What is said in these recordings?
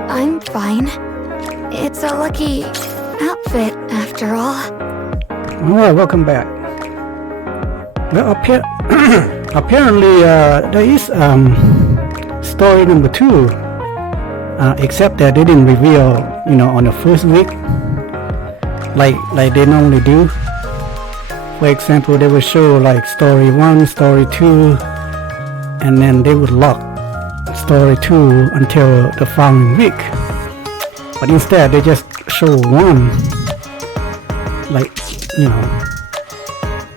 I'm fine. It's a lucky outfit, after all. Alright, welcome back. Well, apparently there is story number 2, except that they didn't reveal, on the first week, like they normally do. For example, they would show like story 1, story 2, and then they would lock story 2 until the following week. But instead, they just show one,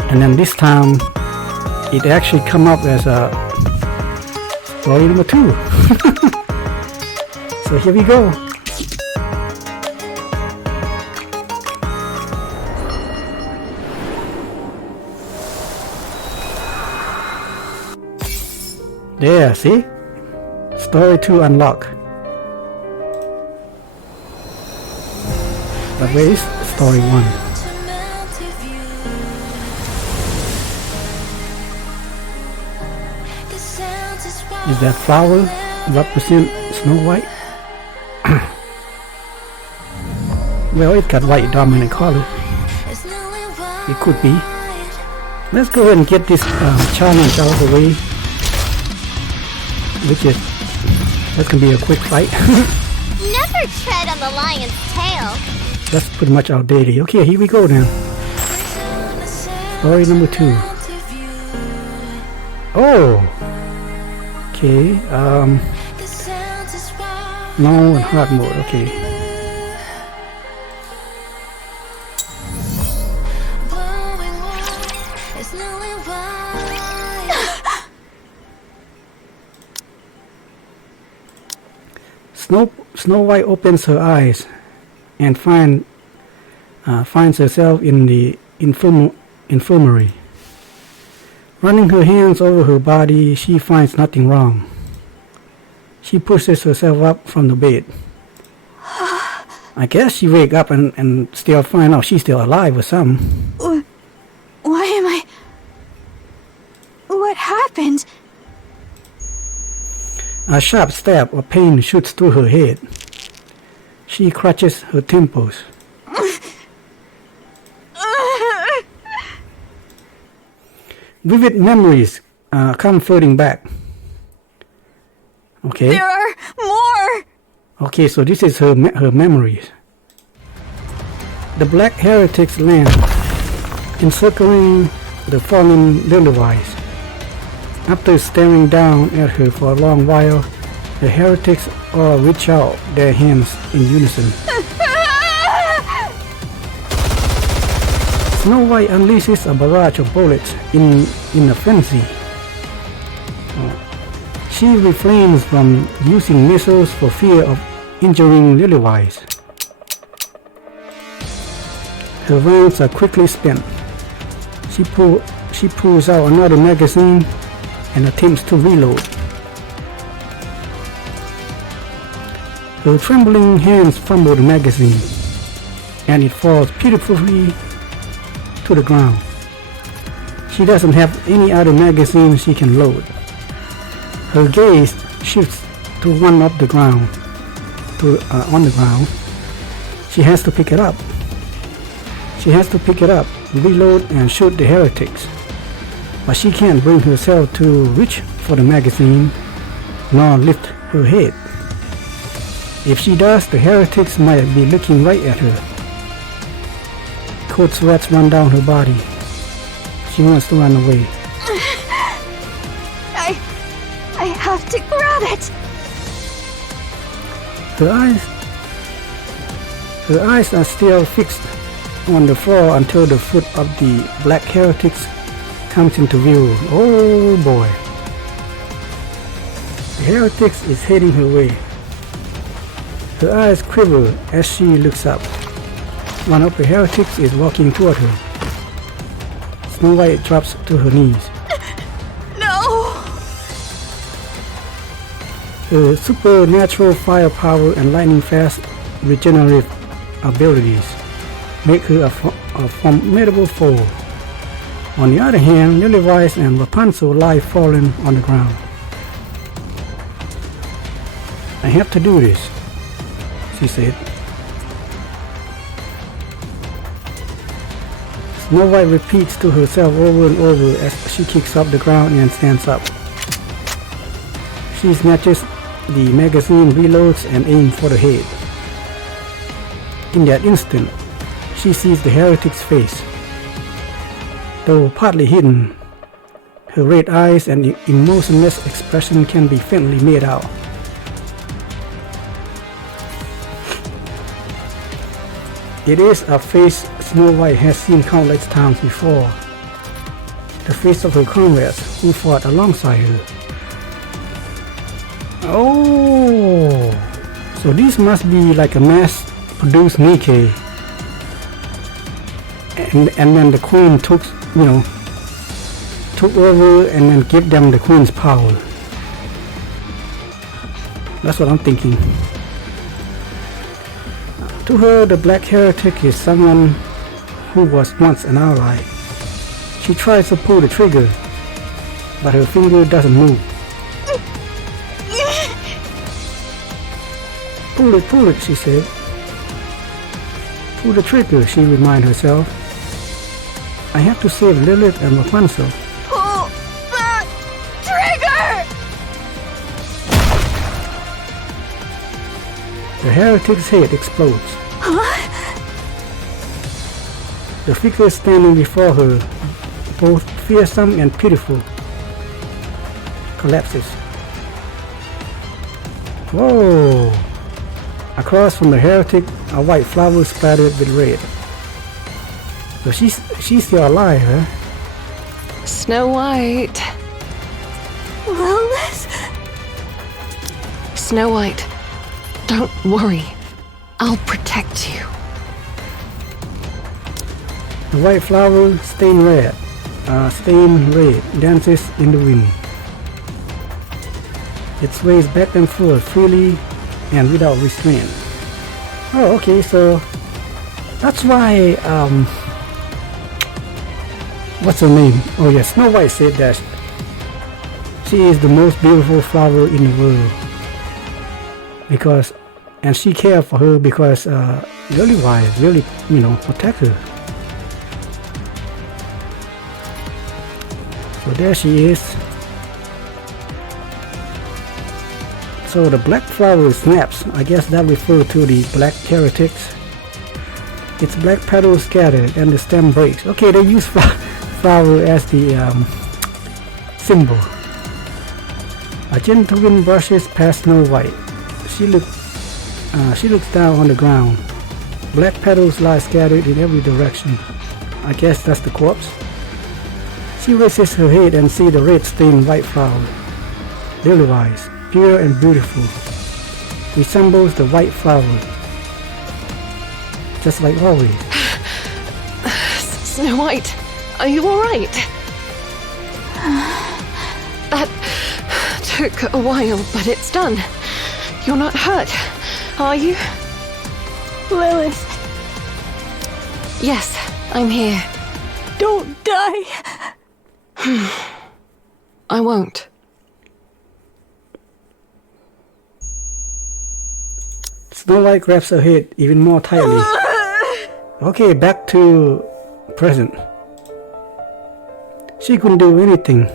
and then this time it actually come up as a story number 2. So here we go. There, see? Story 2 unlock. But where is story 1? Is that flower represent Snow White? Well, it got white dominant color. It could be. Let's go ahead and get this challenge out of the way. That's gonna be a quick fight. Never tread on the lion's tail. That's pretty much outdated. Okay, here we go now. Story number 2. Oh! Okay, no and hard mode, okay. Snow White opens her eyes and finds herself in the infirmary. Running her hands over her body, she finds nothing wrong. She pushes herself up from the bed. I guess she wakes up and still find out she's still alive or something. Why am I... What happened? A sharp stab of pain shoots through her head. She clutches her temples. Vivid memories come floating back. Okay. There are more! Okay, so this is her memories. The black heretics land, encircling the fallen Lilywise. After staring down at her for a long while, the heretics all reach out their hands in unison. Snow White unleashes a barrage of bullets in a frenzy. She refrains from using missiles for fear of injuring Lilywise. Her rounds are quickly spent. She pulls out another magazine and attempts to reload. Her trembling hands fumble the magazine, and it falls pitifully to the ground. She doesn't have any other magazine she can load. Her gaze shifts to one on the ground. She has to pick it up. Reload and shoot the heretics. But she can't bring herself to reach for the magazine, nor lift her head. If she does, the heretics might be looking right at her. Cold sweats run down her body. She wants to run away. I have to grab it! Her eyes are still fixed on the floor until the foot of the black heretics comes into view. Oh boy. The heretics is heading her way. Her eyes quiver as she looks up. One of the heretics is walking toward her. Snow White drops to her knees. No! Her supernatural firepower and lightning-fast regenerative abilities make her a formidable foe. On the other hand, Lilywise and Rapunzel lie fallen on the ground. I have to do this. she said. Snow White repeats to herself over and over as she kicks up the ground and stands up. She snatches the magazine, reloads, and aims for the head. In that instant, she sees the heretic's face. Though partly hidden, her red eyes and emotionless expression can be faintly made out. It is a face Snow White has seen countless times before. The face of her comrades who fought alongside her. Oh, so this must be like a mass-produced Nikke. And then the queen took over and then give them the queen's power. That's what I'm thinking. To her, the Black Heretic is someone who was once an ally. She tries to pull the trigger, but her finger doesn't move. Pull it, she said. Pull the trigger, she reminded herself. I have to save Lilith and Rapunzel. Pull the trigger! The heretic's head explodes. The figure standing before her, both fearsome and pitiful, collapses. Whoa! Across from the heretic, a white flower splattered with red. So she's still alive, huh? Snow White. Wellness? Snow White, don't worry. I'll protect you. The white flower, stained red, dances in the wind. It sways back and forth freely and without restraint. Oh, okay, so that's why, what's her name? Oh yeah, Snow White said that she is the most beautiful flower in the world. Because, and she cared for her because, really, protect her. So there she is. So the black flower snaps. I guess that refers to the black heretics. Its black petals scattered and the stem breaks. Okay, they use flower as the symbol. A gentle wind brushes past Snow White. She looks down on the ground. Black petals lie scattered in every direction. I guess that's the corpse. She raises her head and sees the red stained white flower. Lily eyes, pure and beautiful, resembles the white flower, just like always. Snow White, are you alright? That took a while, but it's done. You're not hurt, are you? Lilith, Yes, I'm here. don't die. I won't. Snow White grabs her head even more tightly. Okay, back to present. She couldn't do anything.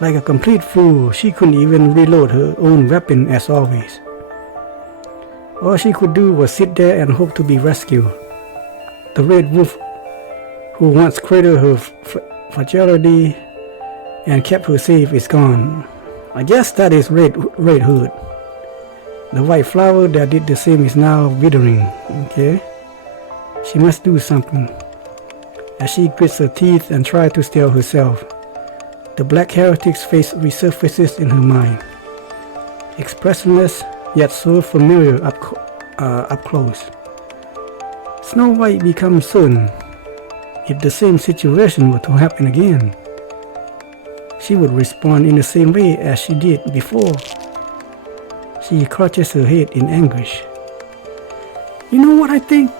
Like a complete fool, she couldn't even reload her own weapon as always. All she could do was sit there and hope to be rescued. The Red Wolf, who once cradled her fragility and kept her safe, is gone. I guess that is Red Hood. The white flower that did the same is now withering. Okay, she must do something. As she grits her teeth and tries to steel herself, the black heretic's face resurfaces in her mind. Expressionless, yet so familiar up close. Snow White becomes certain if the same situation were to happen again, she would respond in the same way as she did before. She clutches her head in anguish. You know what I think?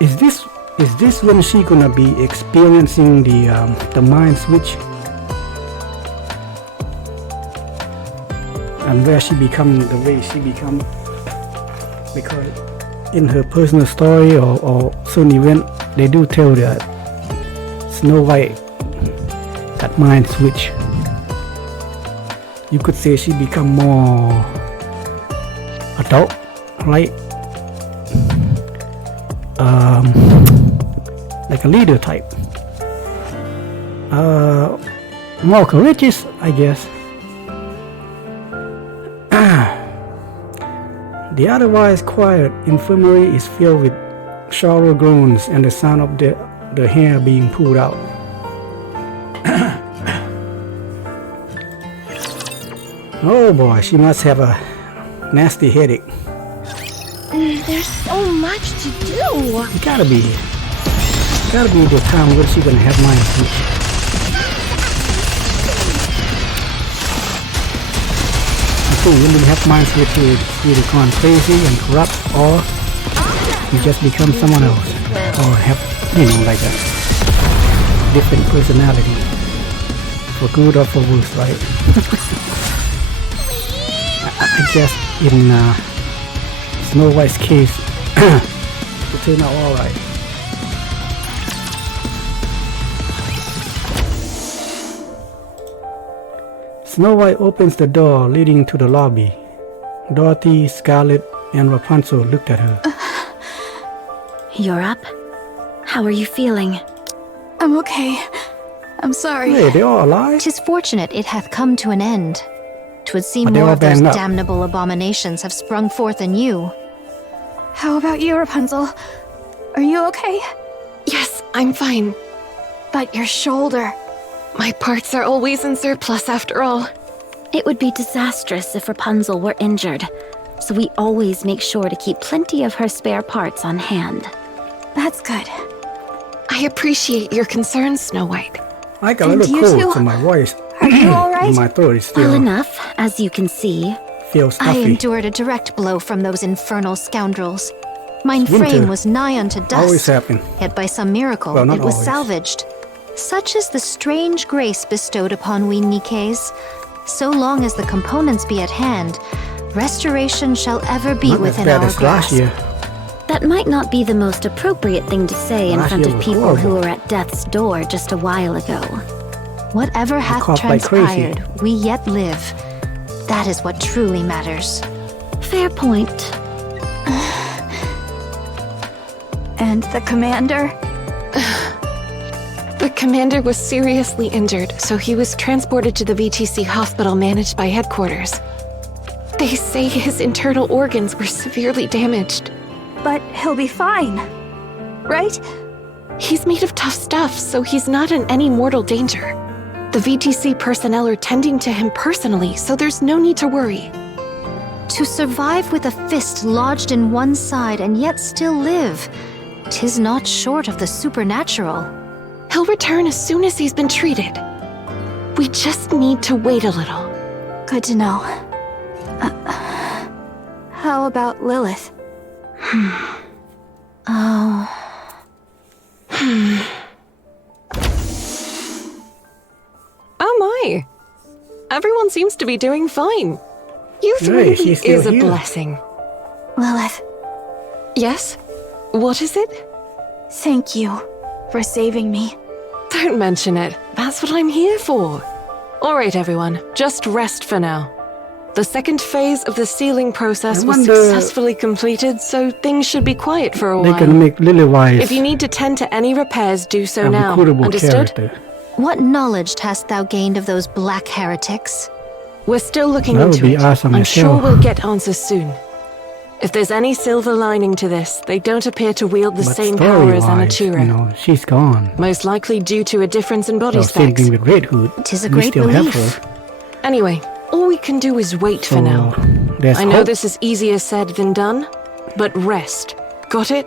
Is this when she gonna be experiencing the mind switch? And where she become the way she become because in her personal story or soon event, they do tell that Snow White got mind switch. You could say she become more adult, right? Like a leader type. More courageous, I guess. The otherwise quiet infirmary is filled with sorrow groans and the sound of the hair being pulled out. Oh boy, she must have a nasty headache. There's so much to do. It gotta be the time when she's gonna have mind switch. I think when you have mind switch, you either gone crazy and corrupt, or you just become someone else, or have, like a different personality, for good or for worse, right? I guess in Snow White's case, it turned out alright. Snow White opens the door leading to the lobby. Dorothy, Scarlet, and Rapunzel looked at her. You're up? How are you feeling? I'm okay. I'm sorry. Hey, they all alive? 'Tis fortunate it hath come to an end. 'Twould seem But they more all of those banged up. damnable abominations have sprung forth in you. How about you, Rapunzel? Are you okay? Yes, I'm fine. But your shoulder. My parts are always in surplus after all. It would be disastrous if Rapunzel were injured, so we always make sure to keep plenty of her spare parts on hand. That's good. I appreciate your concern, Snow White. I got a And little you cold, too? so my voice Are you all right? my throat is Well still enough, as you can see. feels I stuffy. endured a direct blow from those infernal scoundrels. Mine Winter. frame was nigh unto Always dust, happen. yet by some miracle Well, not it was always. salvaged. Such is the strange grace bestowed upon we Nikkes. So long as the components be at hand, restoration shall ever be Not as within bad our as last grasp. year. That might not be the most appropriate thing to say in Last front year of was people who horrible. were at death's door just a while ago. Whatever hath coughed like crazy. transpired, we yet live. That is what truly matters. Fair point. And the commander? The commander was seriously injured, so he was transported to the VTC hospital managed by headquarters. They say his internal organs were severely damaged. But he'll be fine. Right? He's made of tough stuff, so he's not in any mortal danger. The VTC personnel are tending to him personally, so there's no need to worry. To survive with a fist lodged in one side and yet still live, 'tis not short of the supernatural. He'll return as soon as he's been treated. We just need to wait a little. Good to know. How about Lilith? Oh. Oh my! Everyone seems to be doing fine. Youth Hey, really she's still is a here. blessing. Lilith, Yes? What is it? thank you for saving me. Don't mention it. That's what I'm here for. Alright, everyone. Just rest for now. The second phase of the sealing process I was wonder- successfully completed, so things should be quiet for a They're while. gonna make Lily Wise If you need to tend to any repairs, do so a now. recruitable Understood? character. What knowledge hast thou gained of those black heretics? We're still looking That would into be it. awesome I'm as sure hell. we'll get answers soon. If there's any silver lining to this, they don't appear to wield the But same power as story-wise, Amatura. she's gone. Most likely due to a difference in body Well, same specs. thing with Red Hood. 'Tis a We great still have relief. her. Anyway, all we can do is wait for So, now. there's I know hope. this is easier said than done, but rest. Got it?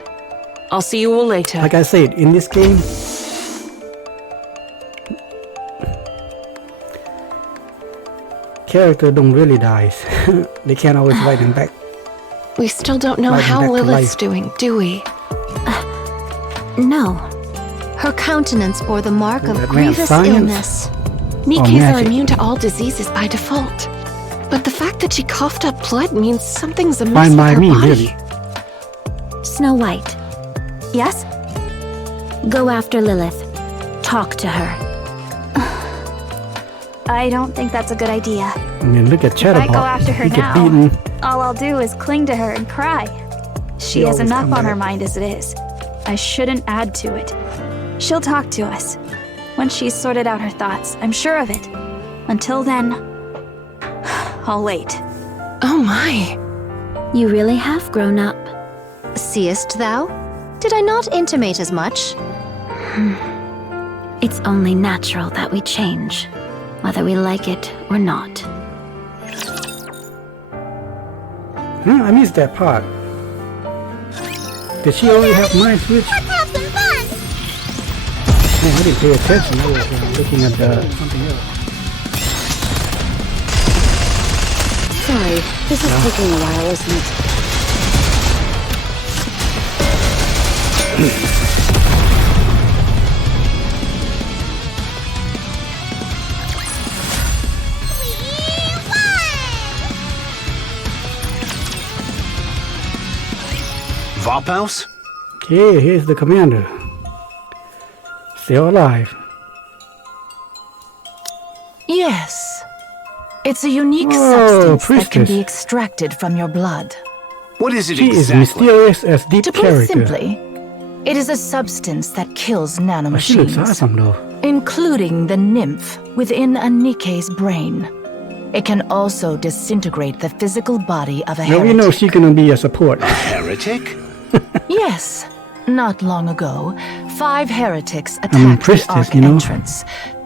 I'll see you all later. Like I said, in this game, character don't really die. They can't always fight them back. We still don't know Right, how back to Lilith's life. doing, do we? No. Her countenance bore the mark of That man's grievous science? illness. Nikes are magic. immune to all diseases by default. But the fact that she coughed up blood means something's amiss Fine with by her me, body. really. Snow White, Yes? go after Lilith. Talk to her. I don't think that's a good idea. I mean, look at If I go Chatterbot. after her He get now, beaten. all I'll do is cling to her and cry. She has always enough come on her back. mind as it is. I shouldn't add to it. She'll talk to us. Once she's sorted out her thoughts, I'm sure of it. Until then, I'll wait. Oh my. You really have grown up. Seest thou? Did I not intimate as much? It's only natural that we change, whether we like it or not. Huh, I missed that part. Did she already have mind switch? Let's have some fun! Man, I didn't pay attention. I was looking at something else. Sorry, this is taking a while, isn't it? Vophouse? Okay, here's the commander. Still alive. Yes. It's a unique Oh, substance that can priestess. be extracted from your blood. What is it She is exactly? mysterious as deep To put it character. simply, it is a substance that kills Oh, she looks nanomachines, awesome though. including the nymph within a Nikke's brain. It can also disintegrate the physical body of a Now we heretic. know she's gonna be a support. Heretic? Yes. Not long ago, 5 heretics attacked the priestess, Ark you know. entrance.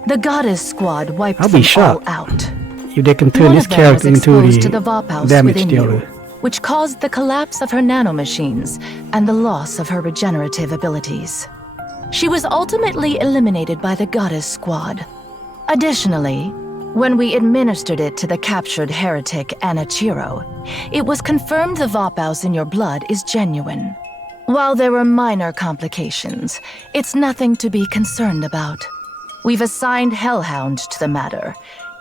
The Goddess Squad wiped I'll be them all shocked. out. If they can turn One this of them was character into exposed to the the Vophouse damage within dealer. you, which caused the collapse of her nanomachines and the loss of her regenerative abilities. She was ultimately eliminated by the Goddess Squad. Additionally, when we administered it to the captured heretic Anachiro, it was confirmed the Vophouse in your blood is genuine. While there were minor complications, it's nothing to be concerned about. We've assigned Hellhound to the matter.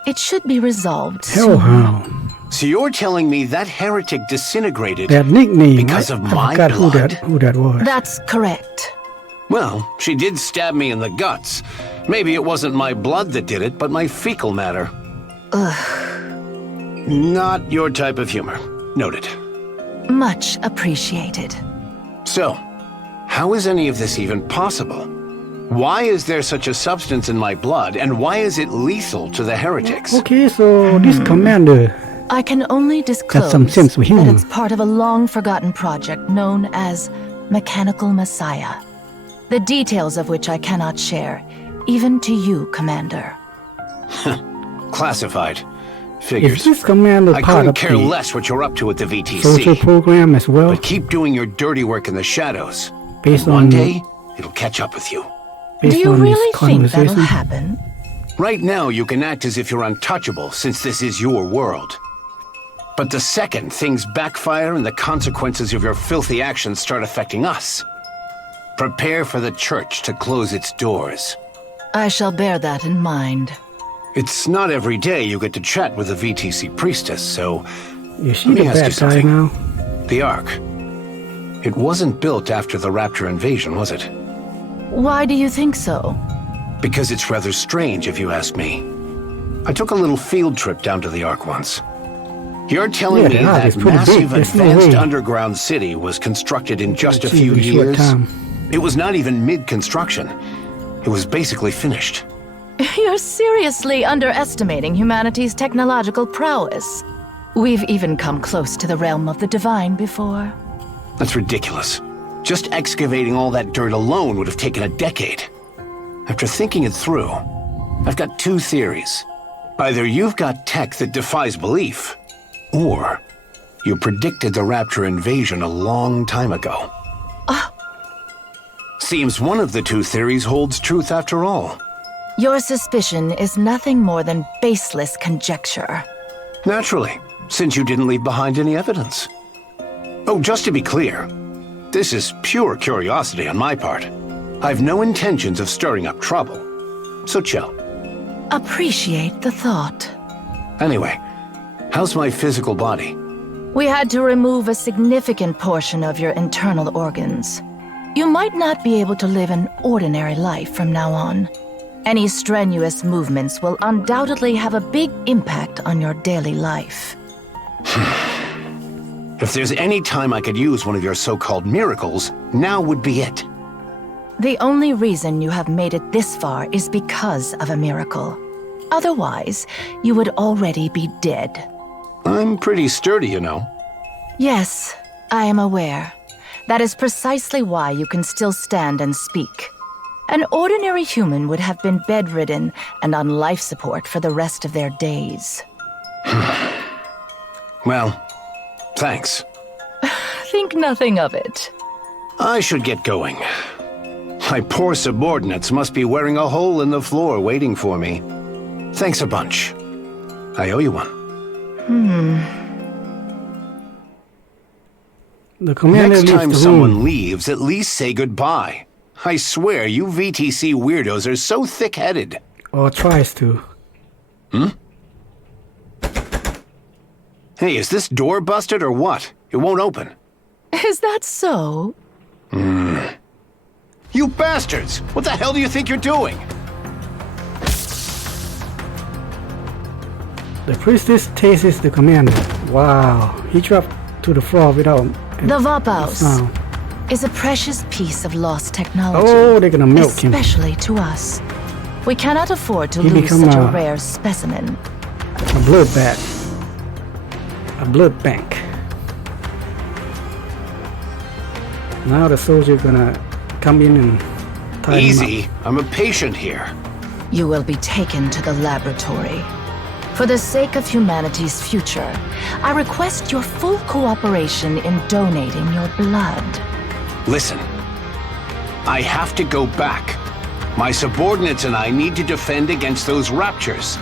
It should be resolved soon. Hellhound. So you're telling me that heretic disintegrated? That nickname. Because of my I forgot who blood? that was. That's correct. Well, she did stab me in the guts. Maybe it wasn't my blood that did it, but my fecal matter. Not your type of humor. Noted. Much appreciated. So, how is any of this even possible? Why is there such a substance in my blood, and why is it lethal to the heretics? Okay, so this commander. I can only disclose some sense of that humor. it's part of a long-forgotten project known as Mechanical Messiah. The details of which I cannot share, even to you, Commander. Classified. Is Figures. this commander I part couldn't of care the less what you're up to at the VTC. social program as well? But keep doing your dirty work in the shadows. Based One on day, it'll catch up with you. based Do you on this really think that'll conversation? happen? Right now, you can act as if you're untouchable, since this is your world. But the second things backfire and the consequences of your filthy actions start affecting us, prepare for the church to close its doors. I shall bear that in mind. It's not every day you get to chat with a VTC priestess, so Is she let the me ask you bad guy something. now? The Ark. It wasn't built after the Raptor invasion, was it? Why do you think so? Because it's rather strange, if you ask me. I took a little field trip down to the Ark once. You're telling Yeah, me the Ark that is pretty big. massive There's no advanced way. underground city was constructed in just a Achieve few in short years? time. It was not even mid-construction. It was basically finished. You're seriously underestimating humanity's technological prowess. We've even come close to the realm of the divine before. That's ridiculous. Just excavating all that dirt alone would have taken a decade. After thinking it through, I've got 2 theories. Either you've got tech that defies belief, or you predicted the Raptor invasion a long time ago. Seems one of the 2 theories holds truth after all. Your suspicion is nothing more than baseless conjecture. Naturally, since you didn't leave behind any evidence. Oh, just to be clear, this is pure curiosity on my part. I've no intentions of stirring up trouble, so chill. Appreciate the thought. Anyway, how's my physical body? We had to remove a significant portion of your internal organs. You might not be able to live an ordinary life from now on. Any strenuous movements will undoubtedly have a big impact on your daily life. If there's any time I could use one of your so-called miracles, now would be it. The only reason you have made it this far is because of a miracle. Otherwise, you would already be dead. I'm pretty sturdy, you know. Yes, I am aware. That is precisely why you can still stand and speak. An ordinary human would have been bedridden and on life support for the rest of their days. Well, thanks. Think nothing of it. I should get going. My poor subordinates must be wearing a hole in the floor waiting for me. Thanks a bunch. I owe you one. The commander Next leaves time the someone room. leaves, at least say goodbye. I swear, you VTC weirdos are so thick-headed. Or tries to. Hey, is this door busted or what? It won't open. Is that so? You bastards! What the hell do you think you're doing? The priestess chases the commander. Wow, he dropped to the floor without The Vapaus sound. is a precious piece of lost technology. Oh, they're gonna milk him. Especially to us. We cannot afford to He lose become such a a- rare specimen. A blood bag. A blood bank. Now the soldier gonna come in and tie him up. Easy. I'm a patient here. You will be taken to the laboratory. For the sake of humanity's future, I request your full cooperation in donating your blood. Listen. I have to go back. My subordinates and I need to defend against those raptures.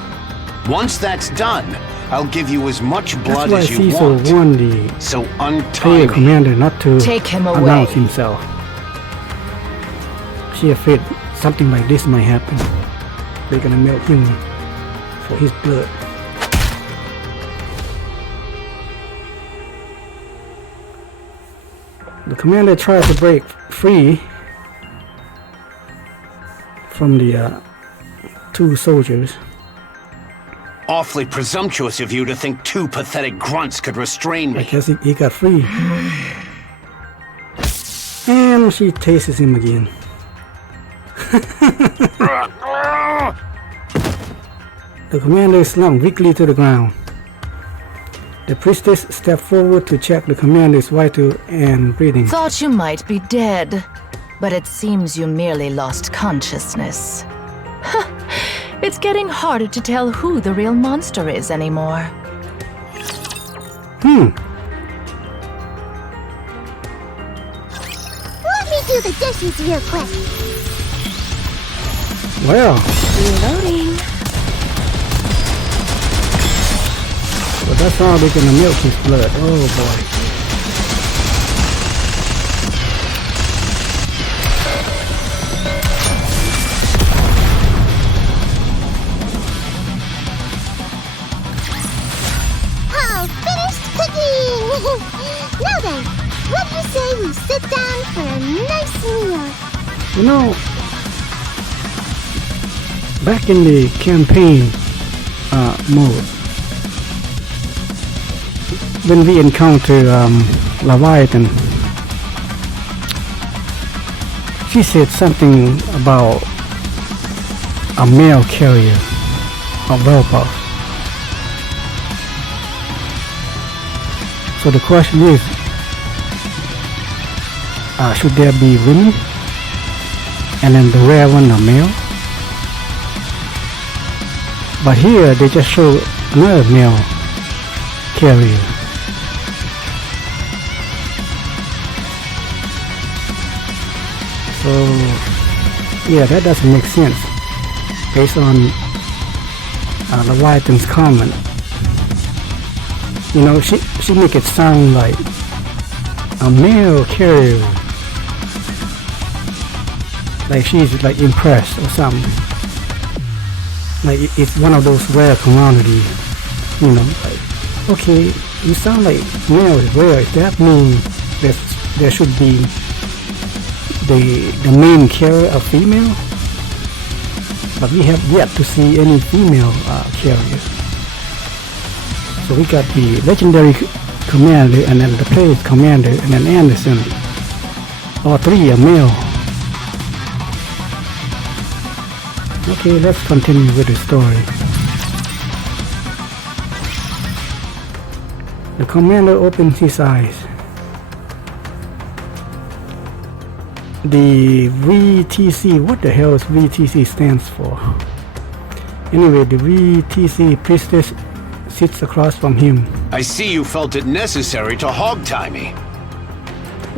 Once that's done, I'll give you as much That's blood why as you Cecil want. warned the So player untie me. commander not to Take him away. announce himself. She afraid something like this might happen. They're gonna milk him for his blood. The commander tries to break free from the two soldiers. Awfully presumptuous of you to think two pathetic grunts could restrain I me. guess he got free. And she chases him again. The commander is slumped weakly to the ground. The priestess stepped forward to check the commander's vital and breathing. Thought you might be dead, but it seems you merely lost consciousness. It's getting harder to tell who the real monster is anymore. Let me do the dishes real quick. Well, Reloading. so that's how they're gonna milk his blood. Oh boy. All finished cooking! Now then, what do you say we sit down for a nice meal? You know, back in the campaign mode, when we encounter Leviathan, she said something about a mail carrier, a Velpa. So the question is, should there be women? And then the rare one are male? But here they just show another male carrier. So yeah, that doesn't make sense based on Leviathan's comment. You know, she make it sound like a male carrier, like she's like impressed or something. Like it's one of those rare commodities, you know. Like, okay, You sound like male is rare. That means there should be the main carrier a female, but we have yet to see any female carrier. So we got the legendary commander, and then the player's commander, and then Anderson. All three are male. Okay, let's continue with the story. The commander opens his eyes. The VTC, what the hell is VTC stands for? Anyway, the VTC priestess sits across from him. I see you felt it necessary to hog-tie me.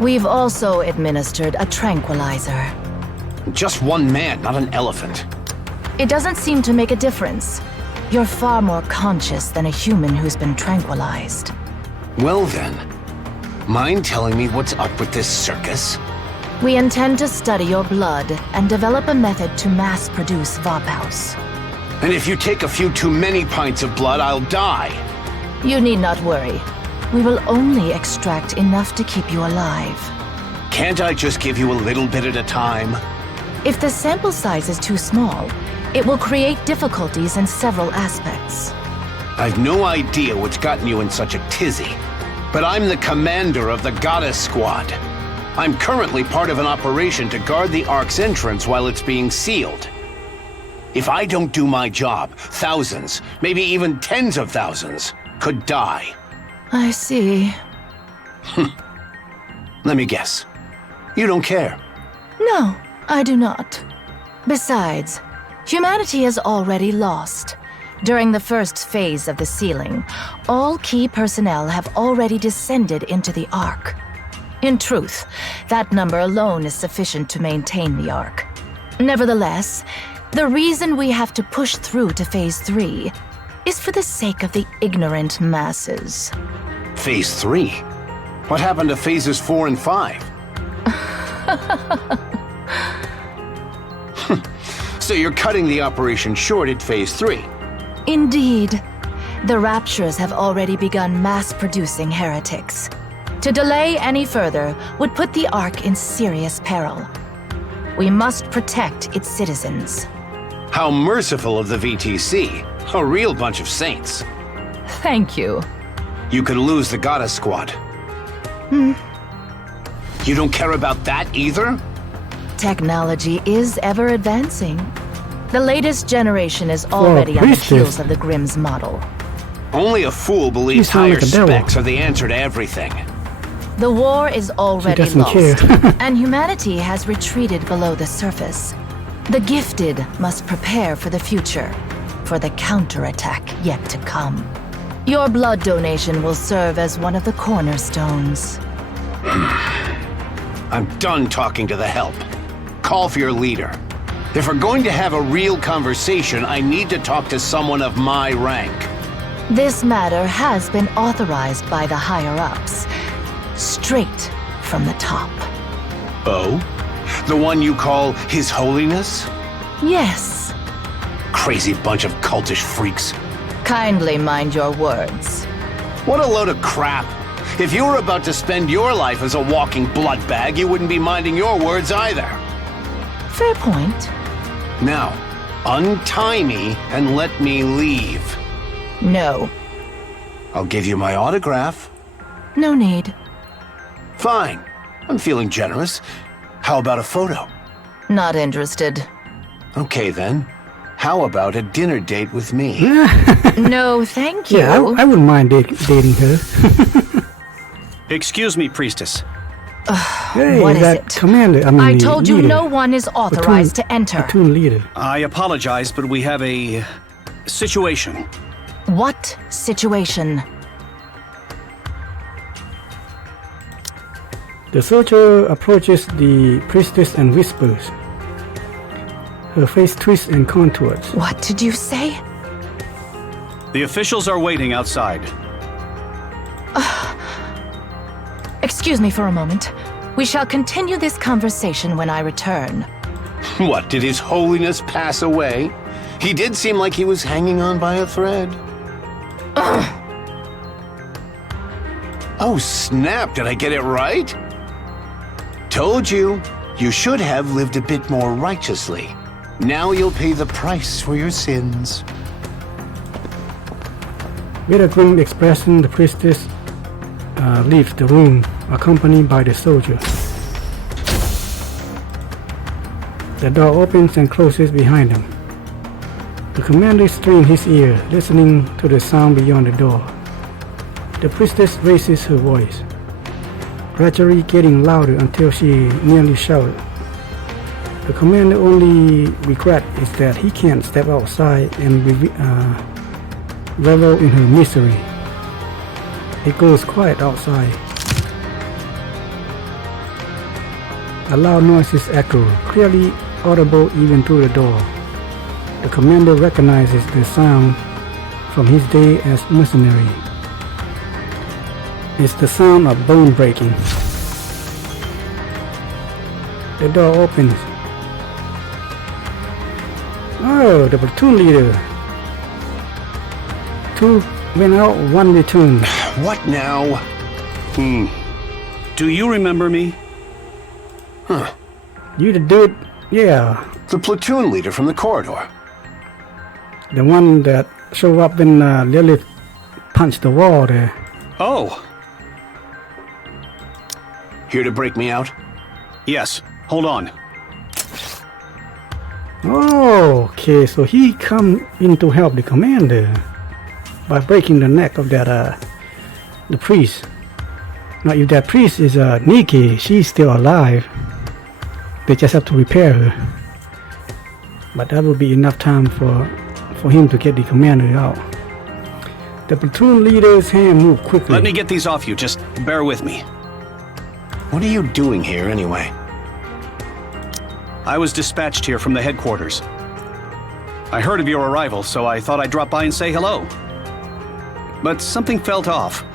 We've also administered a tranquilizer. Just one man, not an elephant. It doesn't seem to make a difference. You're far more conscious than a human who's been tranquilized. Well then, mind telling me what's up with this circus? We intend to study your blood and develop a method to mass-produce Vaphaus. And if you take a few too many pints of blood, I'll die. You need not worry. We will only extract enough to keep you alive. Can't I just give you a little bit at a time? If the sample size is too small, it will create difficulties in several aspects. I've no idea what's gotten you in such a tizzy, but I'm the commander of the Goddess Squad. I'm currently part of an operation to guard the Ark's entrance while it's being sealed. If I don't do my job, thousands, maybe even tens of thousands, could die. I see. Let me guess. You don't care. No, I do not. Besides, humanity has already lost. During the first phase of the sealing, all key personnel have already descended into the Ark. In truth, that number alone is sufficient to maintain the Ark. Nevertheless, the reason we have to push through to Phase 3 is for the sake of the ignorant masses. Phase 3? What happened to Phases 4 and 5? So you're cutting the operation short at Phase 3? Indeed. The Raptures have already begun mass-producing heretics. To delay any further would put the Ark in serious peril. We must protect its citizens. How merciful of the VTC. A real bunch of saints. Thank you. You could lose the Goddess Squad. You don't care about that either? Technology is ever advancing. The latest generation is already on the heels of the Grimm's model. Only a fool believes higher specs are the answer to everything. The war is already lost, care. and humanity has retreated below the surface. The gifted must prepare for the future, for the counterattack yet to come. Your blood donation will serve as one of the cornerstones. I'm done talking to the help. Call for your leader. If we're going to have a real conversation, I need to talk to someone of my rank. This matter has been authorized by the higher-ups, straight from the top. Oh? The one you call His Holiness? Yes. Crazy bunch of cultish freaks. Kindly mind your words. What a load of crap. If you were about to spend your life as a walking blood bag, you wouldn't be minding your words either. Fair point. Now, untie me and let me leave. No. I'll give you my autograph. No need. Fine. I'm feeling generous. How about a photo? Not interested. Okay then. How about a dinner date with me? No, thank you. Yeah, I wouldn't mind dating her. Excuse me, priestess. Hey, What is that it? commander, I the told you leader. no one is authorized to enter. Platoon leader. I apologize, but we have a situation. What situation? The soldier approaches the priestess and whispers. Her face twists and contours. What did you say? The officials are waiting outside. Excuse me for a moment. We shall continue this conversation when I return. What, did His Holiness pass away? He did seem like he was hanging on by a thread. Oh, snap, did I get it right? Told you, you should have lived a bit more righteously. Now you'll pay the price for your sins. With a grim expression, the priestess leaves the room, accompanied by the soldier. The door opens and closes behind them. The commander strains his ear, listening to the sound beyond the door. The priestess raises her voice, gradually getting louder until she nearly shouted. The commander's only regret is that he can't step outside and revel in her misery. It goes quiet outside. A loud noises echo, clearly audible even through the door. The commander recognizes the sound from his day as mercenary. It's the sound of bone breaking. The door opens. Oh, the platoon leader. Two went out, one returned. What now? Do you remember me? Huh. You the dude? Yeah. The platoon leader from the corridor. The one that showed up when Lilith punched the wall there. Oh, Here to break me out? yes. Hold on. Oh, okay, so he come in to help the commander by breaking the neck of that the priest. Now if that priest is Nikke, she's still alive. They just have to repair her. But that will be enough time for him to get the commander out. The platoon leader's hand moved quickly. Let me get these off you. Just bear with me. What are you doing here anyway? I was dispatched here from the headquarters. I heard of your arrival, so I thought I'd drop by and say hello. But something felt off.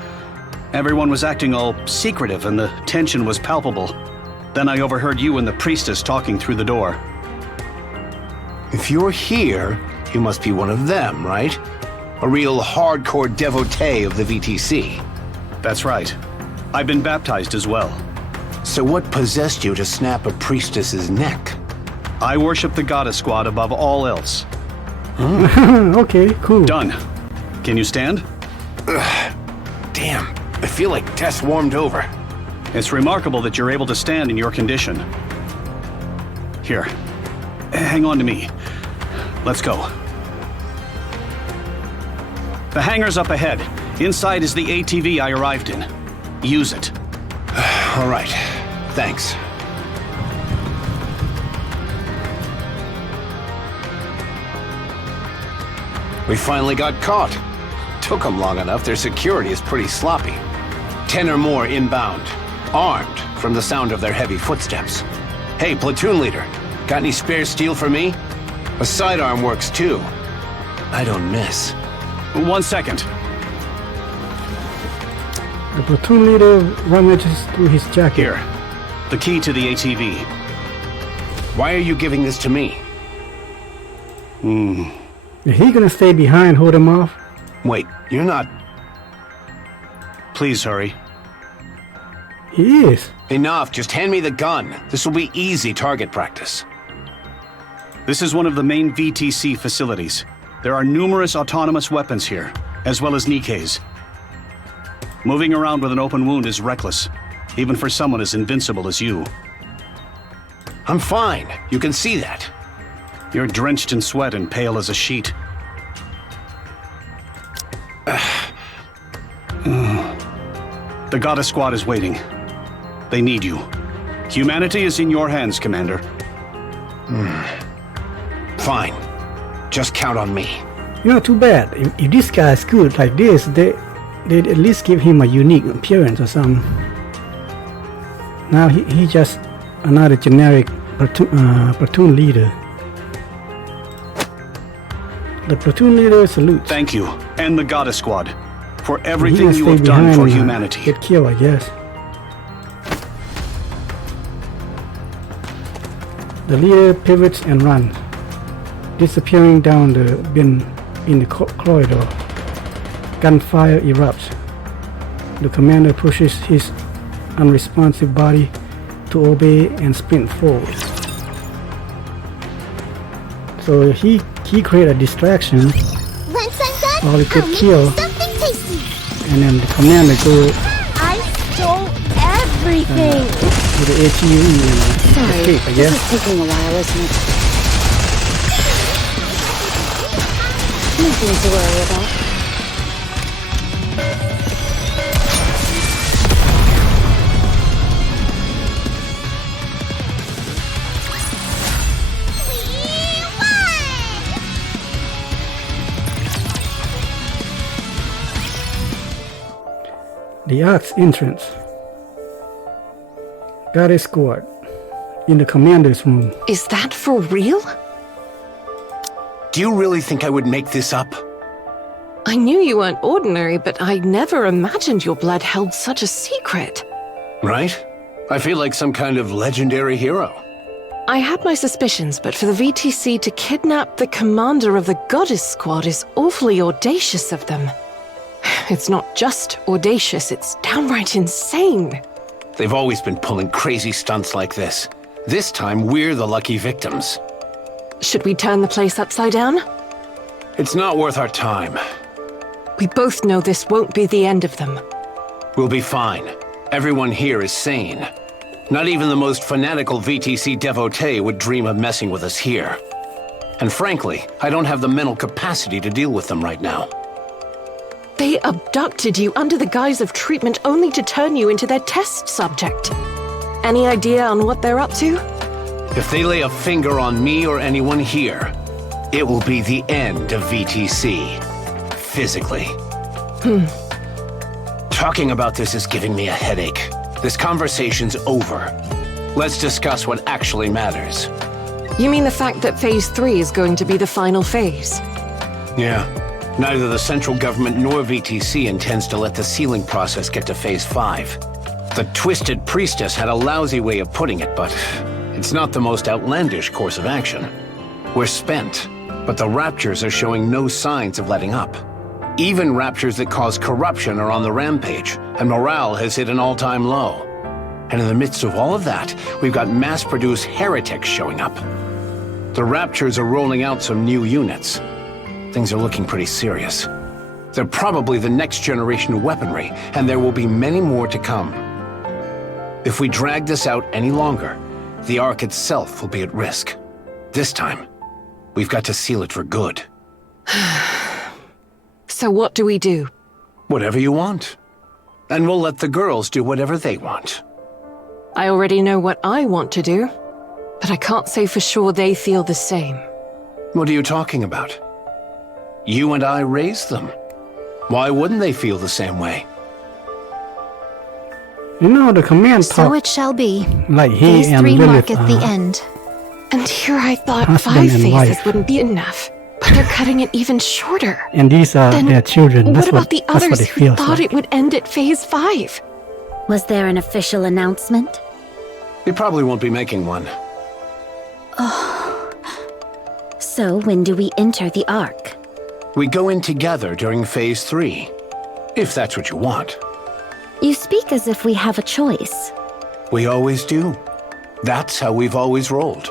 Everyone was acting all secretive and the tension was palpable. Then I overheard you and the priestess talking through the door. If you're here, you must be one of them, right? A real hardcore devotee of the VTC. That's right. I've been baptized as well. So what possessed you to snap a priestess's neck? I worship the Goddess Squad above all else. Okay, cool. Done. Can you stand? Damn, I feel like death warmed over. It's remarkable that you're able to stand in your condition. Here, hang on to me. Let's go. The hangar's up ahead. Inside is the ATV I arrived in. Use it. All right, thanks. We finally got caught. Took them long enough, their security is pretty sloppy. 10 or more inbound, armed from the sound of their heavy footsteps. Hey, platoon leader, got any spare steel for me? A sidearm works too. I don't miss. 1 second. The platoon leader rummages through his jacket. Here, the key to the ATV. Why are you giving this to me? Is he gonna stay behind, hold him off? Wait, you're not... Please hurry. He is. Enough, just hand me the gun. This will be easy target practice. This is one of the main VTC facilities. There are numerous autonomous weapons here, as well as Nikke's. Moving around with an open wound is reckless, even for someone as invincible as you. I'm fine. You can see that. You're drenched in sweat and pale as a sheet. The Goddess Squad is waiting. They need you. Humanity is in your hands, Commander. Fine. Just count on me. You know, too bad. If this guy's good like this, they'd at least give him a unique appearance or something. Now he just another generic platoon leader. The platoon leader salutes. Thank you, and the Goddess Squad, for He everything gonna you stay have done behind for and, humanity. Get killed, I guess. The leader pivots and runs, disappearing down the bin in the corridor. Gunfire erupts. The commander pushes his unresponsive body to obey and sprint forward. So he created a distraction, Once I'm done, or he could I'll make kill, you something tasty. and then the commander go I stole everything. to the HUE and escape, I guess. taking a while, isn't it? Nothing to worry about. The Ark's entrance. Goddess Squad in the commander's room. Is that for real? Do you really think I would make this up? I knew you weren't ordinary, but I never imagined your blood held such a secret. Right? I feel like some kind of legendary hero. I had my suspicions, but for the VTC to kidnap the commander of the Goddess Squad is awfully audacious of them. It's not just audacious, it's downright insane. They've always been pulling crazy stunts like this. This time, we're the lucky victims. Should we turn the place upside down? It's not worth our time. We both know this won't be the end of them. We'll be fine. Everyone here is sane. Not even the most fanatical VTC devotee would dream of messing with us here. And frankly, I don't have the mental capacity to deal with them right now. They abducted you under the guise of treatment only to turn you into their test subject. Any idea on what they're up to? If they lay a finger on me or anyone here, it will be the end of VTC. Physically. Talking about this is giving me a headache. This conversation's over. Let's discuss what actually matters. You mean the fact that Phase 3 is going to be the final phase? Yeah. Neither the central government nor VTC intends to let the sealing process get to Phase 5. The Twisted Priestess had a lousy way of putting it, but it's not the most outlandish course of action. We're spent, but the Raptures are showing no signs of letting up. Even Raptures that cause corruption are on the rampage, and morale has hit an all-time low. And in the midst of all of that, we've got mass-produced heretics showing up. The Raptures are rolling out some new units. Things are looking pretty serious. They're probably the next generation of weaponry, and there will be many more to come. If we drag this out any longer, the Ark itself will be at risk. This time, we've got to seal it for good. So what do we do? Whatever you want. And we'll let the girls do whatever they want. I already know what I want to do, but I can't say for sure they feel the same. What are you talking about? You and I raised them. Why wouldn't they feel the same way? You know, the command So talk it shall be. like he Phase and 3 Lilith marketh the end. And here I thought Husband 5 and phases wife. wouldn't be enough, but they're cutting it even shorter. And these are Then their children. what That's about what, the that's what others it who feels thought like. it would end at Phase 5? Was there an official announcement? We probably won't be making one. So when do we enter the Ark? We go in together during Phase 3. If that's what you want. You speak as if we have a choice. We always do. That's how we've always rolled.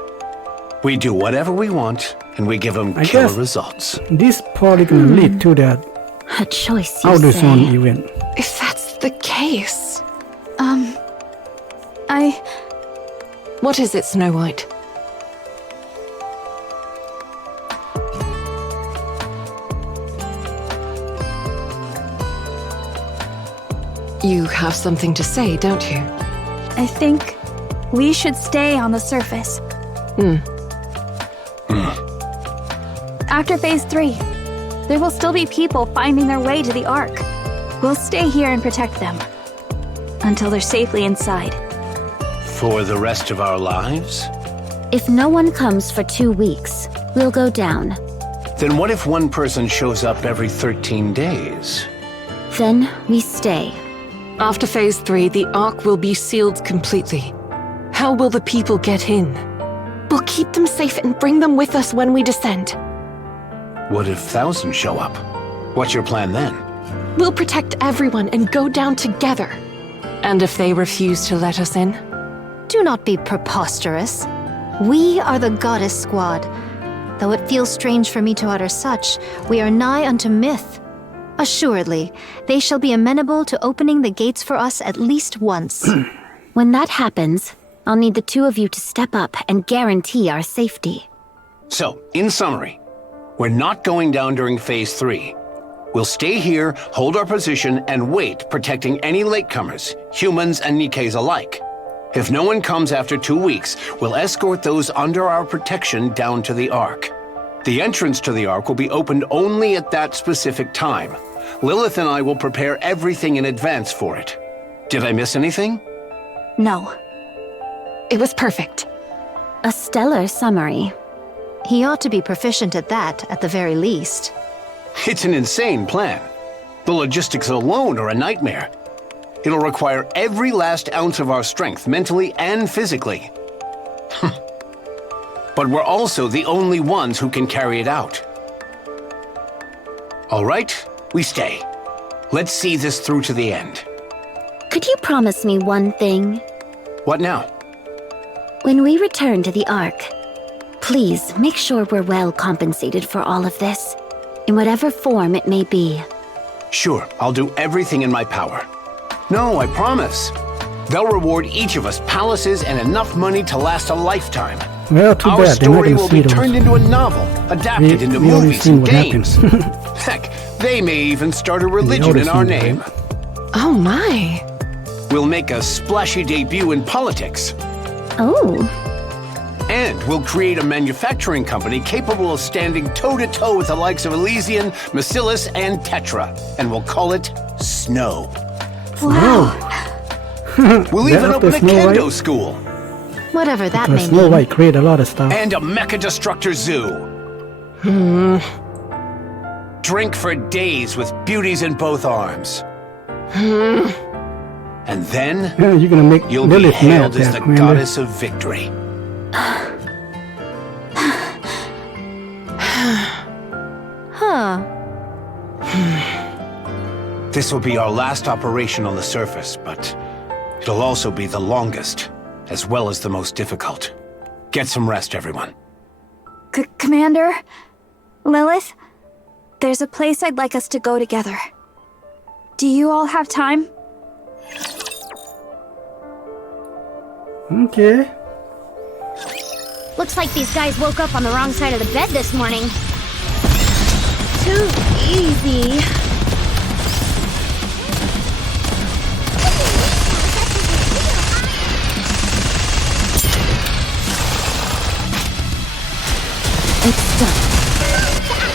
We do whatever we want, and we give them I killer guess- results. This probably gonna lead to that A choice, you outer zone say? event. If that's the case... What is it, Snow White? You have something to say, don't you? I think we should stay on the surface. After Phase 3, there will still be people finding their way to the Ark. We'll stay here and protect them until they're safely inside. For the rest of our lives? If no one comes for 2 weeks, we'll go down. Then what if one person shows up every 13 days? Then we stay. After Phase 3, the Ark will be sealed completely. How will the people get in? We'll keep them safe and bring them with us when we descend. What if thousands show up? What's your plan then? We'll protect everyone and go down together. And if they refuse to let us in? Do not be preposterous. We are the Goddess Squad. Though it feels strange for me to utter such, we are nigh unto myth. Assuredly, they shall be amenable to opening the gates for us at least once. When that happens, I'll need the two of you to step up and guarantee our safety. So, in summary, we're not going down during Phase 3. We'll stay here, hold our position, and wait, protecting any latecomers, humans and Nikkes alike. If no one comes after 2 weeks, we'll escort those under our protection down to the Ark. The entrance to the Ark will be opened only at that specific time. Lilith and I will prepare everything in advance for it. Did I miss anything? No. It was perfect. A stellar summary. He ought to be proficient at that, at the very least. It's an insane plan. The logistics alone are a nightmare. It'll require every last ounce of our strength, mentally and physically. But we're also the only ones who can carry it out. All right, we stay. Let's see this through to the end. Could you promise me one thing? What now? When we return to the Ark, please make sure we're well compensated for all of this, in whatever form it may be. Sure, I'll do everything in my power. No, I promise. They'll reward each of us palaces and enough money to last a lifetime. Well, too Our bad they're not story gonna will see be turned those. into a novel, adapted into We already movies seen and what games. happens. Heck, they may even start a religion in our Odyssey, name. right? Oh my. We'll make a splashy debut in politics. Oh, And we'll create a manufacturing company capable of standing toe-to-toe with the likes of Elysian, Macillus, and Tetra. And we'll call it Snow. Wow. We'll That even up open to a Snow White? kendo school. Whatever that Because may Snow mean. White create a lot of stuff. And a mecha destructor zoo. Drink for days with beauties in both arms. And then Yeah, you're gonna make you'll be Lilith mad, hailed as the that Commander. Goddess of Victory. Huh. This will be our last operation on the surface, but it'll also be the longest, as well as the most difficult. Get some rest, everyone. Commander? Lilith? There's a place I'd like us to go together. Do you all have time? Okay. Looks like these guys woke up on the wrong side of the bed this morning. Too easy. it's done.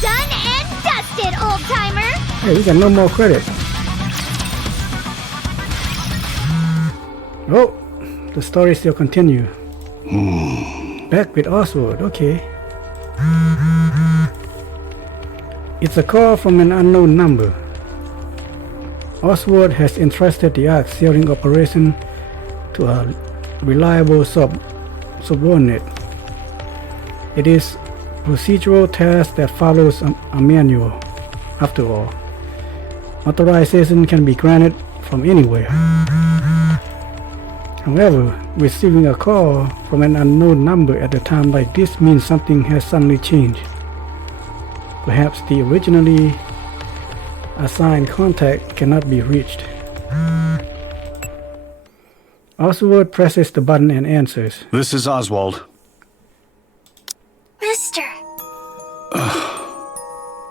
Done and dusted, old-timer! Hey, we got no more credit. Oh, the story still continue. Back with Oswald, okay. It's a call from an unknown number. Oswald has entrusted the Ark sealing operation to a reliable subordinate. It is procedural task that follows a manual. After all, authorization can be granted from anywhere. However, receiving a call from an unknown number at a time like this means something has suddenly changed. Perhaps the originally assigned contact cannot be reached. Oswald presses the button and answers. This is Oswald. Mister.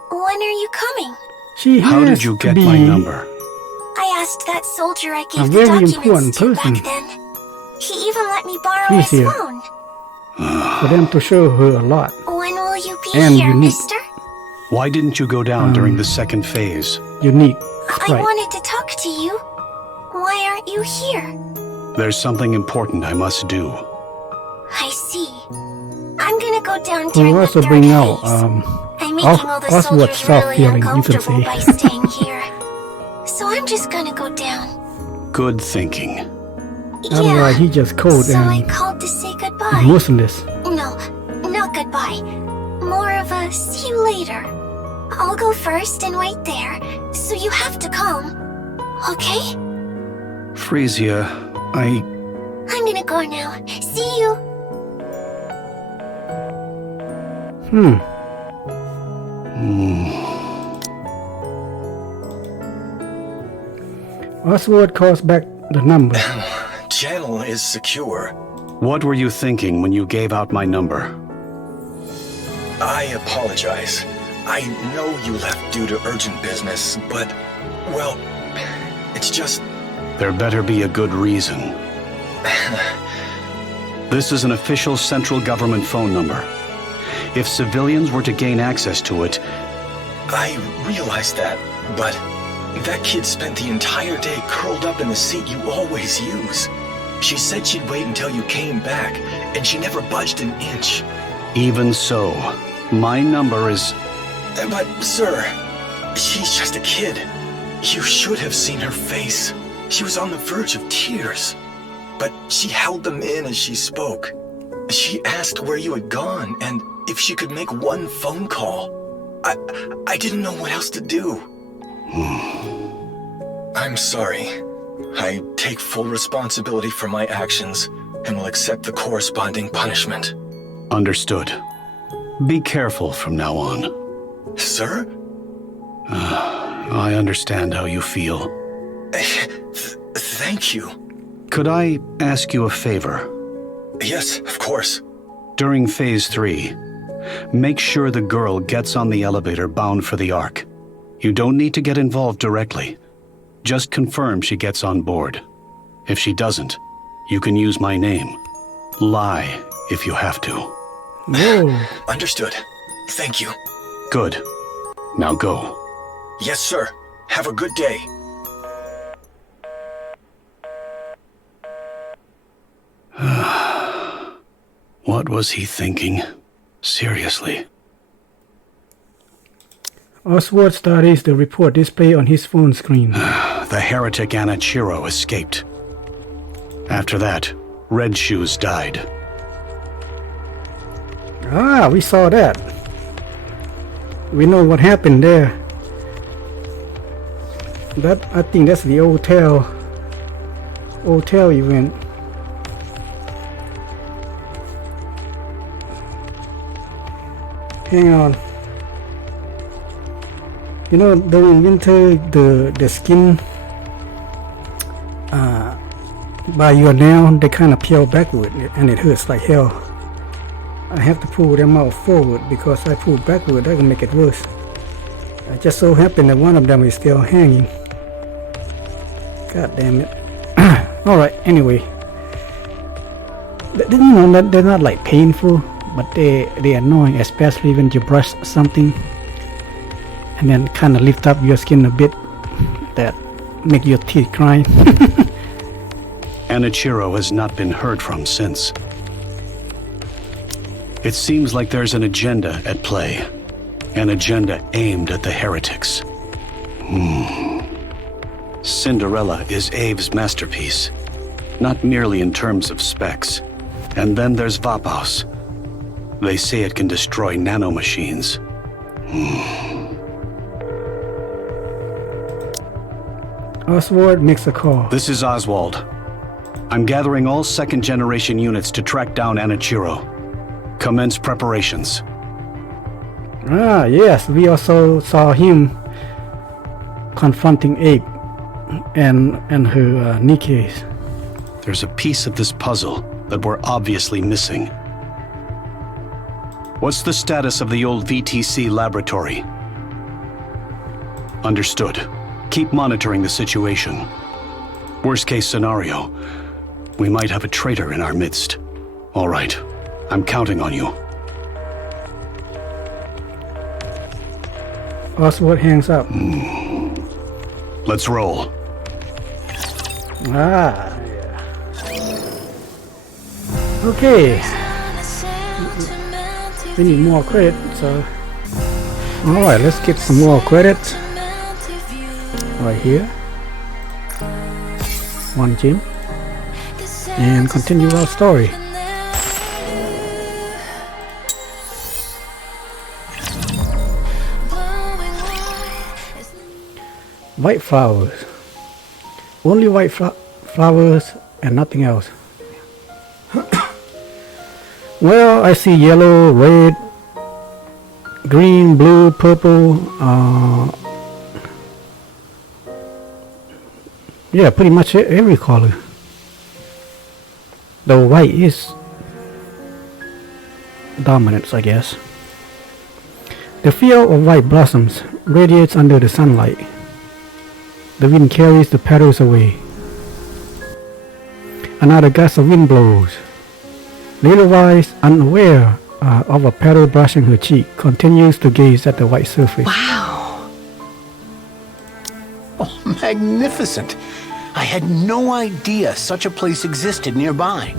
When are you coming? She How has did you to get be my number? I asked that soldier I a gave the very documents important to person. back then. He even let me borrow He's his here. phone. for them to show her a lot. When will you be And here, unique. mister? Why didn't you go down during the second phase? Unique. I Right. wanted to talk to you. Why aren't you here? There's something important I must do. I see. I'm gonna go down We'll during also the bring third out phase. I'm making all the Oswald's soldiers really self-healing, you can uncomfortable say. by staying here. So I'm just gonna go down. Good thinking. Otherwise, he just cold so I and called to say goodbye. emotionless. No, not goodbye. More of a see you later. I'll go first and wait there, so you have to come. Okay? Frisia, I'm gonna go now. See you. Oswald calls back the number. Channel is secure. What were you thinking when you gave out my number? I apologize. I know you left due to urgent business, but, well, it's just... There better be a good reason. This is an official central government phone number. If civilians were to gain access to it... I realize that, but that kid spent the entire day curled up in the seat you always use. She said she'd wait until you came back, and she never budged an inch. Even so, my number is... But, sir, she's just a kid. You should have seen her face. She was on the verge of tears. But she held them in as she spoke. She asked where you had gone, and if she could make one phone call. I didn't know what else to do. I'm sorry. I take full responsibility for my actions, and will accept the corresponding punishment. Understood. Be careful from now on. Sir? I understand how you feel. Thank you. Could I ask you a favor? Yes, of course. During Phase 3, make sure the girl gets on the elevator bound for the Ark. You don't need to get involved directly. Just confirm she gets on board. If she doesn't, you can use my name. Lie if you have to. Whoa. Understood. Thank you. Good. Now go. Yes, sir. Have a good day. What was he thinking? Seriously. Oswald studies the report displayed on his phone screen. The heretic Anichiro escaped. After that, Red Shoes died. Ah, we saw that. We know what happened there. I think that's the hotel event. Hang on. You know, during winter, the skin by your nail, they kind of peel backward, and it hurts like hell. I have to pull them out forward because I pull backward, that can make it worse. It just so happened that one of them is still hanging. God damn it. Alright, anyway. You know, they're not like painful, but they're annoying, especially when you brush something and then kind of lift up your skin a bit, that make your teeth grind. Anichiro has not been heard from since. It seems like there's an agenda at play. An agenda aimed at the heretics. Cinderella is Abe's masterpiece. Not merely in terms of specs. And then there's Vapaus. They say it can destroy nanomachines. Oswald makes a call. This is Oswald. I'm gathering all second-generation units to track down Anichiro. Commence preparations. Ah, yes, we also saw him confronting Abe and her Nikkes. There's a piece of this puzzle that we're obviously missing. What's the status of the old VTC laboratory? Understood. Keep monitoring the situation. Worst case scenario, we might have a traitor in our midst. All right, I'm counting on you. Oswald hangs up. Let's roll. Ah, yeah. Okay. We need more credit, so... Alright, let's get some more credit. Right here. 1 gem. And continue our story. White flowers. Only white flowers and nothing else. Well, I see yellow, red, green, blue, purple. Yeah, pretty much every color. Though white is dominant, I guess. The field of white blossoms radiates under the sunlight. The wind carries the petals away. Another gust of wind blows. Little Wise, unaware of a petal brushing her cheek, continues to gaze at the white surface. Wow. Oh, magnificent. I had no idea such a place existed nearby.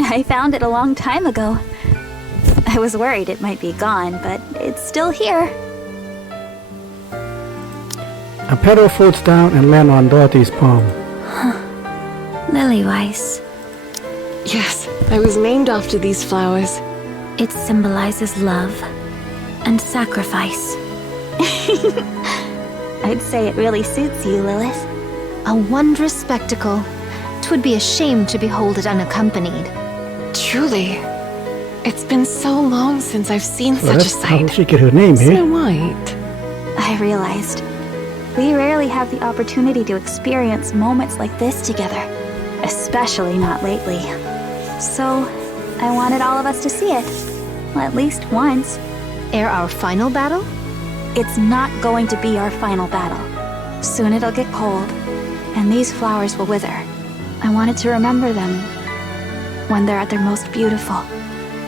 I found it a long time ago. I was worried it might be gone, but it's still here. A petal floats down and lands on Dorothy's palm. Lily-wise. Yes, I was named after these flowers. It symbolizes love and sacrifice. I'd say it really suits you, Lilith. A wondrous spectacle. 'Twould be a shame to behold it unaccompanied. Truly. It's been so long since I've seen Well, such a that's how sight. she get her name, eh? Snow White. I realized we rarely have the opportunity to experience moments like this together, especially not lately. So, I wanted all of us to see it, at least once. Ere our final battle? It's not going to be our final battle. Soon it'll get cold, and these flowers will wither. I wanted to remember them when they're at their most beautiful.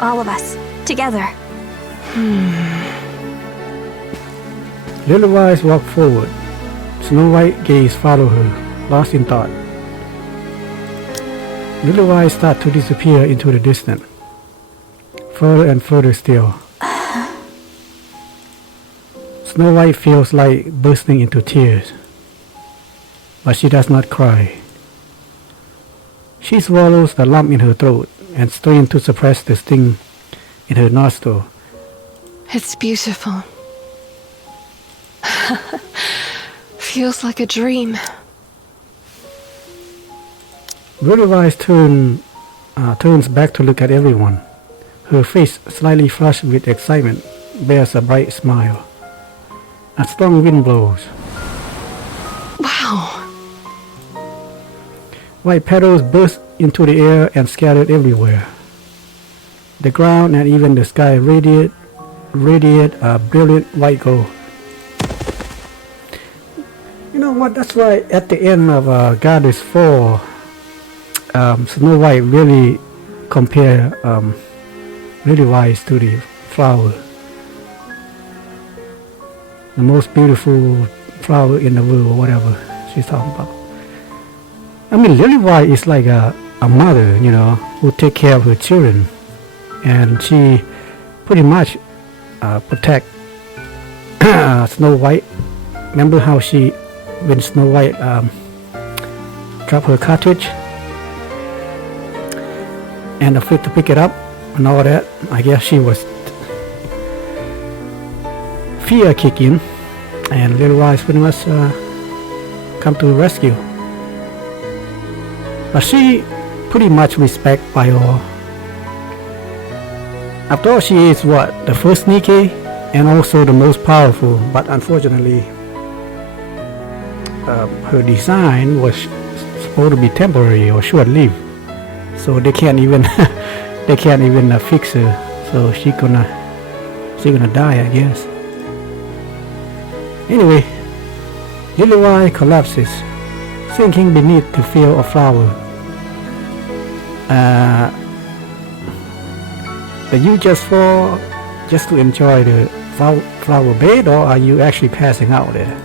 All of us, together. Little Wise walked forward. Snow White gaze followed her, lost in thought. Little Wise started to disappear into the distance. Further and further still. Snow White feels like bursting into tears. But she does not cry. She swallows the lump in her throat and strains to suppress the sting in her nostril. It's beautiful. Feels like a dream. Little Wise turns back to look at everyone. Her face, slightly flushed with excitement, bears a bright smile. A strong wind blows. Wow. White petals burst into the air and scattered everywhere. The ground and even the sky radiate a brilliant white gold. You know what? That's why at the end of Goddess 4, Snow White really compare Little Wise to the flower. The most beautiful flower in the world, or whatever she's talking about. I mean, Lily White is like a mother, you know, who take care of her children, and she pretty much protect Snow White. Remember how when Snow White dropped her cartridge and afraid to pick it up and all that? I guess she was fear kick in, and Little Wise pretty much come to the rescue. But she pretty much respect by all. After all, she is the first Nikke and also the most powerful, but unfortunately her design was supposed to be temporary or short-lived, so they can't even fix her, so she gonna die, I guess. Anyway, Little Wise collapses, sinking beneath the field of flower. Are you just to enjoy the flower bed, or are you actually passing out there?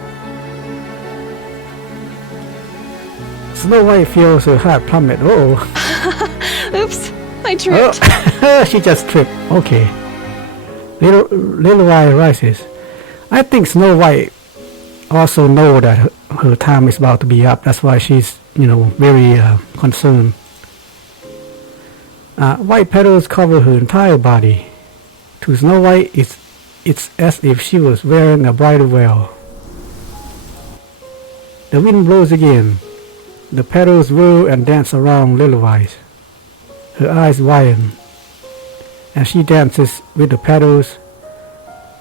Snow White feels her heart plummet. Oops, I tripped. Oh, she just tripped. Okay. Little Wise rises. I think Snow White also know that her time is about to be up. That's why she's, very concerned. White petals cover her entire body. To Snow White, it's as if she was wearing a bridal veil. The wind blows again. The petals whirl and dance around Lilywise. Her eyes widen, and she dances with the petals,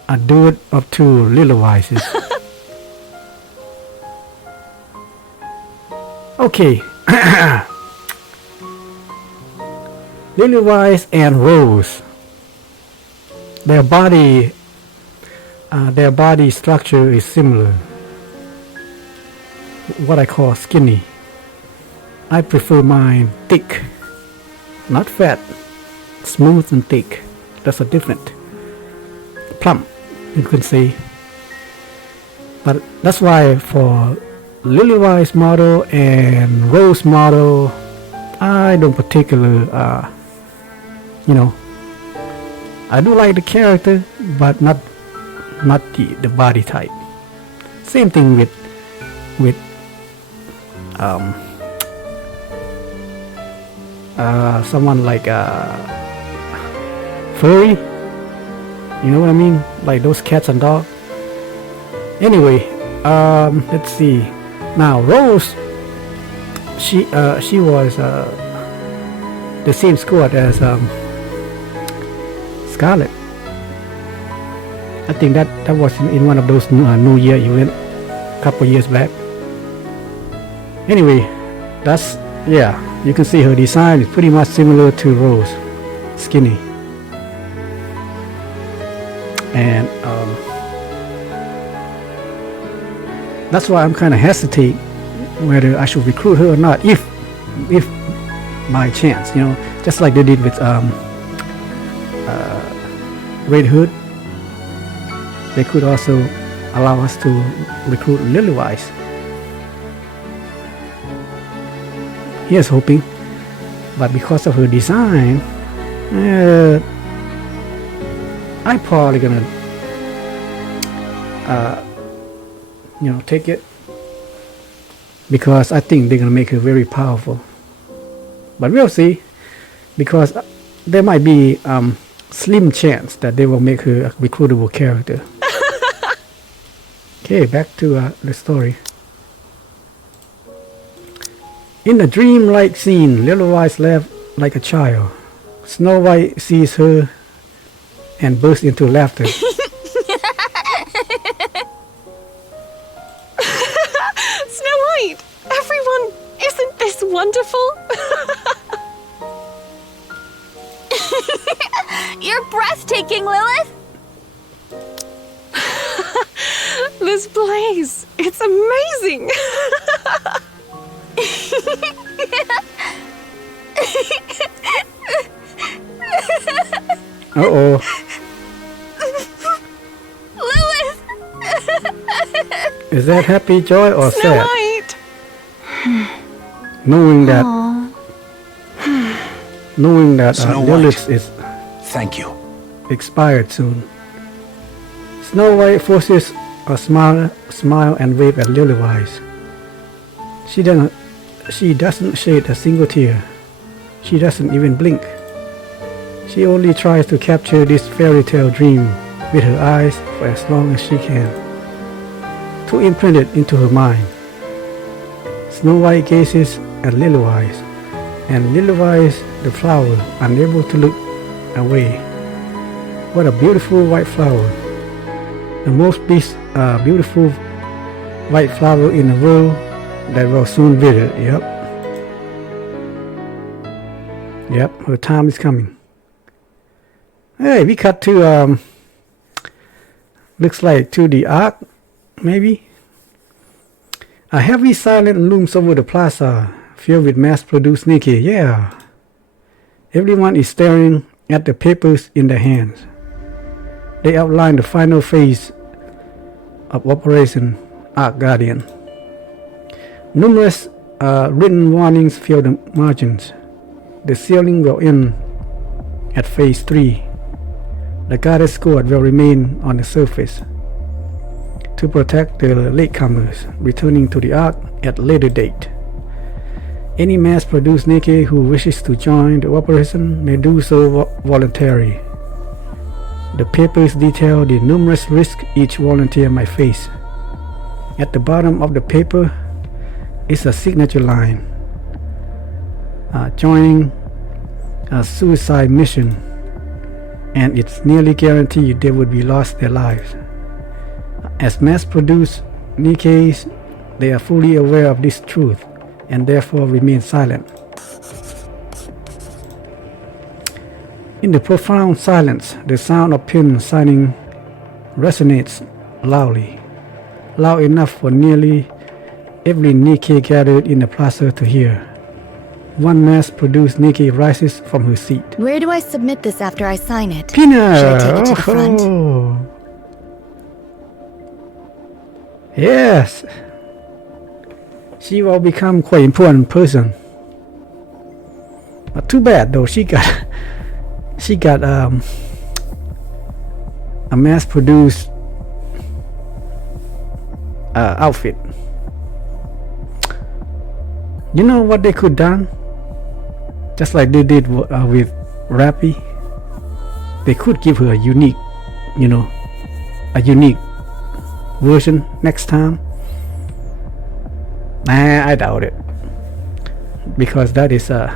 a duet of two Lilywises. Okay. Lilywise and Rose. Their body structure is similar. What I call skinny. I prefer mine thick, not fat, smooth and thick. That's a different. Plump, you could say. But that's why for Lilywise model and Rose model, I don't particular, I do like the character, but not the body type. Same thing with someone like furry. You know what I mean? Like those cats and dogs. Anyway, let's see. Now Rose, she was the same squad as Scarlet. I think that was in one of those New Year event a couple years back. Anyway, that's, yeah, you can see her design is pretty much similar to Rose, skinny. And that's why I'm kind of hesitate whether I should recruit her or not, if by chance, just like they did with Red Hood. They could also allow us to recruit Lilywise. Here's hoping, but because of her design, I'm probably gonna take it, because I think they're gonna make her very powerful. But we'll see, because there might be slim chance that they will make her a recruitable character. Okay, back to the story. In the dream-like scene, Lilywise laughed like a child. Snow White sees her and bursts into laughter. Snow White! Everyone, isn't this wonderful? You're breathtaking, Lilith! This place, it's amazing! Uh-oh. Lilith! Is that happy joy or Snow sad? White! Knowing that Snow Lilith White. is Thank you. expired soon. Snow White forces a smile and wave at Lilywise. She doesn't shed a single tear. She doesn't even blink. She only tries to capture this fairy tale dream with her eyes for as long as she can, to imprint it into her mind. Snow White gazes at Lilywise, and Lilywise, the flower, unable to look away. What a beautiful white flower. The most beautiful white flower in the world that will soon wither. Yep, her time is coming. Hey, we cut to looks like to the arc, maybe. A heavy silence looms over the plaza, filled with mass-produced Nikke. Yeah, everyone is staring at the papers in their hands. They outline the final phase of Operation Arc Guardian. Numerous written warnings fill the margins. The sealing will end at phase 3. The Goddess Squad will remain on the surface to protect the latecomers returning to the Ark at a later date. Any mass-produced Nikke who wishes to join the operation may do so voluntarily. The papers detail the numerous risks each volunteer might face. At the bottom of the paper, It's a signature line. Joining a suicide mission, and it's nearly guaranteed they would be lost their lives. As mass-produced Nikkes, they are fully aware of this truth and therefore remain silent. In the profound silence, the sound of pen signing resonates loudly, loud enough for nearly every Nikke gathered in the plaza to hear. One mass-produced Nikke rises from her seat. Where do I submit this after I sign it? Pina! Should I take it to the front? Yes. She will become quite important person. But too bad though, she got a mass-produced outfit. You know what they could done? Just like they did with Rappy. They could give her a unique, a unique version next time. Nah, I doubt it. Because that is a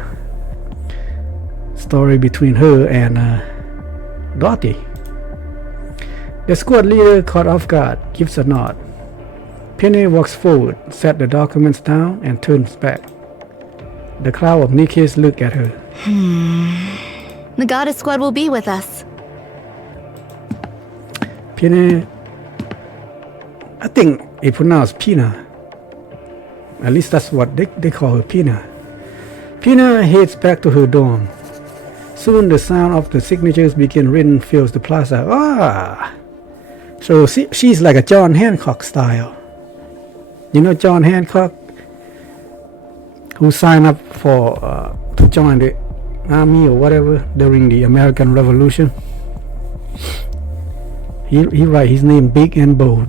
story between her and Dottie. The squad leader, caught off guard, gives a nod. Penny walks forward, sets the documents down, and turns back. The crowd of Nikkes look at her. The Goddess Squad will be with us. Penny, I think it pronounced Pina. At least that's what they call her, Pina. Pina heads back to her dorm. Soon the sound of the signatures begin written fills the plaza. So she's like a John Hancock style. You know John Hancock, who signed up for to join the army or whatever during the American Revolution. He write his name big and bold,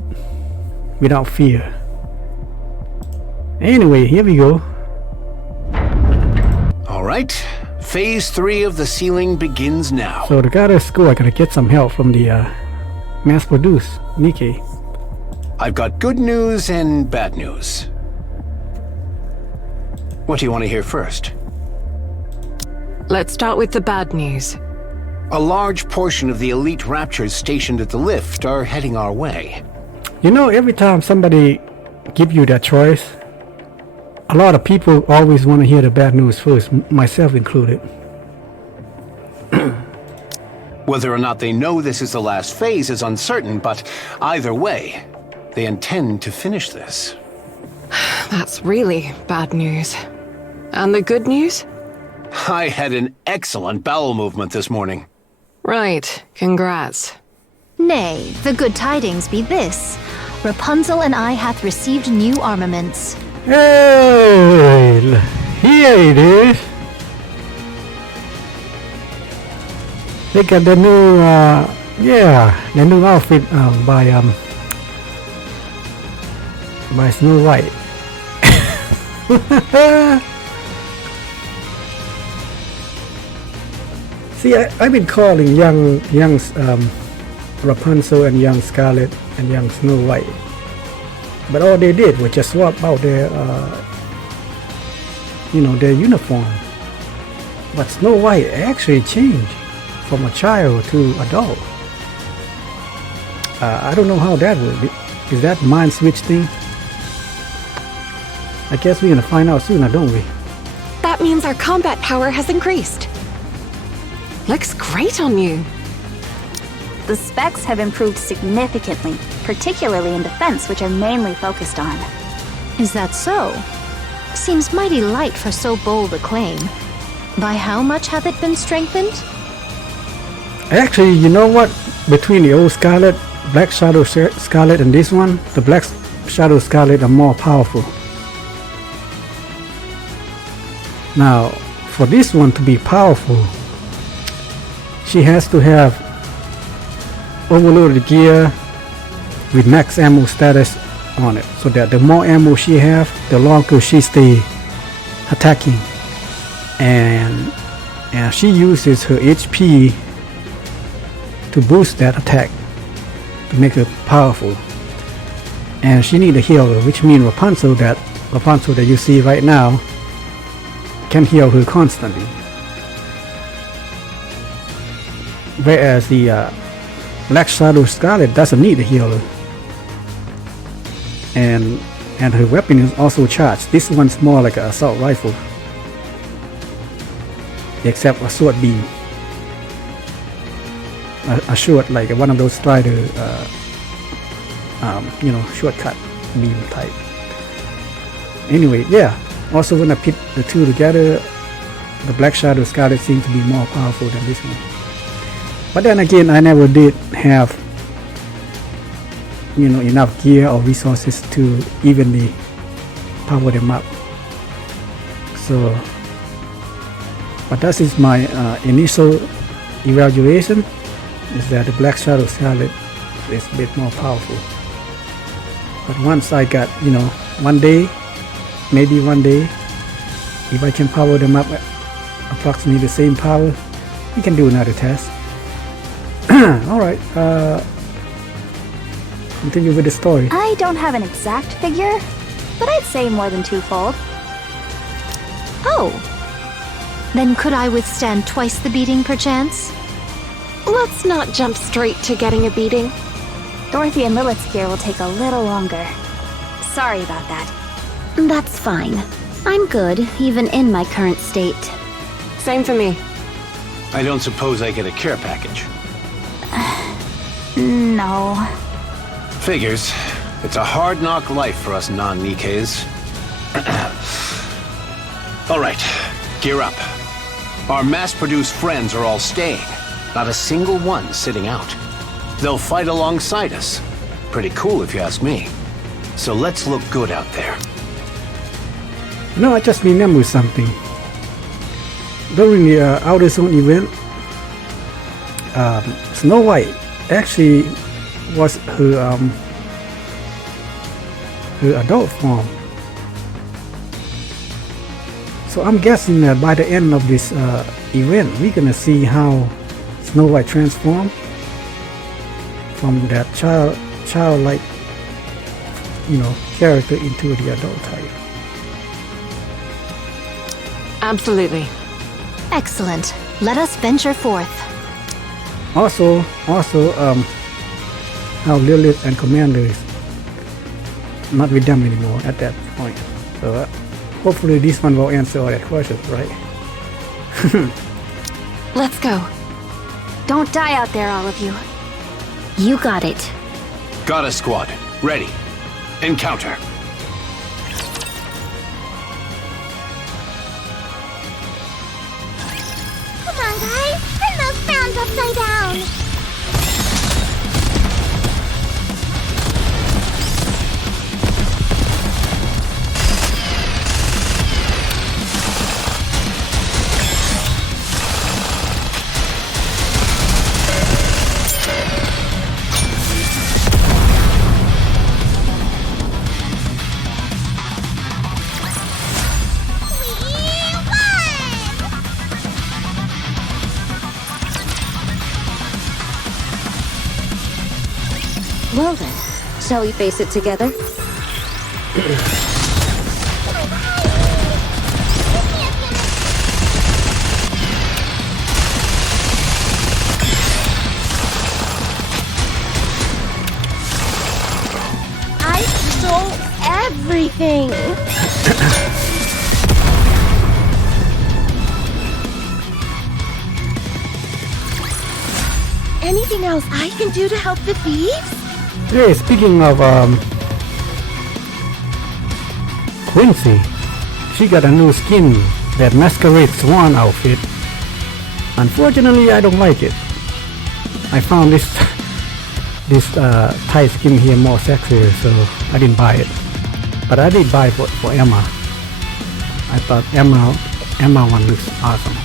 without fear. Anyway, here we go. All right, phase 3 of the sealing begins now. So the Goddess Squad, I gotta get some help from the mass-produced Nikke. I've got good news and bad news. What do you want to hear first? Let's start with the bad news. A large portion of the elite raptures stationed at the lift are heading our way. You know, every time somebody give you that choice, a lot of people always want to hear the bad news first, myself included. Whether or not they know this is the last phase is uncertain, but either way, they intend to finish this. That's really bad news. And the good news? I had an excellent bowel movement this morning. Right, congrats. Nay, the good tidings be this. Rapunzel and I hath received new armaments. Hey, here it is. They got the new, the new outfit by Snow White. See, I've been calling young Rapunzel and young Scarlet and young Snow White, but all they did was just swap out their, their uniform. But Snow White actually changed from a child to adult. I don't know how that would be. Is that mind switch thing? I guess we're gonna find out sooner, don't we? That means our combat power has increased. Looks great on you. The specs have improved significantly, particularly in defense, which I'm mainly focused on. Is that so? Seems mighty light for so bold a claim. By how much hath it been strengthened? Actually, you know what? Between the old Scarlet, Black Shadow Scarlet, and this one, the Black Shadow Scarlet are more powerful. Now, for this one to be powerful, she has to have overloaded gear with max ammo status on it, so that the more ammo she have, the longer she stay attacking, and she uses her HP to boost that attack to make her powerful. And she need a healer, which means Rapunzel that Rapunzel that you see right now can heal her constantly, whereas the Black Shadow Scarlet doesn't need a healer, and her weapon is also charged. This one's more like an assault rifle, except a sword beam, a short, like one of those strider shortcut beam type. Anyway, yeah, also when I put the two together, the Black Shadow Scarlet seems to be more powerful than this one. But then again, I never did have enough gear or resources to evenly power them up. So, but that is my initial evaluation, is that the Black Shadow Scarlet is a bit more powerful. But once I got, maybe one day, if I can power them up at approximately the same power, we can do another test. Alright, continue with the story. I don't have an exact figure, but I'd say more than twofold. Oh. Then could I withstand twice the beating, perchance? Let's not jump straight to getting a beating. Dorothy and Lilith's gear will take a little longer. Sorry about that. That's fine. I'm good, even in my current state. Same for me. I don't suppose I get a care package. No. Figures. It's a hard knock life for us non-Nikkes. Alright, gear up. Our mass-produced friends are all staying. Not a single one sitting out. They'll fight alongside us. Pretty cool if you ask me. So let's look good out there. I just remembered something. During the Outer Zone event, Snow White actually was her adult form. So I'm guessing that by the end of this event, we're gonna see how Snow White transformed from that childlike, character into the adult type. Absolutely. Excellent. Let us venture forth. Also, how Lilith and Commander is not with them anymore at that point. So hopefully this one will answer all that questions, right? Let's go. Don't die out there, all of you. You got it. Goddess Squad, ready. Encounter. Come on, guys! Turn those frowns upside down! Well then, shall we face it together? I stole everything! Anything else I can do to help the thieves? Hey, speaking of Quincy, she got a new skin that masquerades swan outfit. Unfortunately, I don't like it. I found this Thai skin here more sexier, so I didn't buy it. But I did buy for Emma. I thought Emma one looks awesome.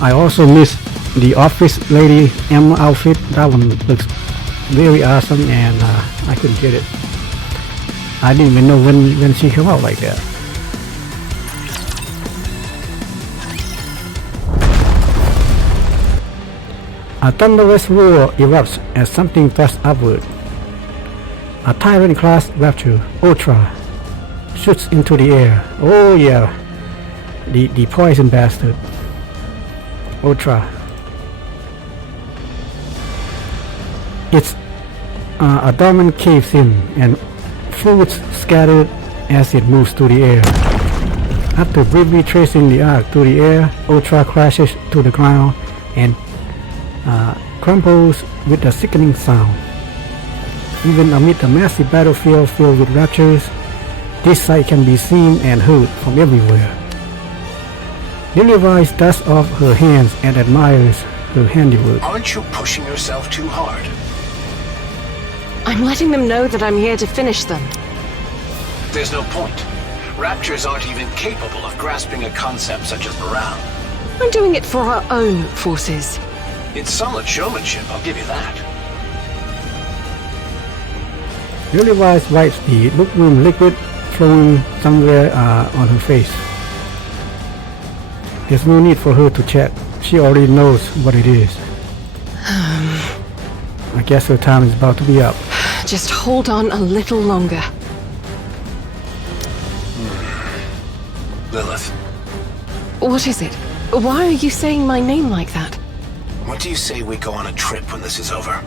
I also missed the office lady Emma outfit. That one looks very awesome, and I couldn't get it. I didn't even know when she came out like that. A thunderous roar erupts as something thrusts upward. A Tyrant class Rapture Ultra shoots into the air. Oh yeah, the poison bastard. Ultra. Its abdomen caves in and fluids scattered as it moves through the air. After briefly tracing the arc through the air, Ultra crashes to the ground and crumbles with a sickening sound. Even amid a massive battlefield filled with raptors, this sight can be seen and heard from everywhere. Lily dusts off her hands and admires her handiwork. Aren't you pushing yourself too hard? I'm letting them know that I'm here to finish them. There's no point. Raptors aren't even capable of grasping a concept such as morale. I'm doing it for our own forces. It's solid showmanship, I'll give you that. Lily wipes the lukewarm liquid flowing somewhere on her face. There's no need for her to check. She already knows what it is. I guess her time is about to be up. Just hold on a little longer. Lilith. What is it? Why are you saying my name like that? What do you say we go on a trip when this is over?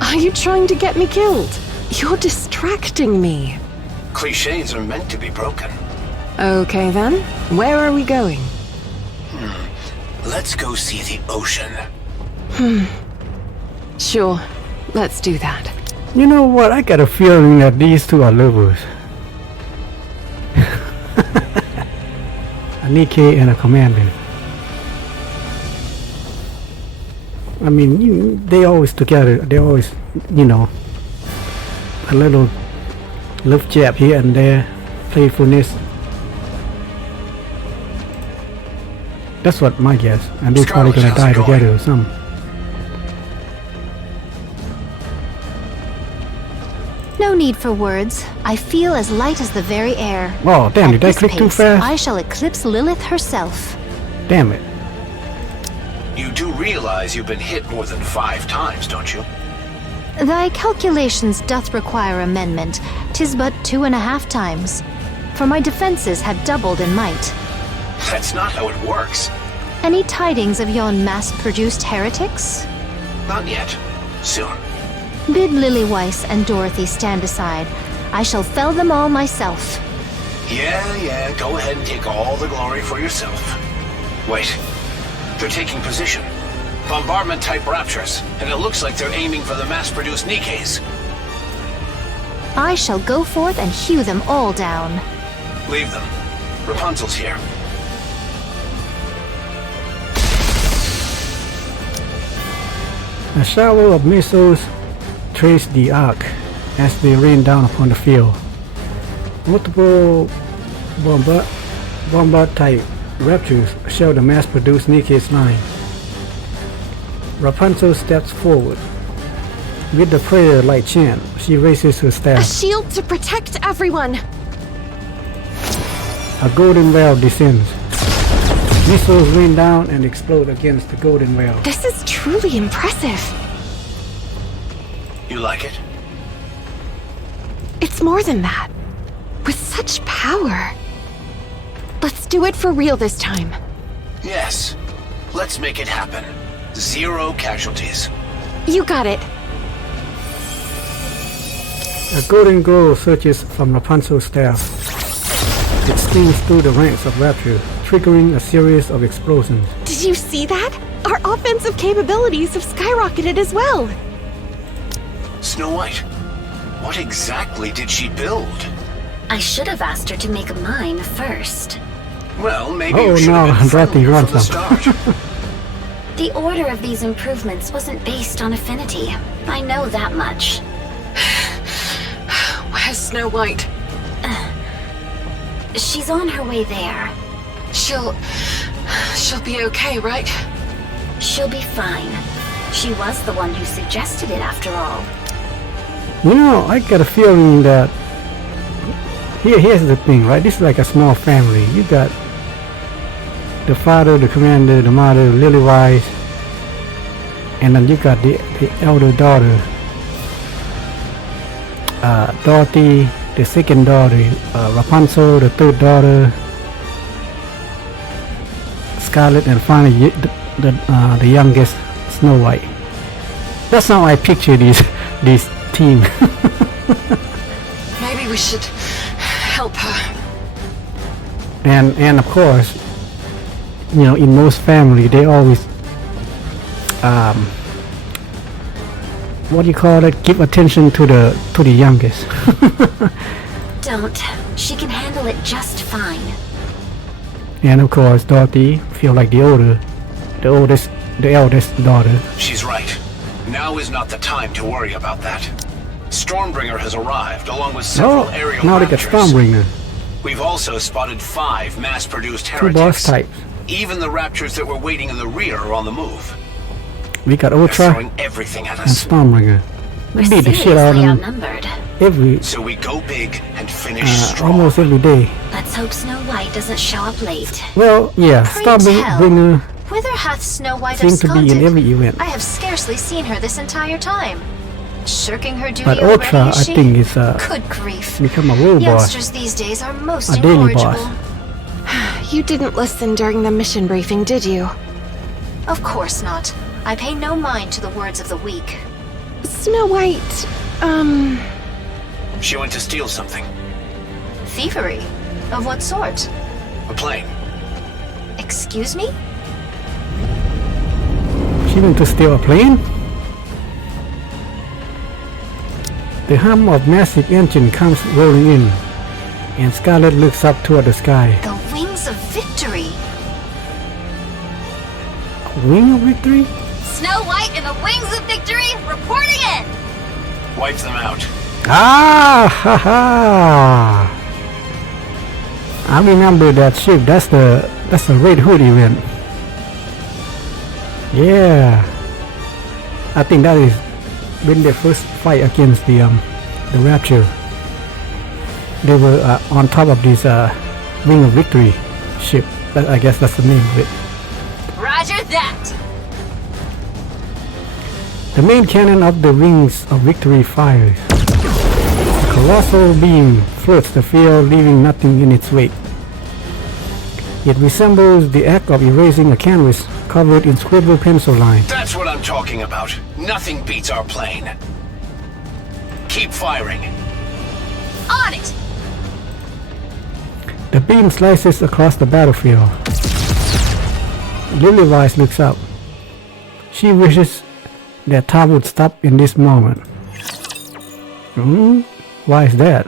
Are you trying to get me killed? You're distracting me. Clichés are meant to be broken. Okay then, where are we going? Let's go see the ocean. Sure, let's do that. You know what? I got a feeling that these two are lovers. A Nikke and a commander. I mean, they always together. They always, you know, a little love jab here and there, playfulness. That's what my guess. And they're probably gonna die together or something. No need for words. I feel as light as the very air. Oh, damn, did I click too fast? I shall eclipse Lilith herself. Damn it. You do realize you've been hit more than 5 times, don't you? Thy calculations doth require amendment. 'Tis but 2.5 times. For my defenses have doubled in might. That's not how it works. Any tidings of yon mass-produced heretics? Not yet. Soon. Bid Lily Weiss and Dorothy stand aside. I shall fell them all myself. Yeah, go ahead and take all the glory for yourself. Wait. They're taking position. Bombardment-type raptors, and it looks like they're aiming for the mass-produced Nikkes. I shall go forth and hew them all down. Leave them. Rapunzel's here. A shower of missiles traced the arc as they rained down upon the field. Multiple bombard-type raptors shelled the mass-produced Nikke's line. Rapunzel steps forward. With the prayer-like chant, she raises her A staff. shield to protect everyone! A golden veil descends. Missiles rain down and explode against the golden veil. This is truly impressive. You like it? It's more than that. With such power. Let's do it for real this time. Yes. Let's make it happen. 0 casualties. You got it. A golden glow surges from Rapunzel's staff. It stings through the ranks of raptors, triggering a series of explosions. Did you see that? Our offensive capabilities have skyrocketed as well. Snow White, what exactly did she build? I should have asked her to make mine first. Well, maybe Oh you should no, have been Dorothy friendlier wants from the some. start. The order of these improvements wasn't based on affinity. I know that much. Where's Snow White? She's on her way there. She'll be okay, right? She'll be fine. She was the one who suggested it after all. You know, I got a feeling that here's the thing, right? This is like a small family. You got the father, the commander, the mother, Lily Weiss, and then you got the elder daughter, Dorothy, the second daughter, Rapunzel, the third daughter, Scarlet, and finally the youngest, Snow White. That's how I picture this team. Maybe we should help her. And of course, you know, in most family they always what do you call it? Give attention to the youngest. Don't. She can handle it just fine. And of course, Dorothy feel like the eldest daughter. She's right. Now is not the time to worry about that. Stormbringer has arrived, along with several aerial now they got raptors. Stormbringer. We've also spotted 5 mass-produced 2 heretics. boss types. Even the raptors that were waiting in the rear are on the move. We got They're Ultra throwing everything at and us. Stormbringer. We beat the shit out of them outnumbered. So we go big and finish strong. almost every day. Let's hope Snow White doesn't show up late. Well, yeah, Pray tell, Stormbringer whither hath Snow White seems to be in absconded? every event. I have scarcely seen her this entire time. Shirking her duty But already, Ultra, is I she? think, is Good grief. become a world boss. Youngsters these days are most A daily incorrigible. boss. You didn't listen during the mission briefing, did you? Of course not. I pay no mind to the words of the weak. Snow White, She went to steal something. Thievery? Of what sort? A plane. Excuse me? She went to steal a plane? The hum of massive engine comes rolling in, and Scarlet looks up toward the sky. The wings of victory. Wing of victory? Snow White and the Wings of Victory reporting in! Wipe them out. Ah, ha ha! I remember that ship. That's the Red Hood event. Yeah, I think that is when they first fight against the Rapture. They were on top of this Wing of Victory ship. I guess that's the name of it. Roger that! The main cannon of the Wings of Victory fires. A colossal beam floods the field, leaving nothing in its wake. It resembles the act of erasing a canvas covered in scribbled pencil lines. That's what I'm talking about. Nothing beats our plane. Keep firing. On it! The beam slices across the battlefield. Lilywise looks up. She wishes that time would stop in this moment. Why is that?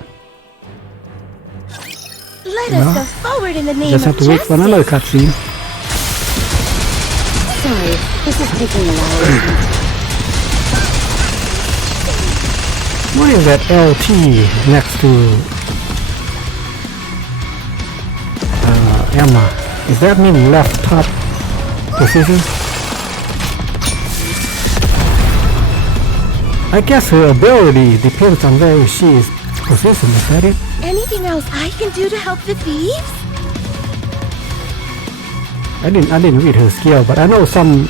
Let us go forward in the name Just have of to wait for justice. another cutscene. Sorry, this is taking a while. What is that LT next to Emma? Is that mean left top position? I guess her ability depends on where she is positioned, is that it? Anything else I can do to help the thieves? I didn't read her skill, but I know some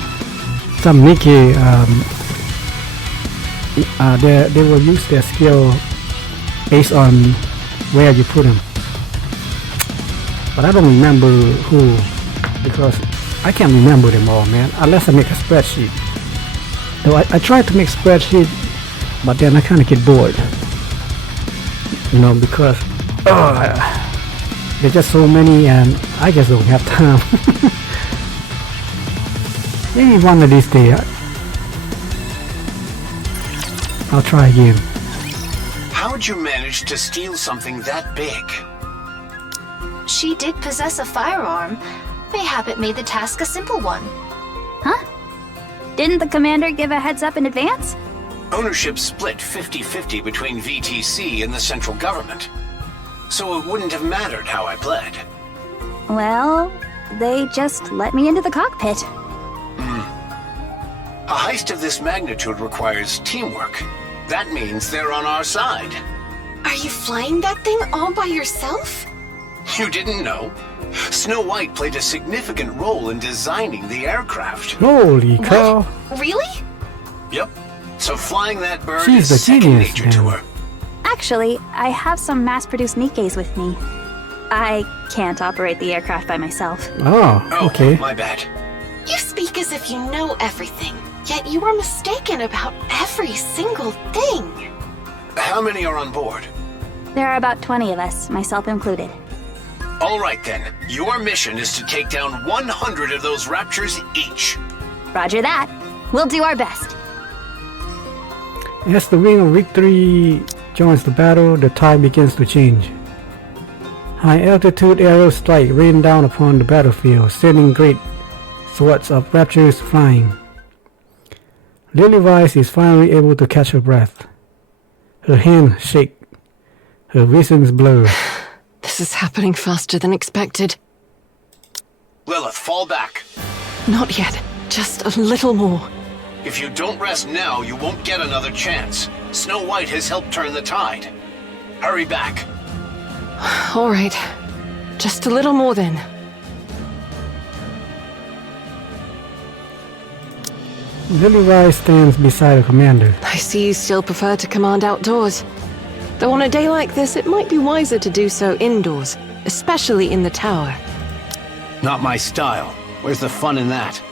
Nikke they will use their skill based on where you put them. But I don't remember who, because I can't remember them all, man, unless I make a spreadsheet. Though I tried to make a spreadsheet, but then I kind of get bored, you know, because there's just so many and I just don't have time. Maybe one of these days I'll try again. How'd you manage to steal something that big? She did possess a firearm. Mayhap it made the task a simple one. Huh? Didn't the commander give a heads up in advance? Ownership split 50-50 between VTC and the central government. So it wouldn't have mattered how I pled. Well, they just let me into the cockpit. A heist of this magnitude requires teamwork. That means they're on our side. are you flying that thing all by yourself? You didn't know? Snow White played a significant role in designing the aircraft. Holy cow. Really? Yep. So flying that bird She's is a second genius, nature to man. her. Actually, I have some mass-produced Nikkes with me. I can't operate the aircraft by myself. Oh, okay. My bad. You speak as if you know everything, yet you are mistaken about every single thing. How many are on board? There are about 20 of us, myself included. All right then. Your mission is to take down 100 of those raptures each. Roger that. We'll do our best. As the Ring of Victory joins the battle, the tide begins to change. High-altitude arrows strike rain down upon the battlefield, sending great swords of raptures flying. Lily-Wise is finally able to catch her breath. Her hands shake. Her vision's blur. This is happening faster than expected. Lilith, fall back. Not yet. Just a little more. If you don't rest now, you won't get another chance. Snow White has helped turn the tide. Hurry back. All right. Just a little more then. Lily-Wise stands beside her commander. I see you still prefer to command outdoors. Though on a day like this, it might be wiser to do so indoors, especially in the tower. Not my style. Where's the fun in that?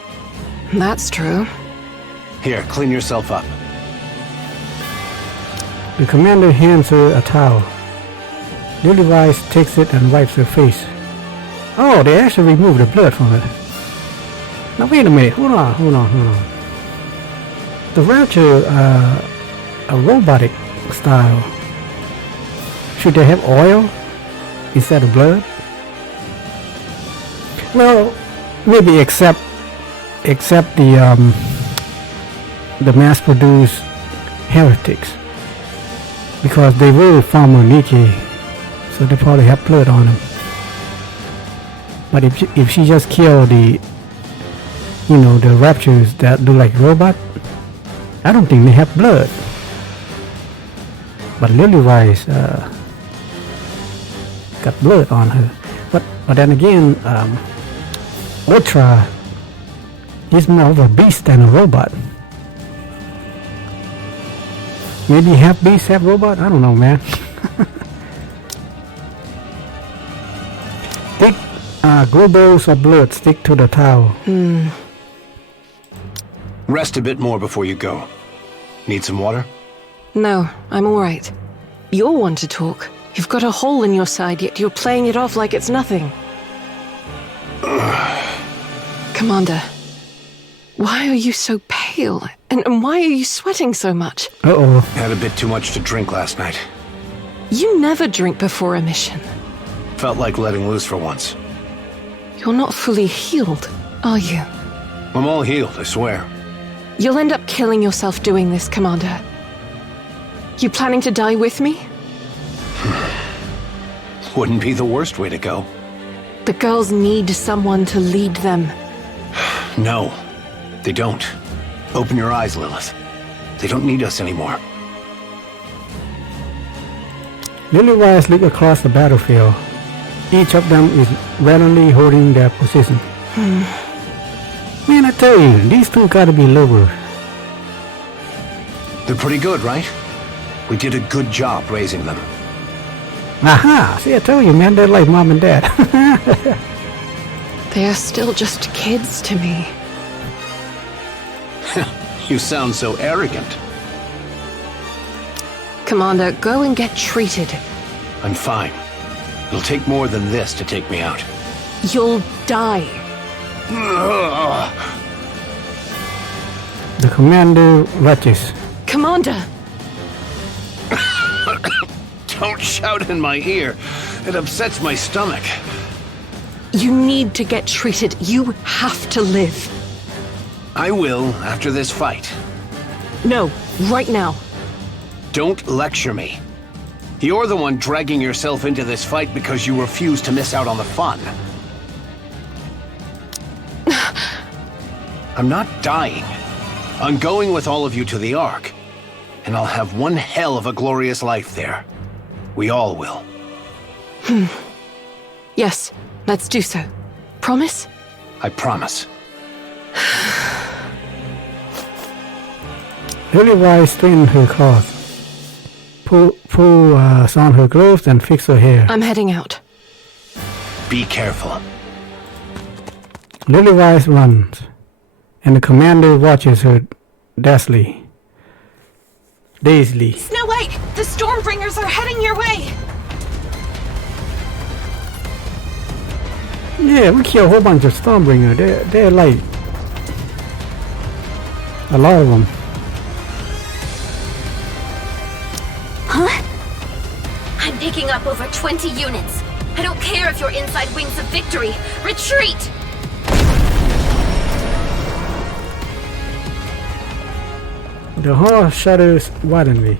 That's true. Here, clean yourself up. The commander hands her a towel. Lily-Wise takes it and wipes her face. Oh, they actually removed the blood from it. Now wait a minute, hold on. The rapture, a robotic style. Should they have oil instead of blood? Well, maybe except the mass-produced heretics, because they were former Nikke, so they probably have blood on them. But if she just killed the raptures that look like robot, I don't think they have blood. But Lily-Wise got blood on her. But then again, Ultra is more of a beast than a robot. Maybe half beast, half robot? I don't know, man. Thick globules of blood stick to the towel. Rest a bit more before you go. Need some water? No, I'm all right. You're one to talk. You've got a hole in your side, yet you're playing it off like it's nothing. Commander, why are you so pale? And why are you sweating so much? Uh-oh. Had a bit too much to drink last night. You never drink before a mission. Felt like letting loose for once. You're not fully healed, are you? I'm all healed, I swear. You'll end up killing yourself doing this, Commander. You planning to die with me? Wouldn't be the worst way to go. The girls need someone to lead them. No, they don't. Open your eyes, Lilith. They don't need us anymore. Lily-Wise look across the battlefield. Each of them is readily holding their position. Man, I tell you, these two gotta be lower. They're pretty good, right? We did a good job raising them. Aha! See, I told you, man, they're like mom and dad. They are still just kids to me. You sound so arrogant. Commander, go and get treated. I'm fine. It'll take more than this to take me out. You'll die. The commander retches. Commander! Don't shout in my ear. It upsets my stomach. You need to get treated. You have to live. I will after this fight. No, right now. Don't lecture me. You're the one dragging yourself into this fight because you refuse to miss out on the fun. I'm not dying. I'm going with all of you to the Ark. And I'll have one hell of a glorious life there. We all will. Yes, let's do so. Promise? I promise. Lily-Wise straightened her cloth, puts on her gloves and fix her hair. I'm heading out. Be careful. Lily-Wise runs, and the commander watches her dazedly. Snow White! The Stormbringers are heading your way! Yeah, we kill a whole bunch of Stormbringers. They're like a lot of them. Huh? I'm picking up over 20 units. I don't care if you're inside Wings of Victory. Retreat! The hall shudders violently.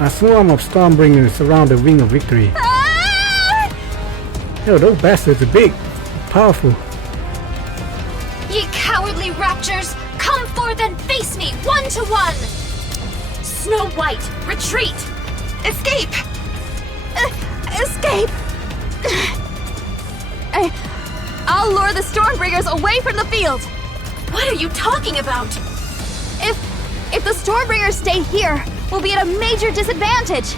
A swarm of Stormbringers surround the Wing of Victory. Yo, those bastards are big, powerful. Ye cowardly raptures, come forth and face me 1-to-1! Snow White, retreat! Escape! Escape! I'll lure the Stormbringers away from the field! What are you talking about? If the Stormbringers stay here, we'll be at a major disadvantage.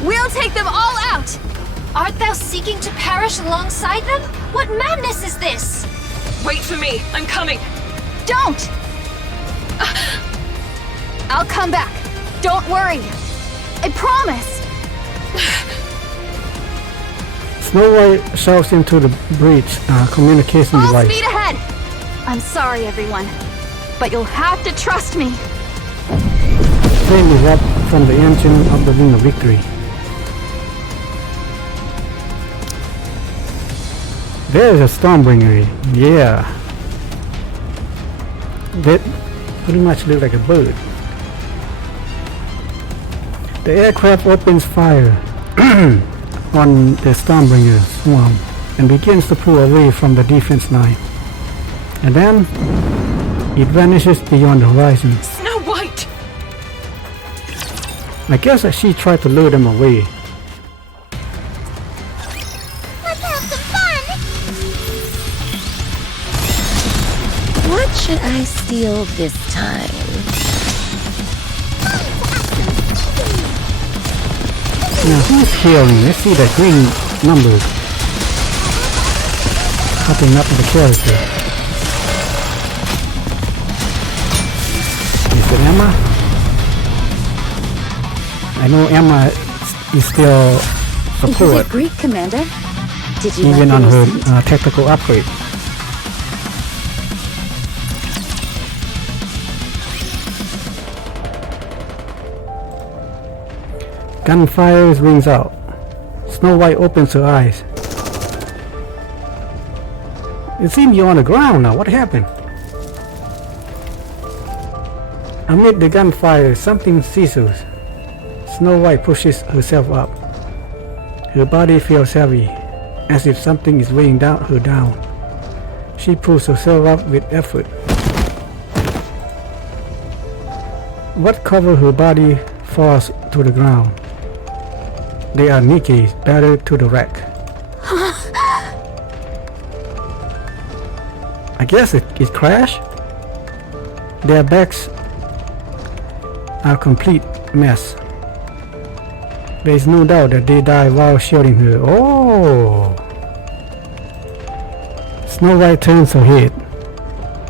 We'll take them all out. Art thou seeking to perish alongside them? What madness is this? Wait for me. I'm coming. Don't! I'll come back. Don't worry. I promise. Snow White shouts into the breach communication Full device. speed ahead. I'm sorry, everyone, but you'll have to trust me. Flame erupt from the engine of the Wing of Victory. There's a Stormbringer. Yeah. That pretty much looks like a bird. The aircraft opens fire on the Stormbringer swarm and begins to pull away from the defense line. And then it vanishes beyond the horizon. Snow White! I guess she tried to lure them away. Let's have some fun! What should I steal this time? Now who's healing? Let's see the green numbers popping up in the character. Is it Emma? I know Emma is still support. Is it Greek, Commander? Did you Even like on the her receipt? technical upgrade. Gunfire rings out. Snow White opens her eyes. It seems you're on the ground now. What happened? Amid the gunfire, something sizzles. Snow White pushes herself up. Her body feels heavy, as if something is weighing her down. She pulls herself up with effort. What covers her body falls to the ground. They are Nikke's, battered to the wreck. I guess it crashed. Their backs are a complete mess. There is no doubt that they died while shielding her. Oh! Snow White turns her head.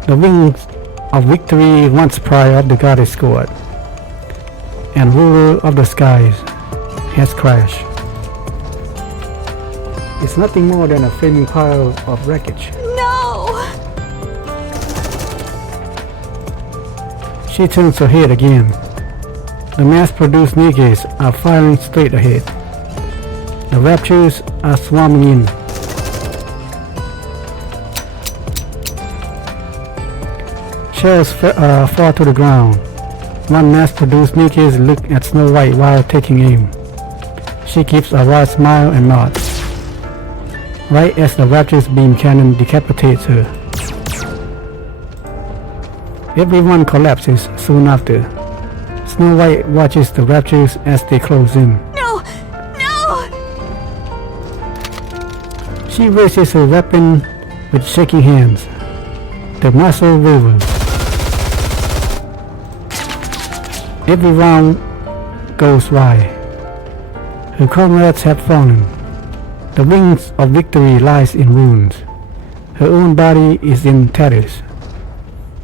The Wings of Victory, once pride of the Goddess Squad and ruler of the skies, has crashed. It's nothing more than a flaming pile of wreckage. No! She turns her head again. The mass-produced Nikkes are firing straight ahead. The Raptures are swarming in. Shells fall to the ground. One mass-produced Nikke looks at Snow White while taking aim. She gives a wide smile and nods. Right as the Rapture's beam cannon decapitates her. Everyone collapses soon after. Snow White watches the Raptures as they close in. No! No! She raises her weapon with shaking hands. The muzzle wavers. Every round goes by. Her comrades have fallen. The wings of victory lies in ruins. Her own body is in tatters.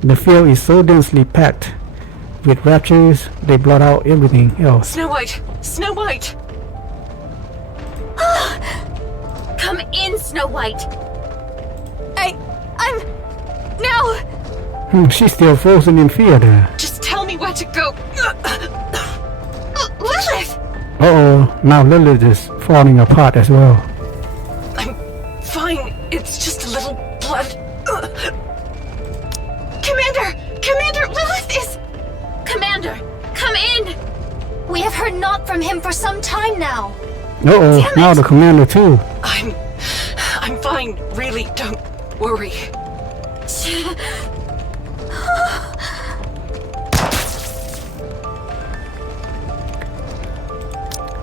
The field is so densely packed with raptures they blot out everything else. Snow White! Snow White! Come in, Snow White. I'm now. She's still frozen in fear there. Just tell me where to go. Lilith! Uh-oh, now Lilith is falling apart as well. I'm fine. It's just a little blood. Commander, Lilith is... Commander, come in. We have heard naught from him for some time now. Uh-oh, now the commander too. I'm fine. Really, don't worry.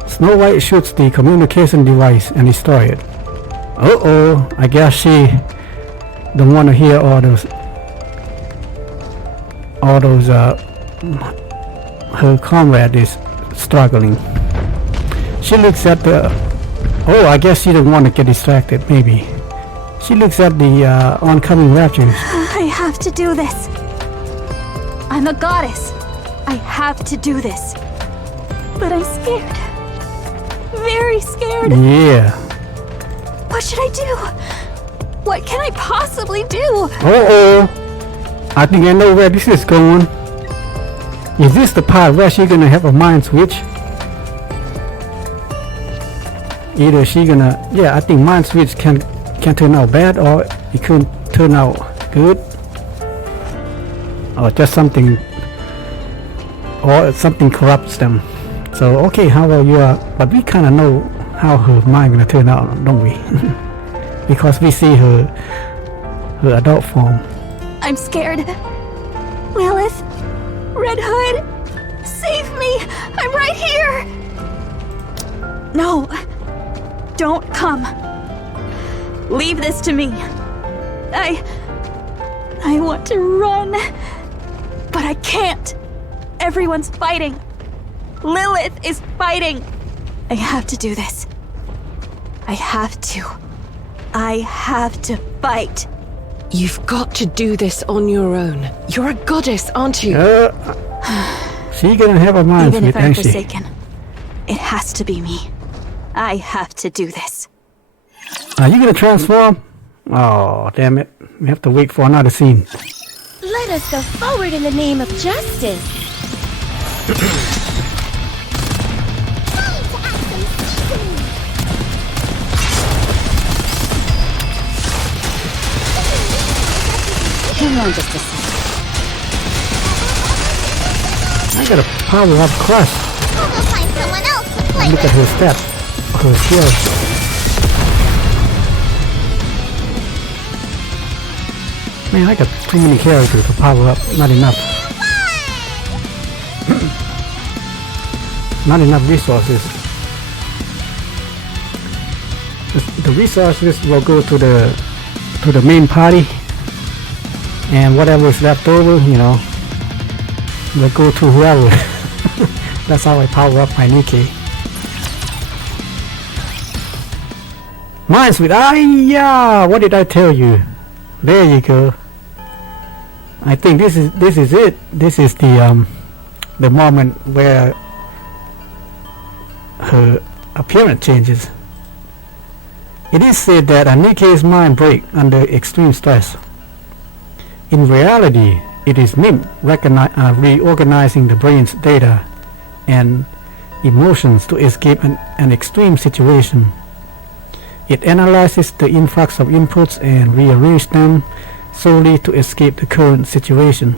Snow White shoots the communication device and destroys it. Uh-oh, I guess she don't want to hear all those her comrade is struggling. She looks at the I guess she don't want to get distracted, maybe. She looks at the oncoming raptures. I have to do this. I'm a goddess. I have to do this. But I'm scared. Very scared. Yeah. What should I do? What can I possibly do? I think I know where this is going. Is this the part where she's gonna have a mind switch? Either she gonna... Yeah, I think mind switch can turn out bad, or it could turn out good. Or just something... Or something corrupts them. So, okay, how about you are... But we kinda know how her mind gonna turn out, don't we? Because we see her adult form. I'm scared. Lilith, Red Hood, save me! I'm right here! No, don't come. Leave this to me. I want to run, but I can't. Everyone's fighting. Lilith is fighting. I have to do this. I have to fight. You've got to do this on your own. You're a goddess, aren't you? She gonna have a mind Even if switch, I'm ain't she? forsaken, it has to be me. I have to do this. Are you gonna transform? Oh, damn it. We have to wait for another scene. Let us go forward in the name of justice. Hang on just a second. I gotta power up Crush. We'll find someone else to play Look at with. her stats. Her skills. Man, I got too many characters to power up. Not enough. Not enough resources. The resources will go to the main party, and whatever is left over, you know, will go to whoever. That's how I power up my Nikke. Mine's with what did I tell you? There you go. I think this is it. This is the moment where her appearance changes. It is said that a Nikke's mind breaks under extreme stress. In reality, it is NIM reorganizing the brain's data and emotions to escape an extreme situation. It analyzes the influx of inputs and rearranges them solely to escape the current situation.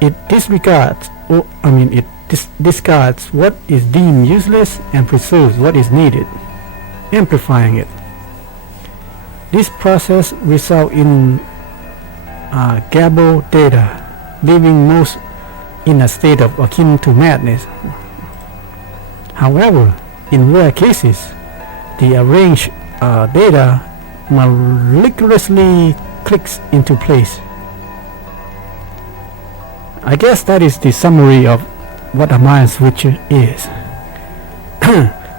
It disregards what is deemed useless and preserves what is needed, amplifying it. This process results in garbled data, leaving most in a state of akin to madness. However, in rare cases, the arranged data miraculously clicks into place. I guess that is the summary of what a mind switcher is.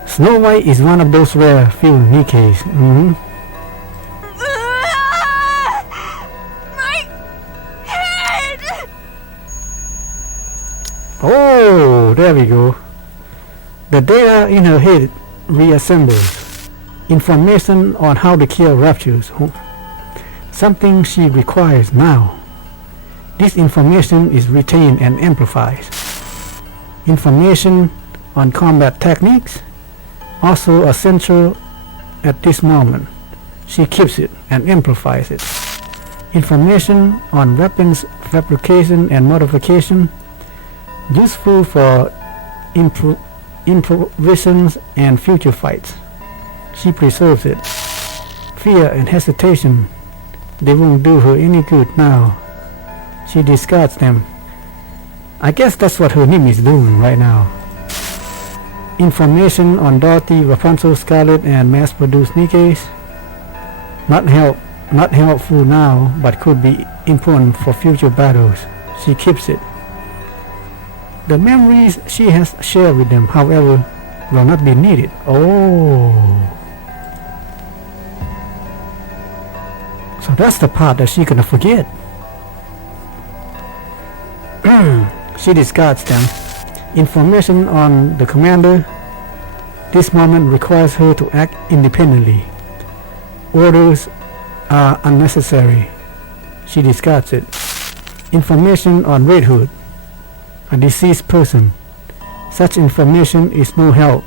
Snow White is one of those rare few Nikkes. My head! Oh, there we go. The data in her head reassembles. Information on how to kill raptures. Something she requires now. This information is retained and amplified. Information on combat techniques, also essential at this moment. She keeps it and amplifies it. Information on weapons fabrication and modification, useful for improvisations and future fights. She preserves it. Fear and hesitation, they won't do her any good now. She discards them. I guess that's what her name is doing right now. Information on Dorothy, Rapunzel, Scarlet, and mass-produced Nikkes. Not helpful now, but could be important for future battles. She keeps it. The memories she has shared with them, however, will not be needed. Oh. So that's the part that she's gonna forget. She discards them. Information on the commander. This moment requires her to act independently. Orders are unnecessary. She discards it. Information on Red Hood, a deceased person. Such information is no help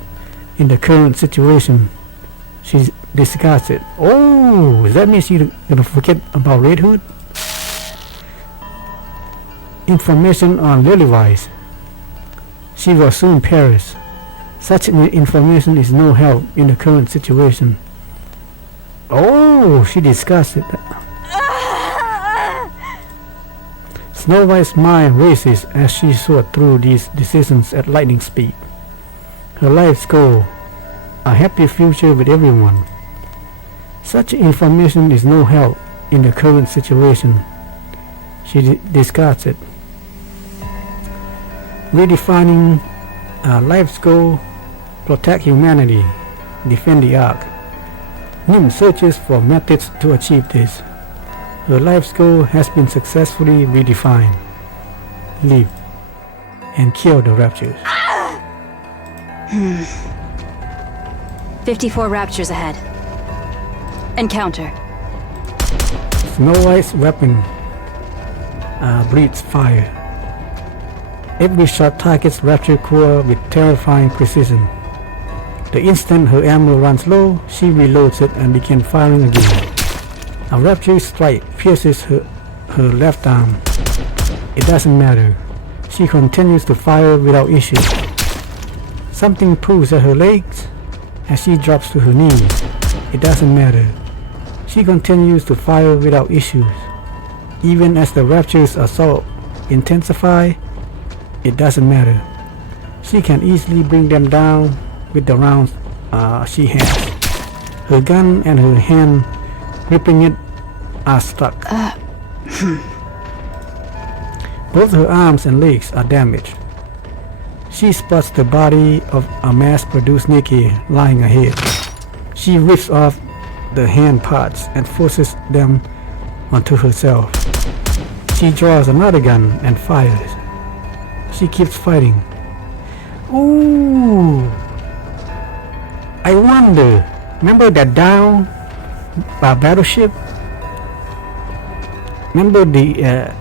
in the current situation. She discards it. Oh, does that mean she's gonna forget about Red Hood? Information on Lilywise. She will soon perish. Such information is no help in the current situation. Oh, she discussed it. Snow White's mind races as she sorts through these decisions at lightning speed. Her life's goal, a happy future with everyone. Such information is no help in the current situation. She discards it. Redefining life's goal, protect humanity, defend the Ark. Nim searches for methods to achieve this. Her life's goal has been successfully redefined. Live and kill the raptures. 54 raptures ahead. Encounter. Snow White's weapon breathes fire. Every shot targets rapture core with terrifying precision. The instant her ammo runs low, she reloads it and begins firing again. A rapture strike pierces her left arm. It doesn't matter. She continues to fire without issue. Something pulls at her legs as she drops to her knees. It doesn't matter. She continues to fire without issues. Even as the rapture's assault intensifies, it doesn't matter. She can easily bring them down with the rounds she has. Her gun and her hand gripping it are stuck. Both her arms and legs are damaged. She spots the body of a mass-produced Nikke lying ahead. She rips off the hand parts and forces them onto herself. She draws another gun and fires. She keeps fighting. Ooh! I wonder, remember that down battleship? Remember the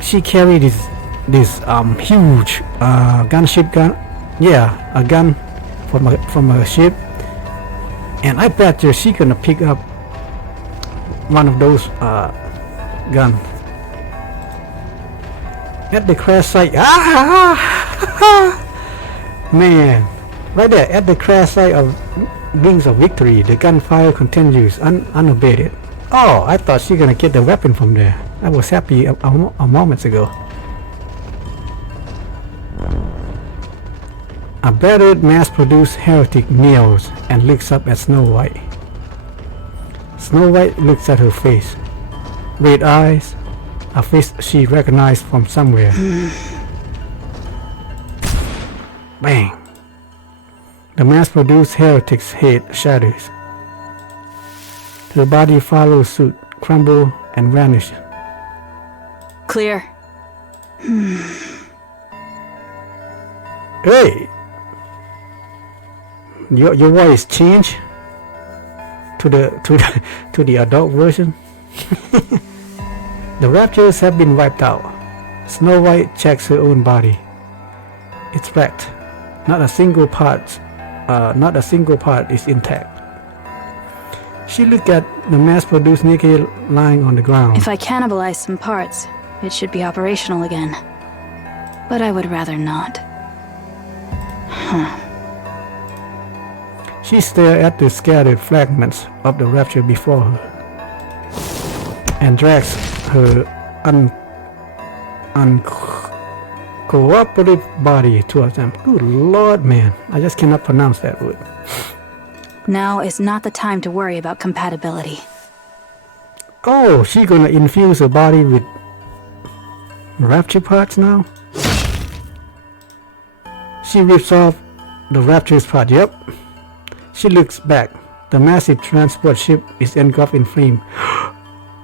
she carried this huge gunship gun? Yeah, a gun from a ship. And I bet you she gonna pick up one of those guns. At the crash site, man, right there at the crash site of Wings of Victory, the gunfire continues unabated. Oh, I thought she gonna get the weapon from there. I was happy a moments ago. A battered, mass-produced heretic kneels and looks up at Snow White. Snow White looks at her face. Red eyes, a face she recognized from somewhere. Bang! The mass-produced heretic's head shatters. Her body follows suit, crumble and vanish. Clear. Hey! Your voice changed to the adult version. The raptures have been wiped out. Snow White checks her own body. It's wrecked. Not a single part is intact. She looked at the mass-produced Nikke lying on the ground. If I cannibalize some parts, it should be operational again. But I would rather not. She stared at the scattered fragments of the rapture before her and drags her uncooperative body towards them. Good Lord, man. I just cannot pronounce that word. Now is not the time to worry about compatibility. Oh, she gonna infuse her body with rapture parts now? She rips off the rapture's part. Yep. She looks back. The massive transport ship is engulfed in flame.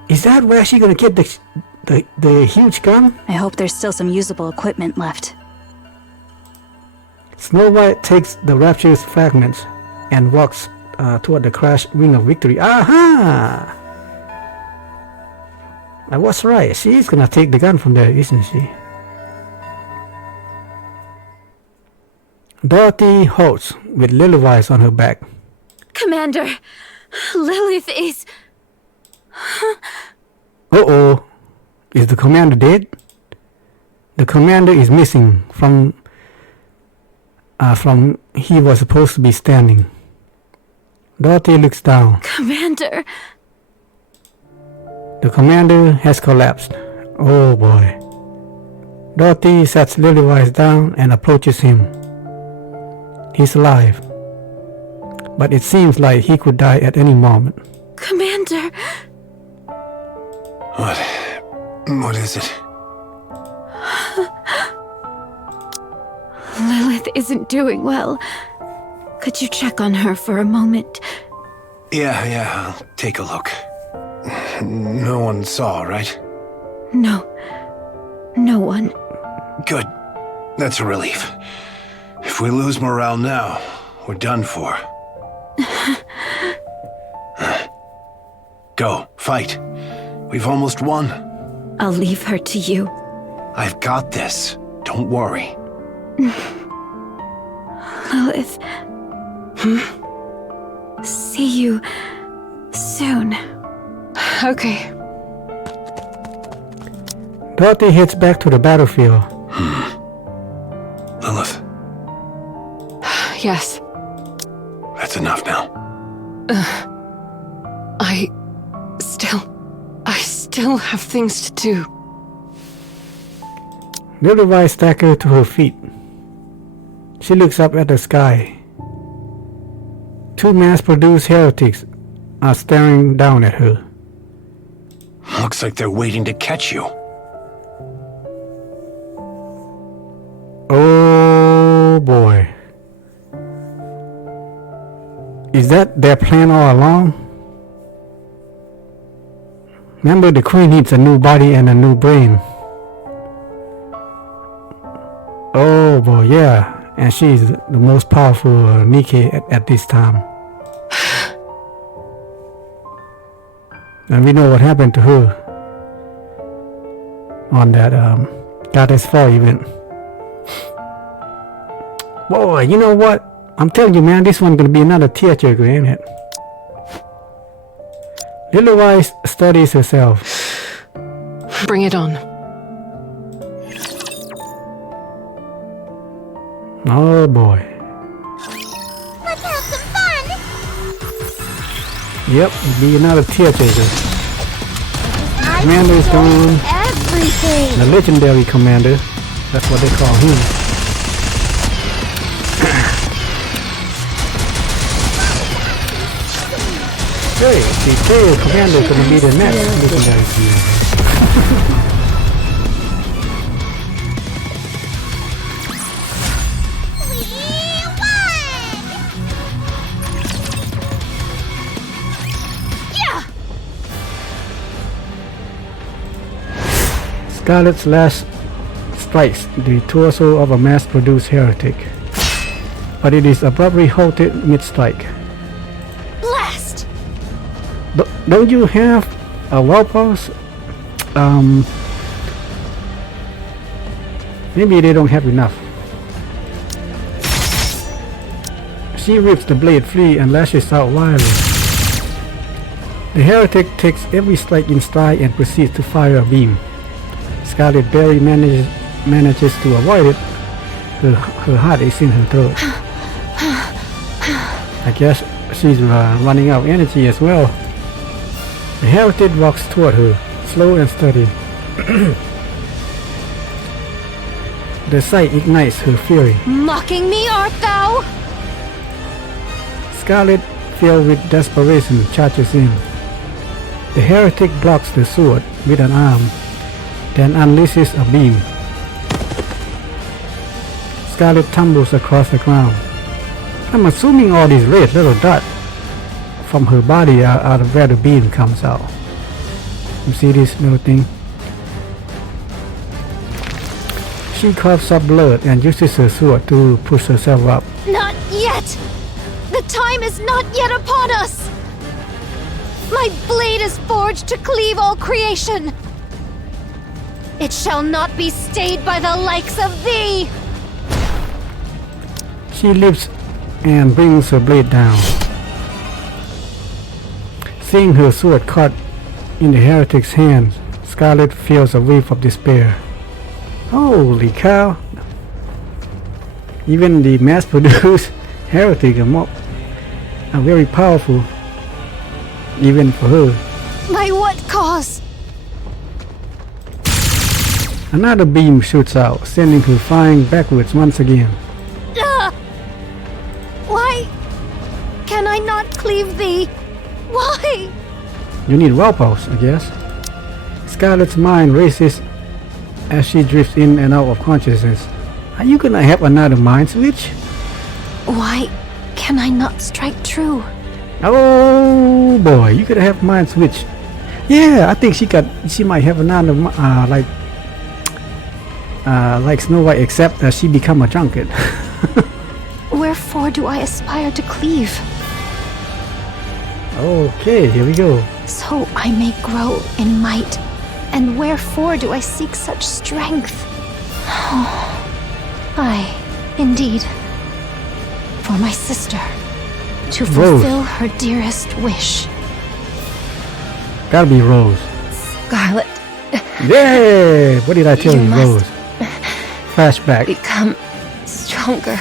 Is that where she gonna get the huge gun? I hope there's still some usable equipment left. Snow White takes the rapture's fragments and walks toward the crashed Ring of Victory. Aha! I was right. She's gonna take the gun from there, isn't she? Dorothy halts with Lilywise on her back. Commander, Lilith is... Uh-oh. Is the commander dead? The commander is missing from he was supposed to be standing. Dorothy looks down. Commander... The commander has collapsed. Oh boy. Dorothy sets Lilywise down and approaches him. He's alive, but it seems like he could die at any moment. Commander... What is it? Lilith isn't doing well. Could you check on her for a moment? Yeah, I'll take a look. No one saw, right? No. No one. Good. That's a relief. If we lose morale now, we're done for. Go, fight. We've almost won. I'll leave her to you. I've got this. Don't worry. Lilith. See you soon. Okay. Dorothy heads back to the battlefield. Lilith. Yes. That's enough now. I still have things to do. Lilywise staggers to her feet. She looks up at the sky. Two mass-produced heretics are staring down at her. Looks like they're waiting to catch you. Oh boy. Is that their plan all along? Remember, the queen needs a new body and a new brain. Oh boy, yeah. And she's the most powerful Nikke at this time. And we know what happened to her on that Goddess Fall event. Boy, you know what? I'm telling you, man, this one's gonna be another tearjerker, ain't it? Lilywise studies herself. Bring it on. Oh boy. Let's have some fun! Yep, it'll be another tearjerker. Commander is gone. Everything! The legendary commander. That's what they call him. Hey, the tail commander is gonna be the next legendary commander. Scarlet's last strikes the torso of a mass-produced heretic, but it is abruptly halted mid-strike. Blast! Don't you have a wall pulse? Maybe they don't have enough. She rips the blade free and lashes out wildly. The heretic takes every strike in stride and proceeds to fire a beam. Scarlet barely manages to avoid it. Her heart is in her throat. I guess she's running out of energy as well. The heretic walks toward her, slow and steady. The sight ignites her fury. Mocking me, art thou? Scarlet, filled with desperation, charges in. The heretic blocks the sword with an arm, then unleashes a beam. Scarlet tumbles across the ground. I'm assuming all these red little dots from her body are where the beam comes out. You see this little thing? She coughs up blood and uses her sword to push herself up. Not yet! The time is not yet upon us! My blade is forged to cleave all creation! It shall not be stayed by the likes of thee! She lifts and brings her blade down. Seeing her sword caught in the heretic's hands, Scarlet feels a wave of despair. Holy cow! Even the mass-produced heretic are very powerful, even for her. By what cause? Another beam shoots out, sending her flying backwards once again. Why can I not cleave thee? Why? You need well pulse, I guess. Scarlet's mind races as she drifts in and out of consciousness. Are you gonna have another mind switch? Why can I not strike true? Oh boy, you could have mind switch. Yeah, I think she might have another like Snow White, except that she become a drunkard. Wherefore do I aspire to cleave? Okay, here we go. So I may grow in might. And wherefore do I seek such strength? I, indeed, for my sister, to fulfill her dearest wish. Gotta be Rose. Scarlet. Yeah! What did I tell you, Rose? Flashback. Become stronger.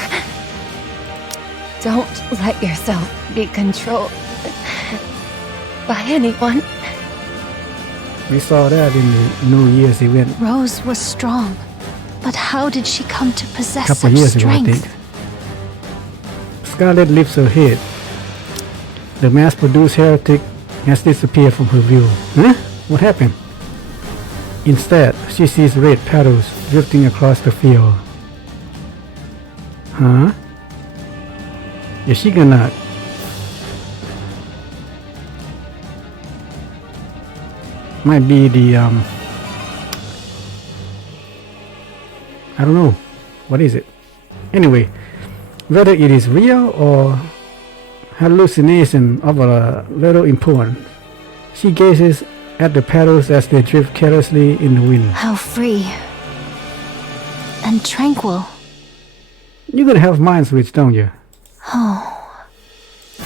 Don't let yourself be controlled by anyone. We saw that in the New Year's event. Rose was strong, but how did she come to possess Couple such years ago, I strength? think. Scarlet lifts her head. The mass-produced heretic has disappeared from her view. Huh? What happened? Instead, she sees red petals drifting across the field. Huh? Is she gonna... Might be the I don't know. What is it? Anyway, whether it is real or hallucination of a little important, she gazes at the petals as they drift carelessly in the wind. How free and tranquil. You're gonna have mind switch, don't you? Oh,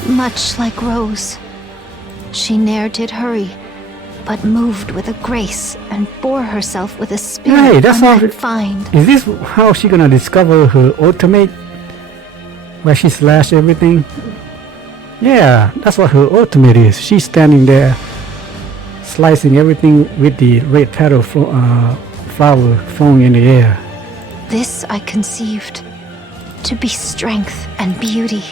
much like Rose. She ne'er did hurry, but moved with a grace and bore herself with a spirit Hey, that's how unconfined. Is this how she gonna discover her ultimate? Where she slashed everything? Yeah, that's what her ultimate is. She's standing there, slicing everything with the red petal flower flowing in the air. This I conceived, to be strength and beauty.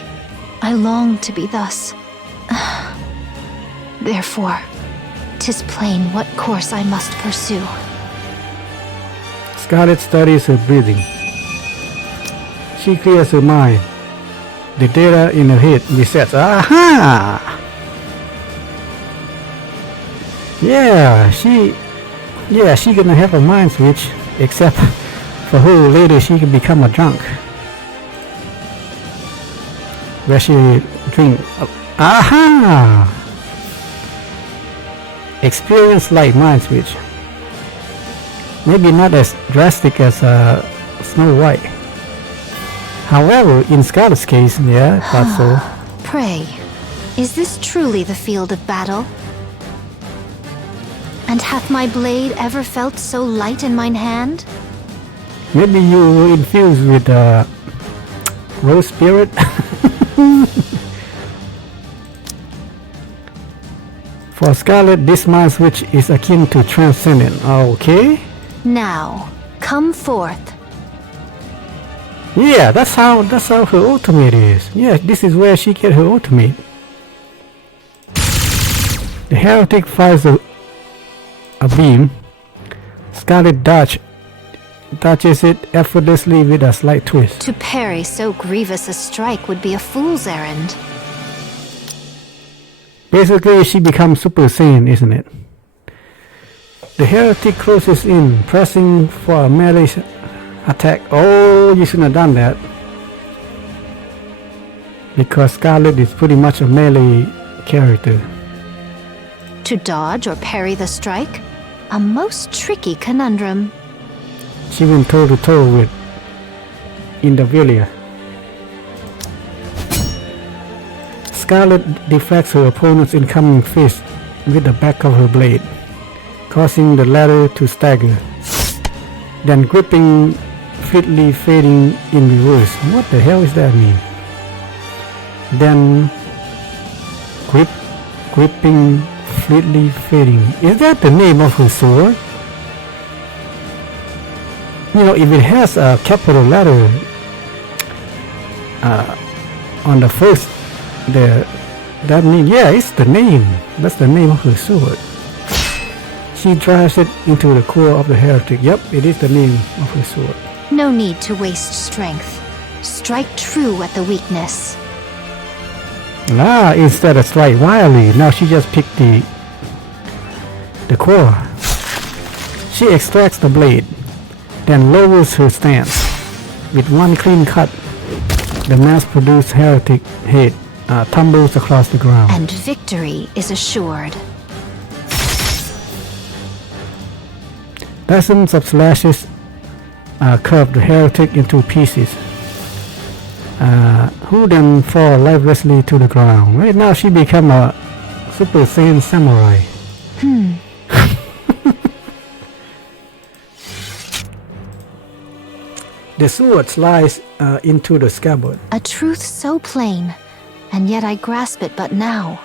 I long to be thus. Therefore, 'tis plain what course I must pursue. Scarlet studies her breathing. She clears her mind. The data in her head resets. Aha! Yeah, she Yeah, she gonna have a mind switch, except for her later she can become a drunk. Where she drink. Aha! Experience like mind switch. Maybe not as drastic as Snow White. However, in Scarlet's case, yeah, thought so. Pray, is this truly the field of battle? And hath my blade ever felt so light in mine hand? Maybe you were infused with Rose Spirit. For Scarlet, this mind switch is akin to transcendent. Okay. Now, come forth. Yeah, that's how her ultimate is. Yeah, this is where she get her ultimate. The heretic fires a beam. Scarlet dodges it effortlessly with a slight twist. To parry so grievous a strike would be a fool's errand. Basically, she becomes Super Saiyan, isn't it? The heretic closes in, pressing for a melee attack. Oh, you shouldn't have done that. Because Scarlet is pretty much a melee character. To dodge or parry the strike? A most tricky conundrum. She went toe to toe with Indivilia. Scarlet deflects her opponent's incoming fist with the back of her blade, causing the latter to stagger, then gripping, fitly fading in reverse. What the hell does that mean? Then gripping, fleetly fading. Is that the name of her sword? You know, if it has a capital letter on the first, that means, yeah, it's the name. That's the name of her sword. She drives it into the core of the heretic. Yep, it is the name of her sword. No need to waste strength. Strike true at the weakness. Instead of strike wildly, now she just picked the core. She extracts the blade, then lowers her stance. With one clean cut, the mass-produced heretic head tumbles across the ground. And victory is assured. Dozens of slashes curve the heretic into pieces, who then fall lifelessly to the ground. Right now she become a Super Saiyan samurai. The sword slides into the scabbard. A truth so plain, and yet I grasp it but now.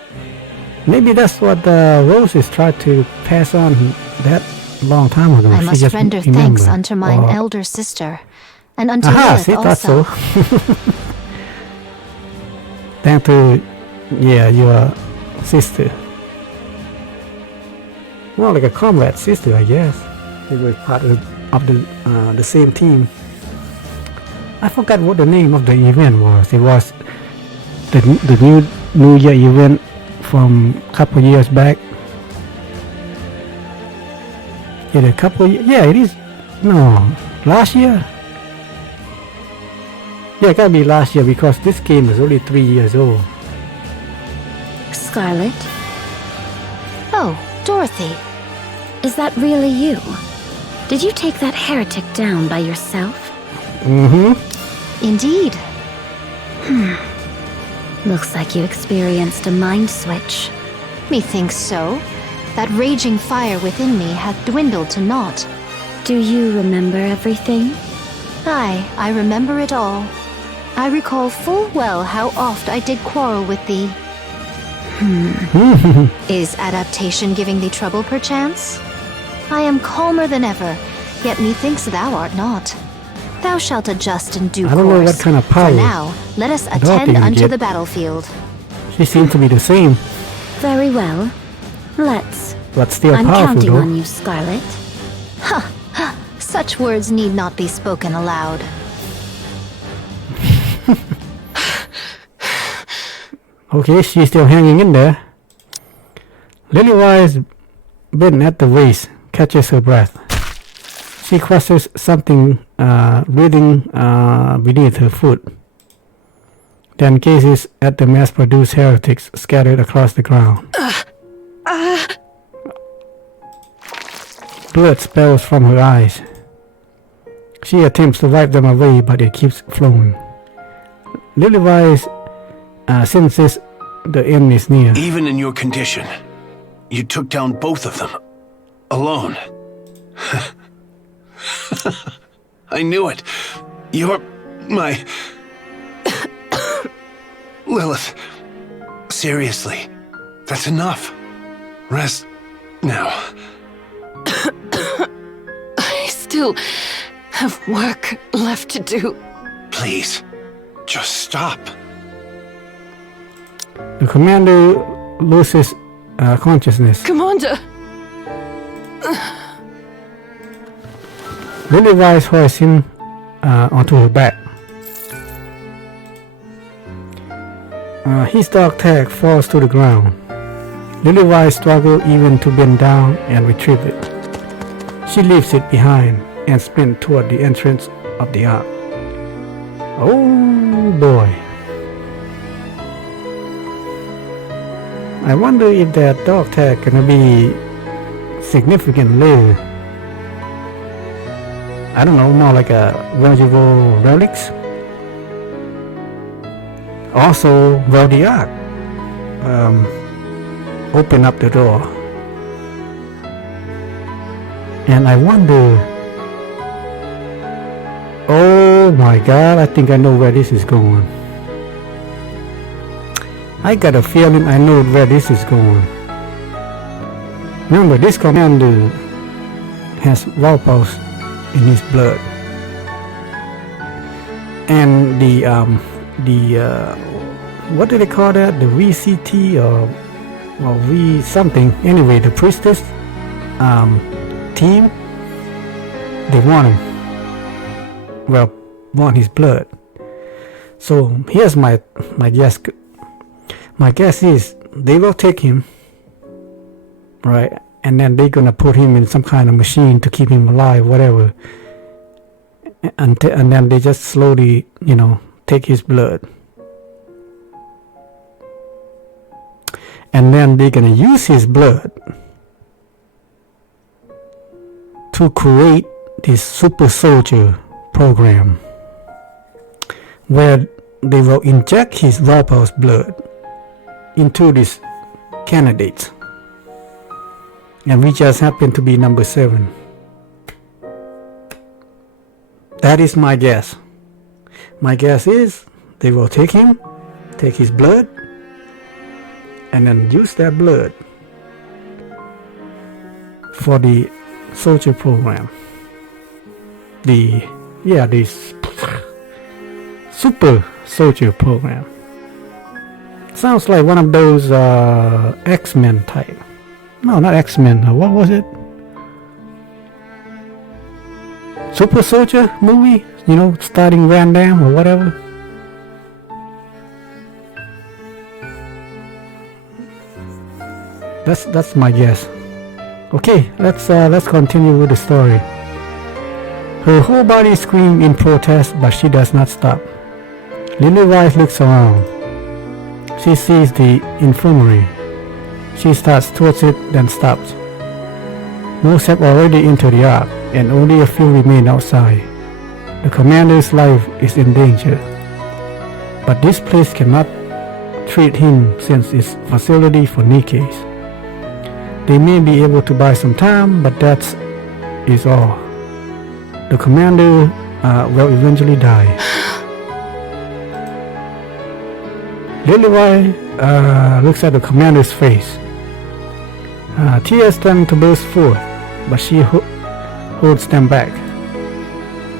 Maybe that's what Roses tried to pass on that long time ago. I must render thanks unto mine elder sister, and unto Lilith also. So. Thank to, yeah, your sister. More like a comrade sister, I guess. They were part of the same team. I forgot what the name of the event was. It was the New Year event from a couple years back. Yeah, it is. No, last year. Yeah, it gotta be last year because this game is only 3 years old. Scarlet? Oh, Dorothy. Is that really you? Did you take that heretic down by yourself? Mm-hmm. Indeed. Looks like you experienced a mind switch. Methinks so. That raging fire within me hath dwindled to naught. Do you remember everything? Aye, I remember it all. I recall full well how oft I did quarrel with thee. Is adaptation giving thee trouble, perchance? I am calmer than ever, yet methinks thou art not. Thou shalt adjust in due course. I don't know what kind of power. For now, let us attend unto the battlefield. She seems to be the same. Very well. Let's. But still I'm powerful, counting though. on you, Scarlet. Such words need not be spoken aloud. Okay, she's still hanging in there. Lily-Wise been at the race, catches her breath. She crushes something breathing beneath her foot, then gazes at the mass-produced heretics scattered across the ground. Blood spills from her eyes. She attempts to wipe them away, but it keeps flowing. Lilywise senses the end is near. Even in your condition, you took down both of them. Alone. I knew it. You're my... Lilith. Seriously. That's enough. Rest now. I still have work left to do. Please. Just stop. The commander loses consciousness. Commander! Lilywise hoists him onto her back. His dog tag falls to the ground. Lilywise struggles even to bend down and retrieve it. She leaves it behind and sprints toward the entrance of the ark. Oh boy. I wonder if that dog tag gonna be significant later. I don't know, more like a valuable relics. Also, well, the ark open up the door, and I wonder. Oh my God! I think I know where this is going. I got a feeling I know where this is going. Remember, this commander has Valpos in his blood, and the what do they call that? The VCT or V something. Anyway, the priestess team, they want him. Well, want his blood. So here's my guess. My guess is they will take him, right? And then they're gonna put him in some kind of machine to keep him alive, whatever. And then they just slowly, take his blood. And then they're gonna use his blood to create this super soldier program, where they will inject his Valpos blood into these candidates. And we just happen to be number 7. That is my guess. My guess is they will take him, take his blood, and then use that blood for the soldier program. The super soldier program. Sounds like one of those X-Men type. No, not X-Men. What was it? Super Soldier movie? Starting Van Damme or whatever. That's my guess. Okay, let's continue with the story. Her whole body screams in protest, but she does not stop. Lilywise looks around. She sees the infirmary. She starts towards it, then stops. Most have already entered the ark, and only a few remain outside. The commander's life is in danger. But this place cannot treat him since it's facility for Nikke's. They may be able to buy some time, but that is all. The commander will eventually die. Lilywise looks at the commander's face. Tears tend to burst forth, but she holds them back.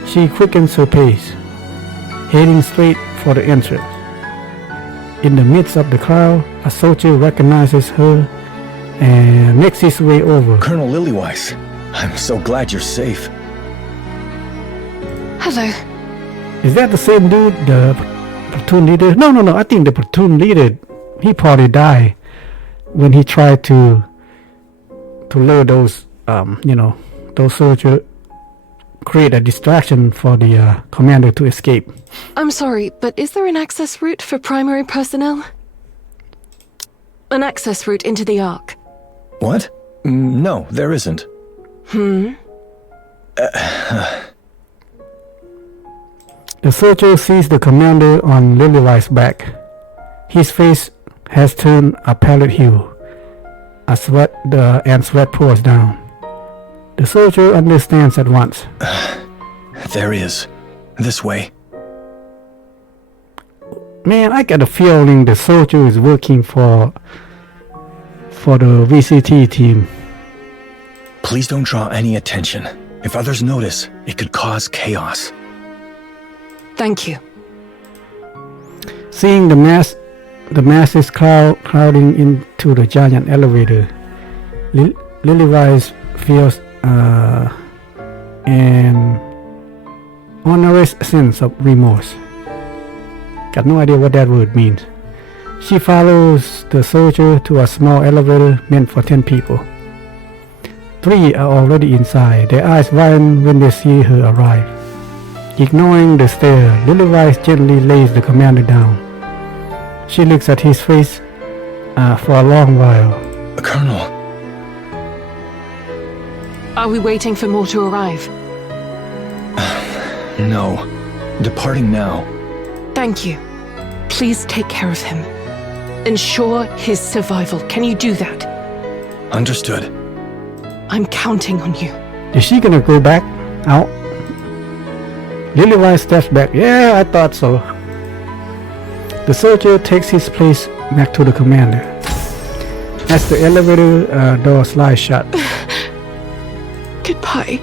She quickens her pace, heading straight for the entrance. In the midst of the crowd, a soldier recognizes her and makes his way over. Colonel Lilywise, I'm so glad you're safe. Hello. Is that the same dude, the platoon leader? No. I think the platoon leader, he probably died when he tried to lure those those soldiers create a distraction for the commander to escape. I'm sorry, but is there an access route for primary personnel? An access route into the Ark? What? No, there isn't. The soldier sees the commander on Lilywhite's back. His face has turned a pallid hue. Sweat pours down. The soldier understands at once. There he is. This way. Man, I got a feeling the soldier is working for the VCT team. Please don't draw any attention. If others notice, it could cause chaos. Thank you. Seeing the masses crowding into the giant elevator, Lilywhite feels an onerous sense of remorse. Got no idea what that word means. She follows the soldier to a small elevator meant for 10 people. 3 are already inside, their eyes widen when they see her arrive. Ignoring the stare, Lilywhite gently lays the commander down. She looks at his face for a long while. Colonel. Are we waiting for more to arrive? No. Departing now. Thank you. Please take care of him. Ensure his survival. Can you do that? Understood. I'm counting on you. Is she gonna go back out? Lilywhite steps back. Yeah, I thought so. The soldier takes his place back to the commander. As the elevator door slides shut. Goodbye.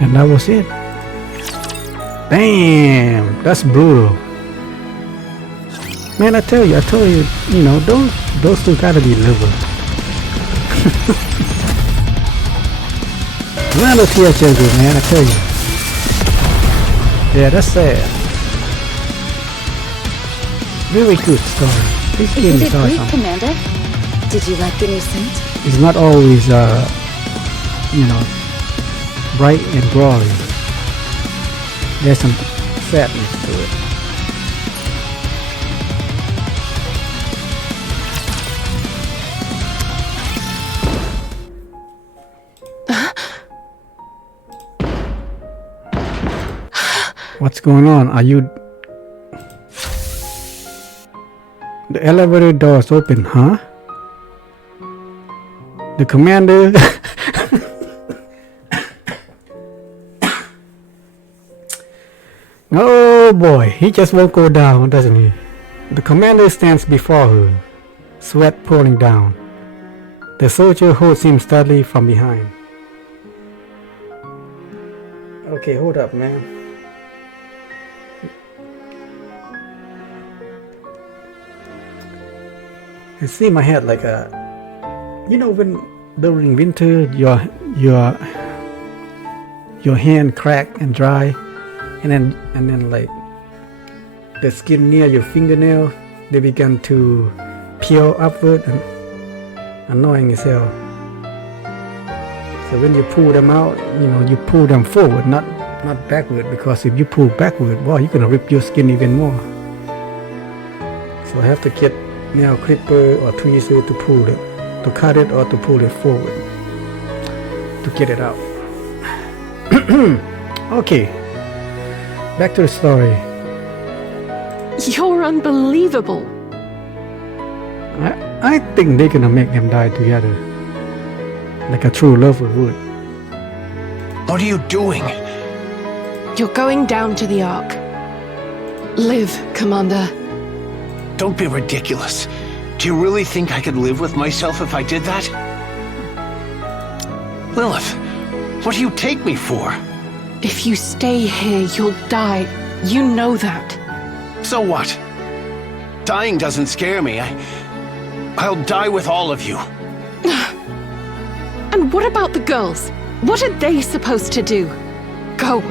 And that was it. Damn, that's brutal. Man, I told you, those two gotta be liver. Round of THJ, man, I tell you. Yeah, that's sad. Really good story. Please give me something. Commander. Did you like the new scent? It's not always, bright and glory. There's some sadness to it. What's going on? Are you... The elevator door is open, huh? The commander... Oh boy, he just won't go down, doesn't he? The commander stands before her, sweat pouring down. The soldier holds him steadily from behind. Okay, hold up, man. I see my head like a... when during winter your hand crack and dry, and then like the skin near your fingernail, they begin to peel upward and annoying as hell. So when you pull them out, you pull them forward, not backward, because if you pull backward, well, you're gonna rip your skin even more. So I have to get nail clipper or tweezer to pull it, to cut it or to pull it forward to get it out. Okay, back to the story. You're unbelievable. I think they're gonna make them die together, like a true lover would. What are you doing? You're going down to the Ark. Live, Commander. Don't be ridiculous. Do you really think I could live with myself if I did that? Lilith, what do you take me for? If you stay here, you'll die. You know that. So what? Dying doesn't scare me. I'll die with all of you. And what about the girls? What are they supposed to do? Go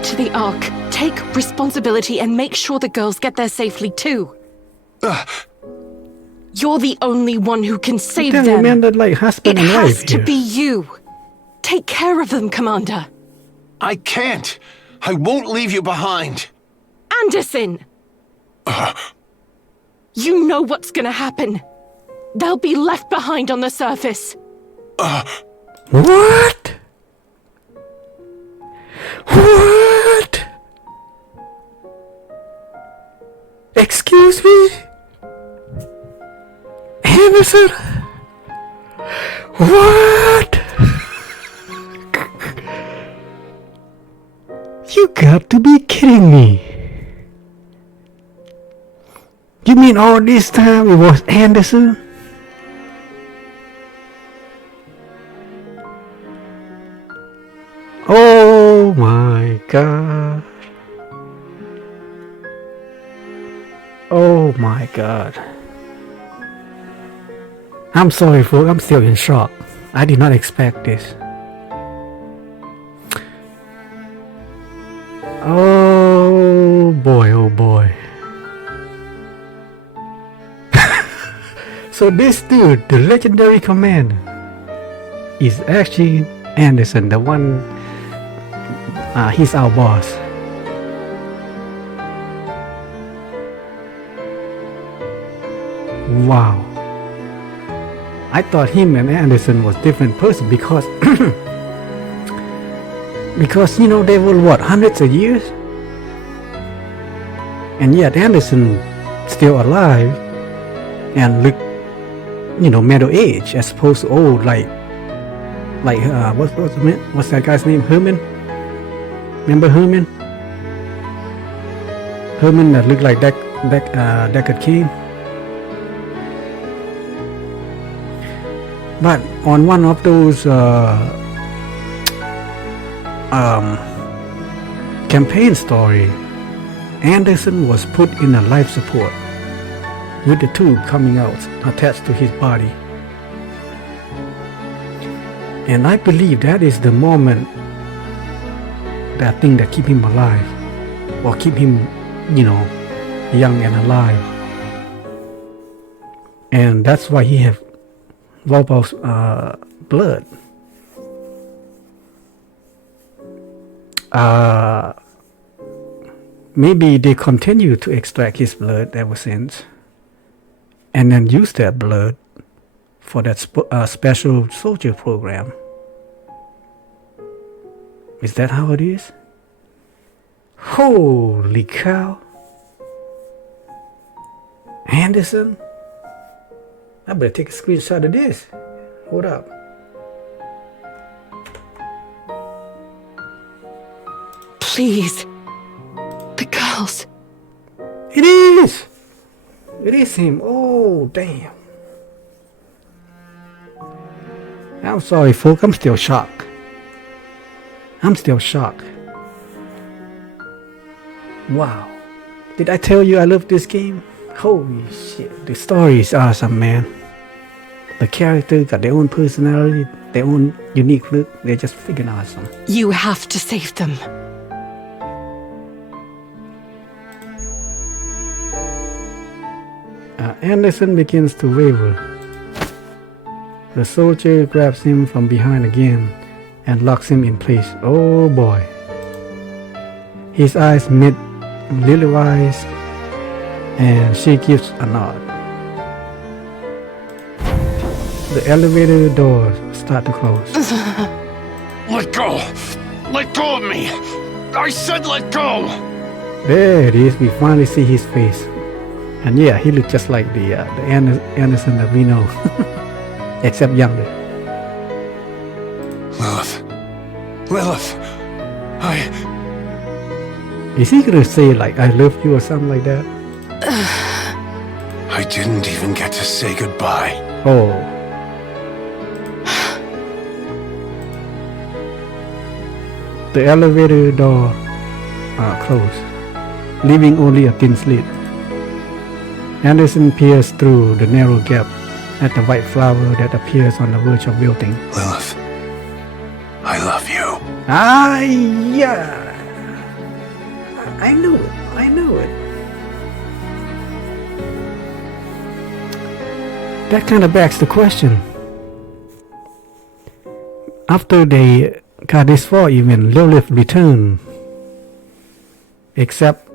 to the Ark. Take responsibility and make sure the girls get there safely too. You're the only one who can save them. Man, that like husband it and has wife to here. be you. Take care of them, Commander. I can't. I won't leave you behind. Anderson! You know what's gonna happen. They'll be left behind on the surface. What? What? Excuse me? Anderson? What? You got to be kidding me. You mean all this time it was Anderson? Oh my god. Oh my god. I'm sorry folks, I'm still in shock. I did not expect this. Oh boy, oh boy. So this dude, the legendary commander, is actually Anderson, the one, he's our boss. Wow. I thought him and Anderson was different person because because you know they were what, hundreds of years, and yet Anderson still alive and look, you know, middle age as opposed to old, like what's that guy's name? Herman? Remember Herman? Herman that looked like Deckard Cain. But on one of those campaign story, Anderson was put in a life support with the tube coming out attached to his body. And I believe that is the moment, that thing that keep him alive, or keep him, you know, young and alive. And that's why he have Volpo's blood. Maybe they continue to extract his blood ever since, and then use that blood for that special soldier program. Is that how it is? Holy cow. Anderson? I better take a screenshot of this. Hold up. Please. The girls. It is! It is him. Oh, damn. I'm sorry, folks. I'm still shocked. I'm still shocked. Wow. Did I tell you I love this game? Holy shit. The story is awesome, man. The characters got their own personality, their own unique look. They're just freaking awesome. You have to save them. Anderson begins to waver. The soldier grabs him from behind again and locks him in place. Oh boy. His eyes meet Lily's eyes, and she gives a nod. The elevator doors start to close. Let go! Let go of me! I said let go! There it is. We finally see his face. And yeah, he looked just like the Anderson that we know. Except younger. Lilith, Is he gonna say like I love you or something like that? I didn't even get to say goodbye. Oh. The elevator door closed, leaving only a thin slit. Anderson peers through the narrow gap at the white flower that appears on the verge of wilting. Lilith, I love you. Yeah. I knew it. That kind of begs the question. after they got this far, even Lilith returned, except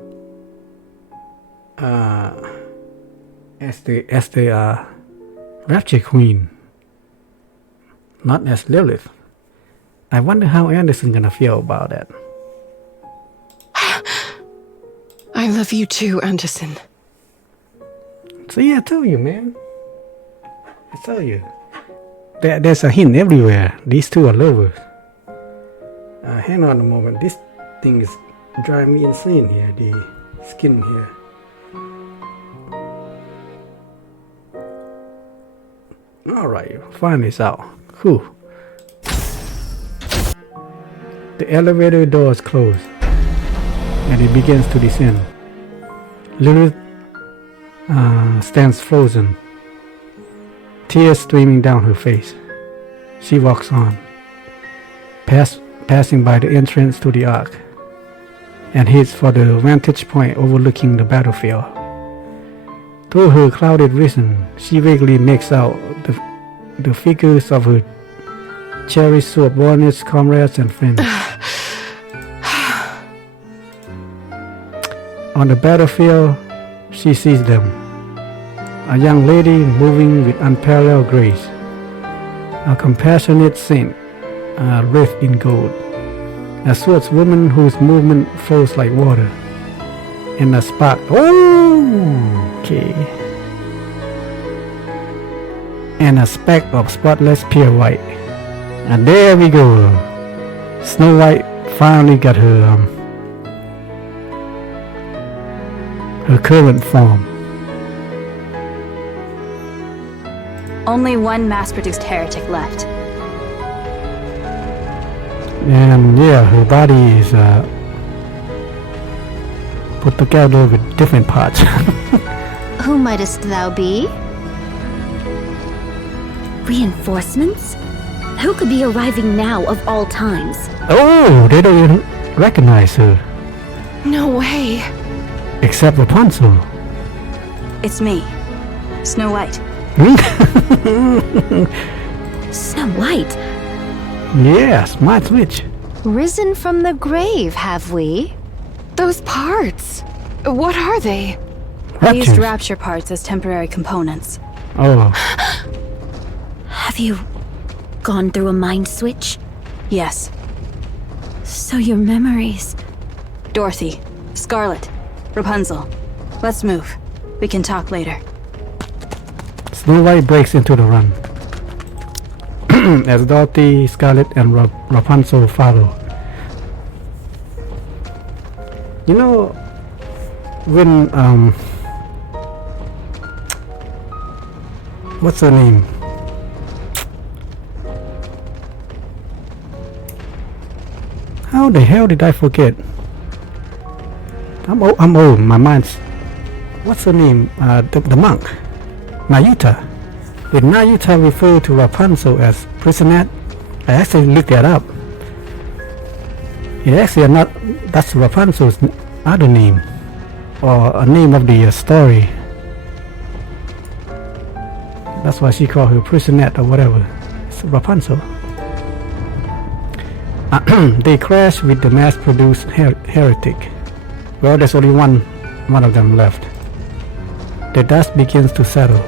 as the Rapture Queen, not as Lilith. I wonder how Anderson gonna feel about that. I love you too, Anderson. See, I told you, man. I told you. There's a hint everywhere. These two are lovers. Hang on a moment. This thing is driving me insane here. The skin here. Alright, find this out. Cool. The elevator door is closed, and it begins to descend. Lilith stands frozen, tears streaming down her face. She walks on, passing by the entrance to the Ark, and heads for the vantage point overlooking the battlefield. Through her clouded vision, she vaguely makes out the figures of her cherished subordinates, comrades, and friends. On the battlefield, she sees them. A young lady moving with unparalleled grace. A compassionate saint, wreathed in gold. A swordswoman whose movement flows like water. And a spark. Oh, okay. And a speck of spotless pure white. And there we go. Snow White finally got her current form. Only one mass-produced heretic left. And yeah, her body is put together with different parts. Who mightest thou be? Reinforcements? Who could be arriving now of all times? Oh, they don't even recognize her. No way. Except Rapunzel. It's me, Snow White. Snow White? Yes, my switch. Risen from the grave, have we? Those parts. What are they? I used Raptures. rapture parts as temporary components. Oh, Have you gone through a mind switch? Yes. So your memories... Dorothy, Scarlet, Rapunzel. Let's move. We can talk later. Snow White breaks into the run. As Dorothy, Scarlet, and Rapunzel follow. You know, when what's her name? How the hell did I forget? I'm old. My mind's... What's her name? The monk, Nayuta. When Nayuta referred to Rapunzel as prisonette, I actually looked that up. It actually not. That's Rapunzel's other name, or a name of the story. That's why she called her prisonette or whatever. It's Rapunzel. They crash with the mass-produced heretic. Well, there's only one of them left. The dust begins to settle.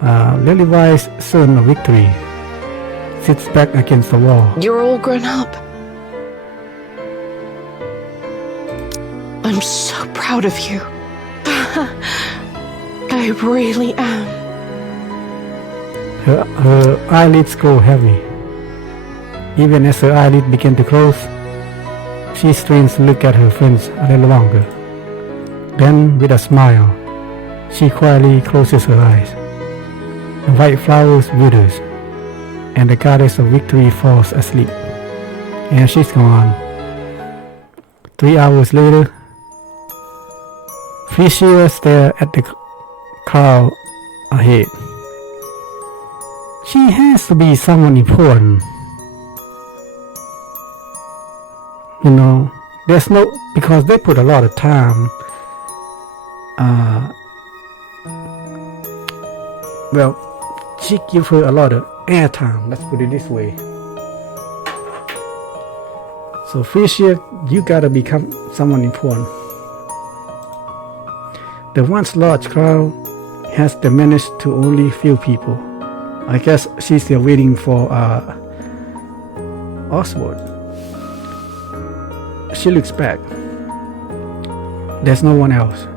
Lilyvi's son of Victory sits back against the wall. You're all grown up. I'm so proud of you. I really am. Her eyelids go heavy. Even as her eyelids begin to close, she strains to look at her friends a little longer. Then, with a smile, she quietly closes her eyes. The white flowers withers, and the Goddess of Victory falls asleep. And she's gone. 3 hours later, Felicia stares at the crowd ahead. She has to be someone important. You know, there's no... because they put a lot of time... well, she gives her a lot of airtime, let's put it this way. So Frisia, you gotta become someone important. The once large crowd has diminished to only few people. I guess she's still waiting for Oswald. She looks back. There's no one else.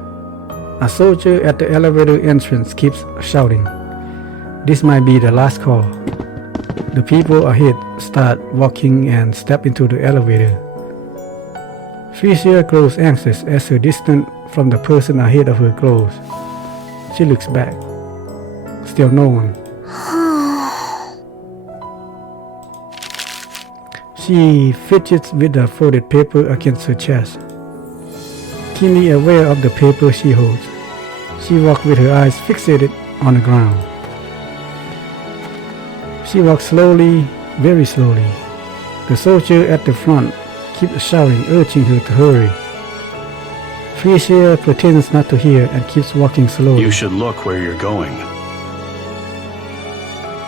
A soldier at the elevator entrance keeps shouting, "This might be the last call." The people ahead start walking and step into the elevator. Frisia grows anxious as her distance from the person ahead of her grows. She looks back. Still no one. She fidgets with the folded paper against her chest. Keenly aware of the paper she holds, she walks with her eyes fixated on the ground. She walks slowly, very slowly. The soldier at the front keeps shouting, urging her to hurry. Frisia pretends not to hear and keeps walking slowly. You should look where you're going.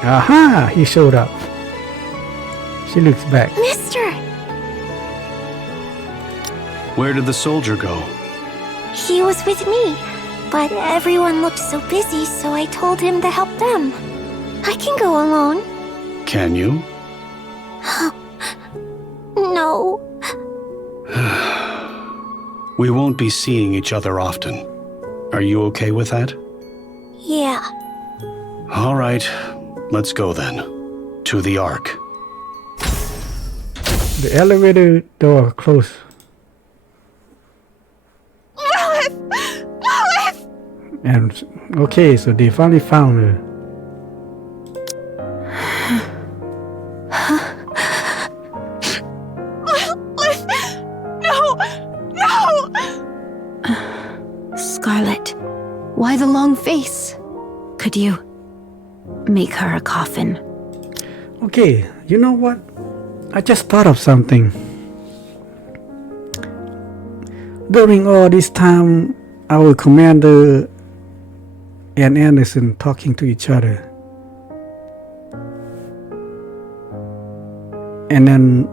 Aha! He showed up. She looks back. Mister! Where did the soldier go? He was with me, but everyone looked so busy, so I told him to help them. I can go alone. Can you? No. We won't be seeing each other often. Are you okay with that? Yeah. All right, let's go then. To the Ark. The elevator door closed. And okay, so they finally found her. Scarlet, Why the long face? could you make her a coffin? Okay, you know what? I just thought of something. During all this time, our commander and Anderson talking to each other. And then,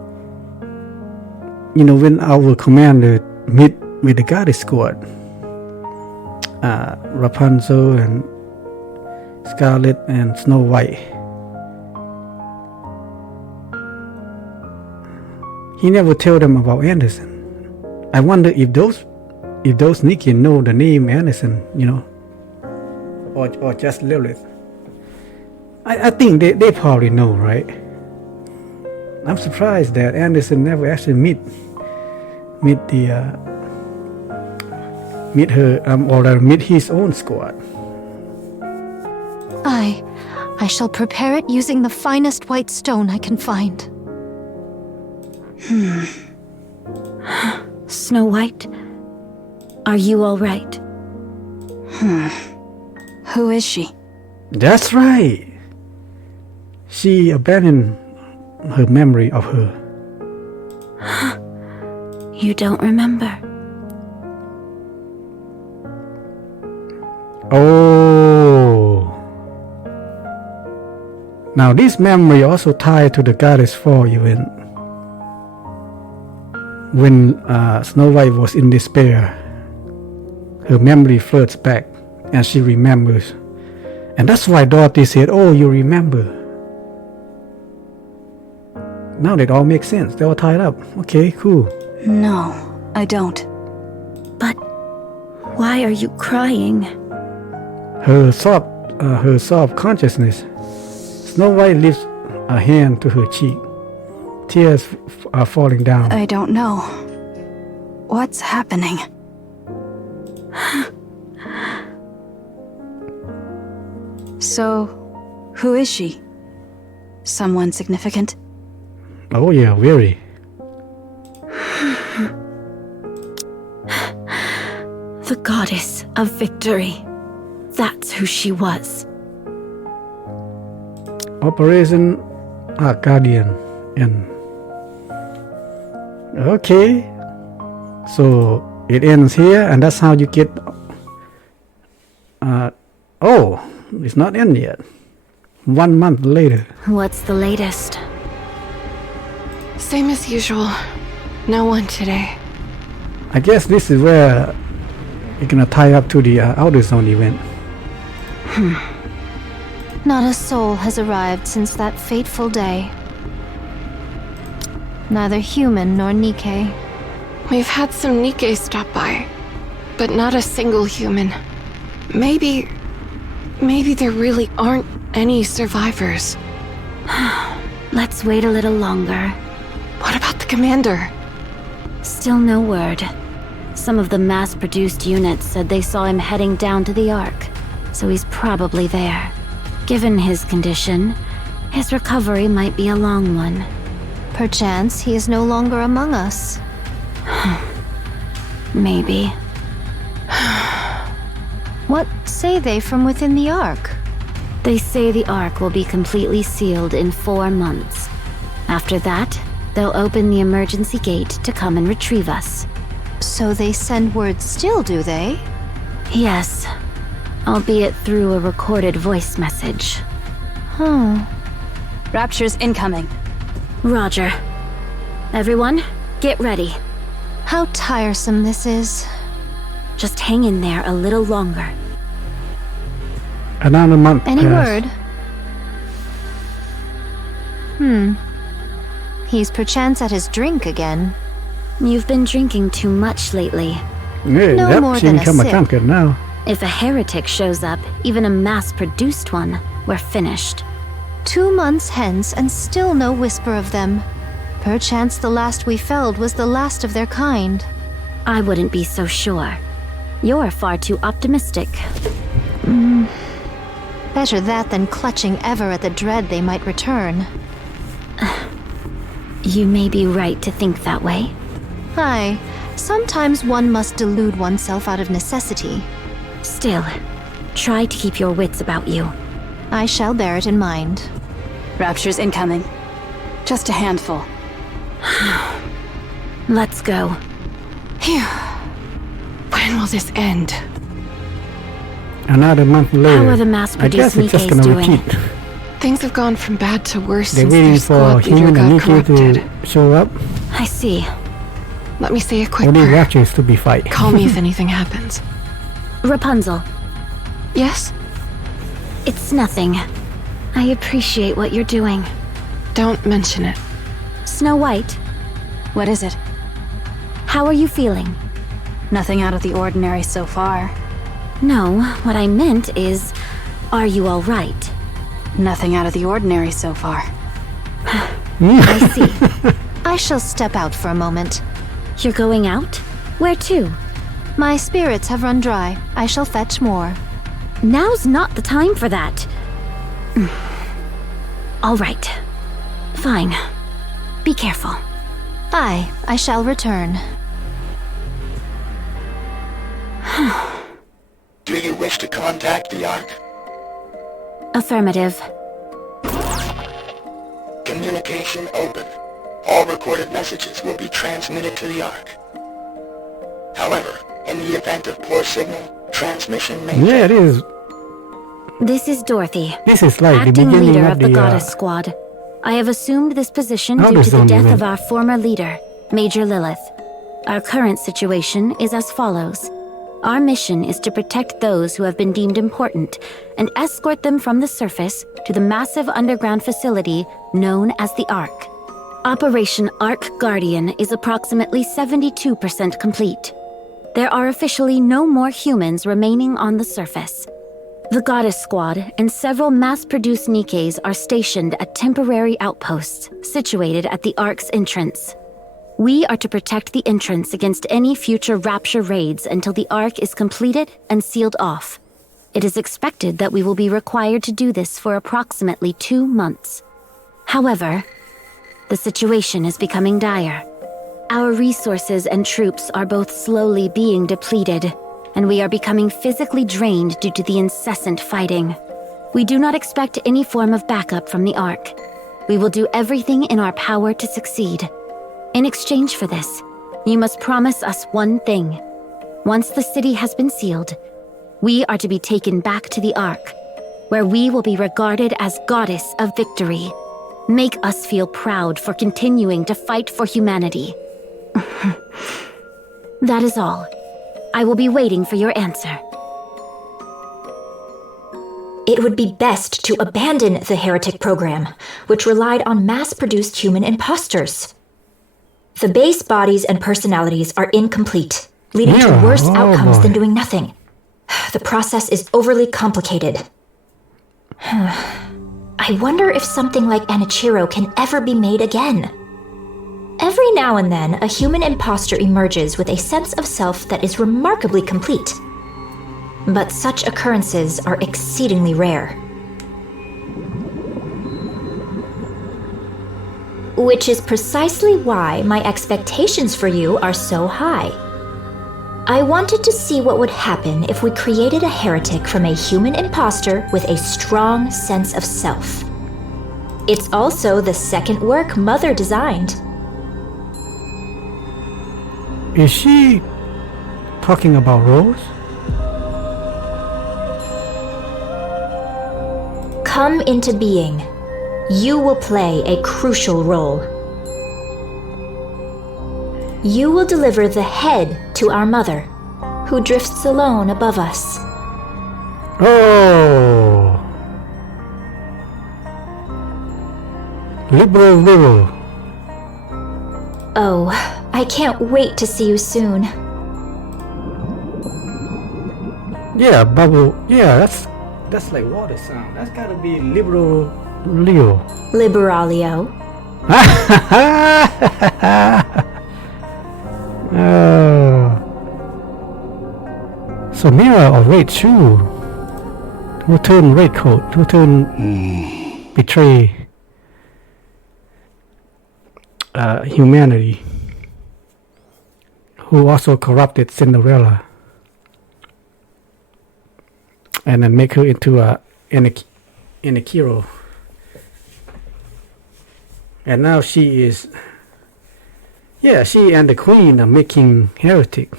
when our commander meet with the Goddess Squad, Rapunzel and Scarlet and Snow White, he never told them about Anderson. I wonder if those Nikke know the name Anderson, or just Lilith. I think they probably know, right? I'm surprised that Anderson never actually meet her or meet his own squad. I shall prepare it using the finest white stone I can find. Snow White, are you all right? Who is she? That's right. She abandoned her memory of her. You don't remember? Oh. Now this memory also tied to the Goddess 4 event. When Snow White was in despair, her memory floats back and she remembers. And that's why Dorothy said, "Oh, you remember." Now that all makes sense. They all tied up. Okay, cool. No, I don't. But why are you crying? Her soft consciousness. Snow White lifts a hand to her cheek. Tears are falling down. I don't know. What's happening? So, who is she? Someone significant? Oh yeah, very. The Goddess of Victory. That's who she was. Operation Guardian. And okay, so it ends here, and that's how you get. Oh, it's not end yet. 1 month later. What's the latest? Same as usual. No one today. I guess this is where you're gonna tie up to the Outer Zone event. Not a soul has arrived since that fateful day. Neither human nor Nikke. We've had some Nikke stop by, but not a single human. Maybe there really aren't any survivors. Let's wait a little longer. What about the commander? Still no word. Some of the mass-produced units said they saw him heading down to the Ark, so he's probably there. Given his condition, his recovery might be a long one. Perchance he is no longer among us. Maybe. What say they from within the Ark? They say the Ark will be completely sealed in 4 months. After that, they'll open the emergency gate to come and retrieve us. So they send word still, do they? Yes, albeit through a recorded voice message. Rapture's incoming. Roger. Everyone, get ready. How tiresome this is. Just hang in there a little longer. Another month Any passed. word? He's perchance at his drink again. You've been drinking too much lately. Yeah, No that more seems than a become a sip. conquer now. If a heretic shows up, even a mass-produced one, we're finished. 2 months hence and still no whisper of them. Perchance the last we felled was the last of their kind. I wouldn't be so sure. You're far too optimistic. Better that than clutching ever at the dread they might return. You may be right to think that way. Aye, sometimes one must delude oneself out of necessity. Still, try to keep your wits about you. I shall bear it in mind. Rapture's incoming. Just a handful. Let's go. Phew. When will this end? Another month later. How are the I mass-produced guess it's just Nikke's gonna doing? repeat. Things have gone from bad to worse They're since waiting their for squad leader human and got Nikke corrupted. to show up. I see. Let me say a quick Only prayer. Raptures to be fight. Call me if anything happens. Rapunzel, Yes? it's nothing. I appreciate what you're doing. Don't mention it. Snow White, What is it? how are you feeling? Nothing out of the ordinary so far. No, what I meant is, are you all right? Nothing out of the ordinary so far. I see. I shall step out for a moment. You're going out? Where to? My spirits have run dry. I shall fetch more. Now's not the time for that. All right. Fine. Be careful. Aye, I shall return. Do you wish to contact the Ark? Affirmative. Communication open. All recorded messages will be transmitted to the Ark. However, in the event of poor signal, transmission may... Yeah, it is. This is Dorothy, This is like the acting beginning leader of of the the Goddess Squad. I have assumed this position Outer due to the Zone death event. of our former leader, Major Lilith. Our current situation is as follows. Our mission is to protect those who have been deemed important and escort them from the surface to the massive underground facility known as the Ark. Operation Ark Guardian is approximately 72% complete. There are officially no more humans remaining on the surface. The Goddess Squad and several mass-produced Nikkes are stationed at temporary outposts situated at the Ark's entrance. We are to protect the entrance against any future Rapture raids until the Ark is completed and sealed off. It is expected that we will be required to do this for approximately 2 months. However, the situation is becoming dire. Our resources and troops are both slowly being depleted, and we are becoming physically drained due to the incessant fighting. We do not expect any form of backup from the Ark. We will do everything in our power to succeed. In exchange for this, you must promise us one thing. Once the city has been sealed, we are to be taken back to the Ark, where we will be regarded as Goddess of Victory. Make us feel proud for continuing to fight for humanity. That is all. I will be waiting for your answer. It would be best to abandon the heretic program, which relied on mass-produced human imposters. The base bodies and personalities are incomplete, leading to worse outcomes than doing nothing. The process is overly complicated. I wonder if something like Anichiro can ever be made again. Every now and then, a human imposter emerges with a sense of self that is remarkably complete. But such occurrences are exceedingly rare. Which is precisely why my expectations for you are so high. I wanted to see what would happen if we created a heretic from a human imposter with a strong sense of self. It's also the second work Mother designed. Is she talking about Rose? Come into being. You will play a crucial role. You will deliver the head to our mother, who drifts alone above us. Oh! Liberal. Oh, I can't wait to see you soon. Yeah, bubble. Yeah, that's like water sound. That's gotta be liberal Leo. Liberalio. So Mira or Red Shoe, who turned Red Coat, who turned betray humanity, who also corrupted Cinderella and then make her into a Anichiro. And now she is, yeah, she and the queen are making heretic.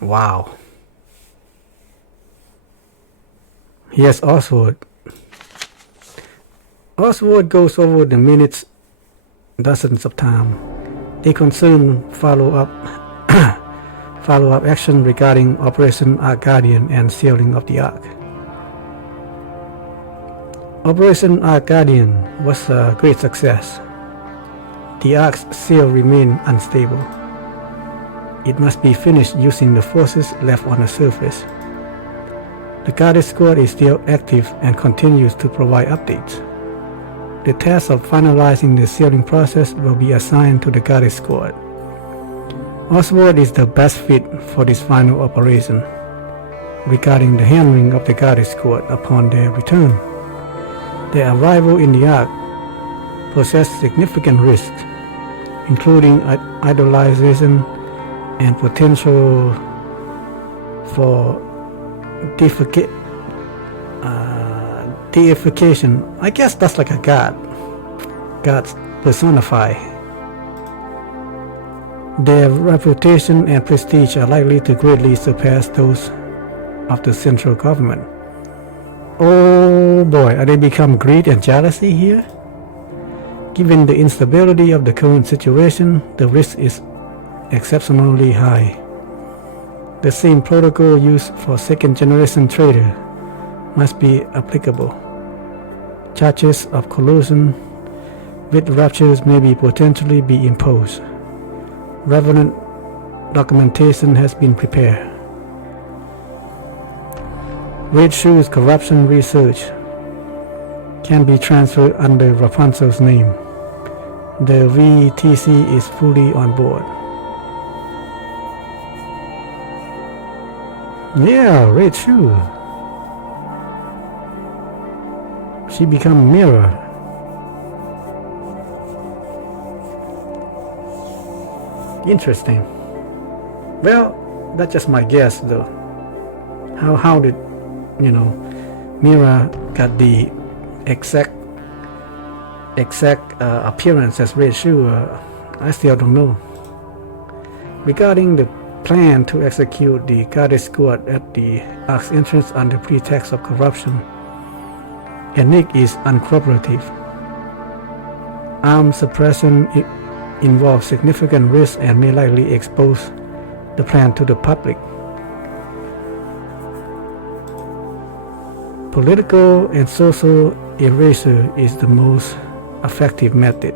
Wow. Yes, Oswald. Oswald goes over the minutes dozens of times. They concern follow-up action regarding Operation Ark Guardian and sealing of the Ark. Operation Ark Guardian was a great success. The Ark's seal remained unstable. It must be finished using the forces left on the surface. The Goddess Squad is still active and continues to provide updates. The task of finalizing the sealing process will be assigned to the Goddess Squad. Oswald is the best fit for this final operation. Regarding the handling of the Goddess Squad upon their return, their arrival in the Ark poses significant risks, including idolization and potential for deification. I guess that's like a god. Gods personify. Their reputation and prestige are likely to greatly surpass those of the central government. Oh boy, are they become greed and jealousy here? Given the instability of the current situation, the risk is exceptionally high. The same protocol used for second-generation trader must be applicable. Charges of collusion with raptures may be potentially be imposed. Relevant documentation has been prepared. Red Shoe's corruption research can be transferred under Rapunzel's name. The VTC is fully on board. Yeah, Red Shoe. She become Mirror. Interesting. Well, that's just my guess though. How did, Mira got the exact appearance as Red Shoe? I still don't know. Regarding the plan to execute the Goddess Squad at the Ark's entrance under pretext of corruption, and Nick is uncooperative. Armed suppression involves significant risk and may likely expose the plan to the public. Political and social erasure is the most effective method.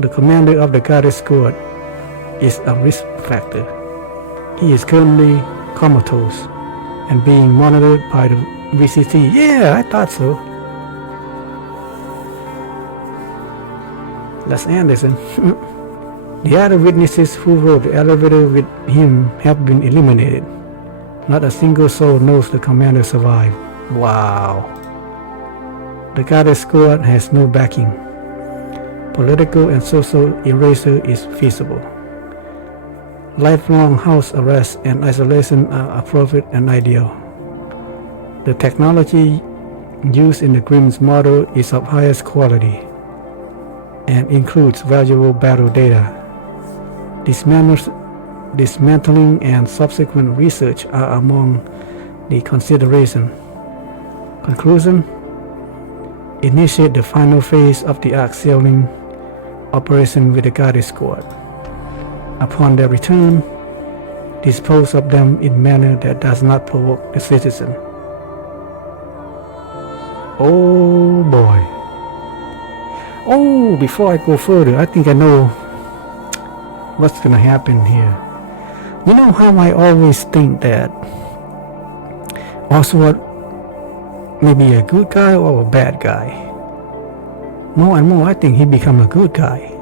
The commander of the Goddess Squad is a risk factor. He is currently comatose and being monitored by the VCT. Yeah, I thought so. Les Anderson. The other witnesses who rode the elevator with him have been eliminated. Not a single soul knows the commander survived. Wow. The Goddess Squad has no backing. Political and social erasure is feasible. Lifelong house arrest and isolation are appropriate and ideal. The technology used in the Grimm's model is of highest quality and includes valuable battle data. Dismantling and subsequent research are among the consideration. Conclusion: initiate the final phase of the arc sealing operation with the Goddess Squad. Upon their return, dispose of them in manner that does not provoke the citizen. Oh boy. Oh, before I go further, I think I know what's gonna happen here. You know how I always think that Oswald may be a good guy or a bad guy. More and more I think he become a good guy.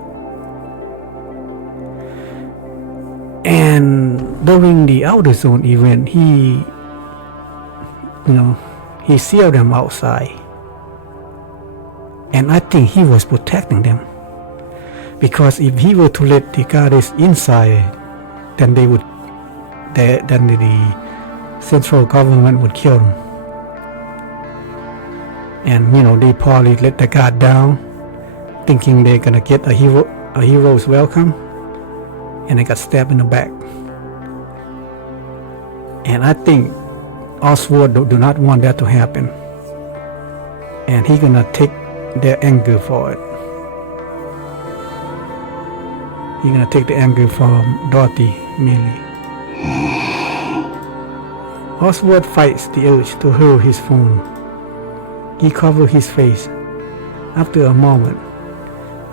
And during the Outer Zone event, he sealed them outside. And I think he was protecting them. Because if he were to let the goddess inside, then the central government would kill them. And they probably let the guard down, thinking they're gonna get a hero's welcome, and they got stabbed in the back. And I think Oswald do not want that to happen, and he gonna take their anger for it. He's gonna take the anger from Dorothy mainly. Oswald fights the urge to hurl his phone. He covers his face. After a moment,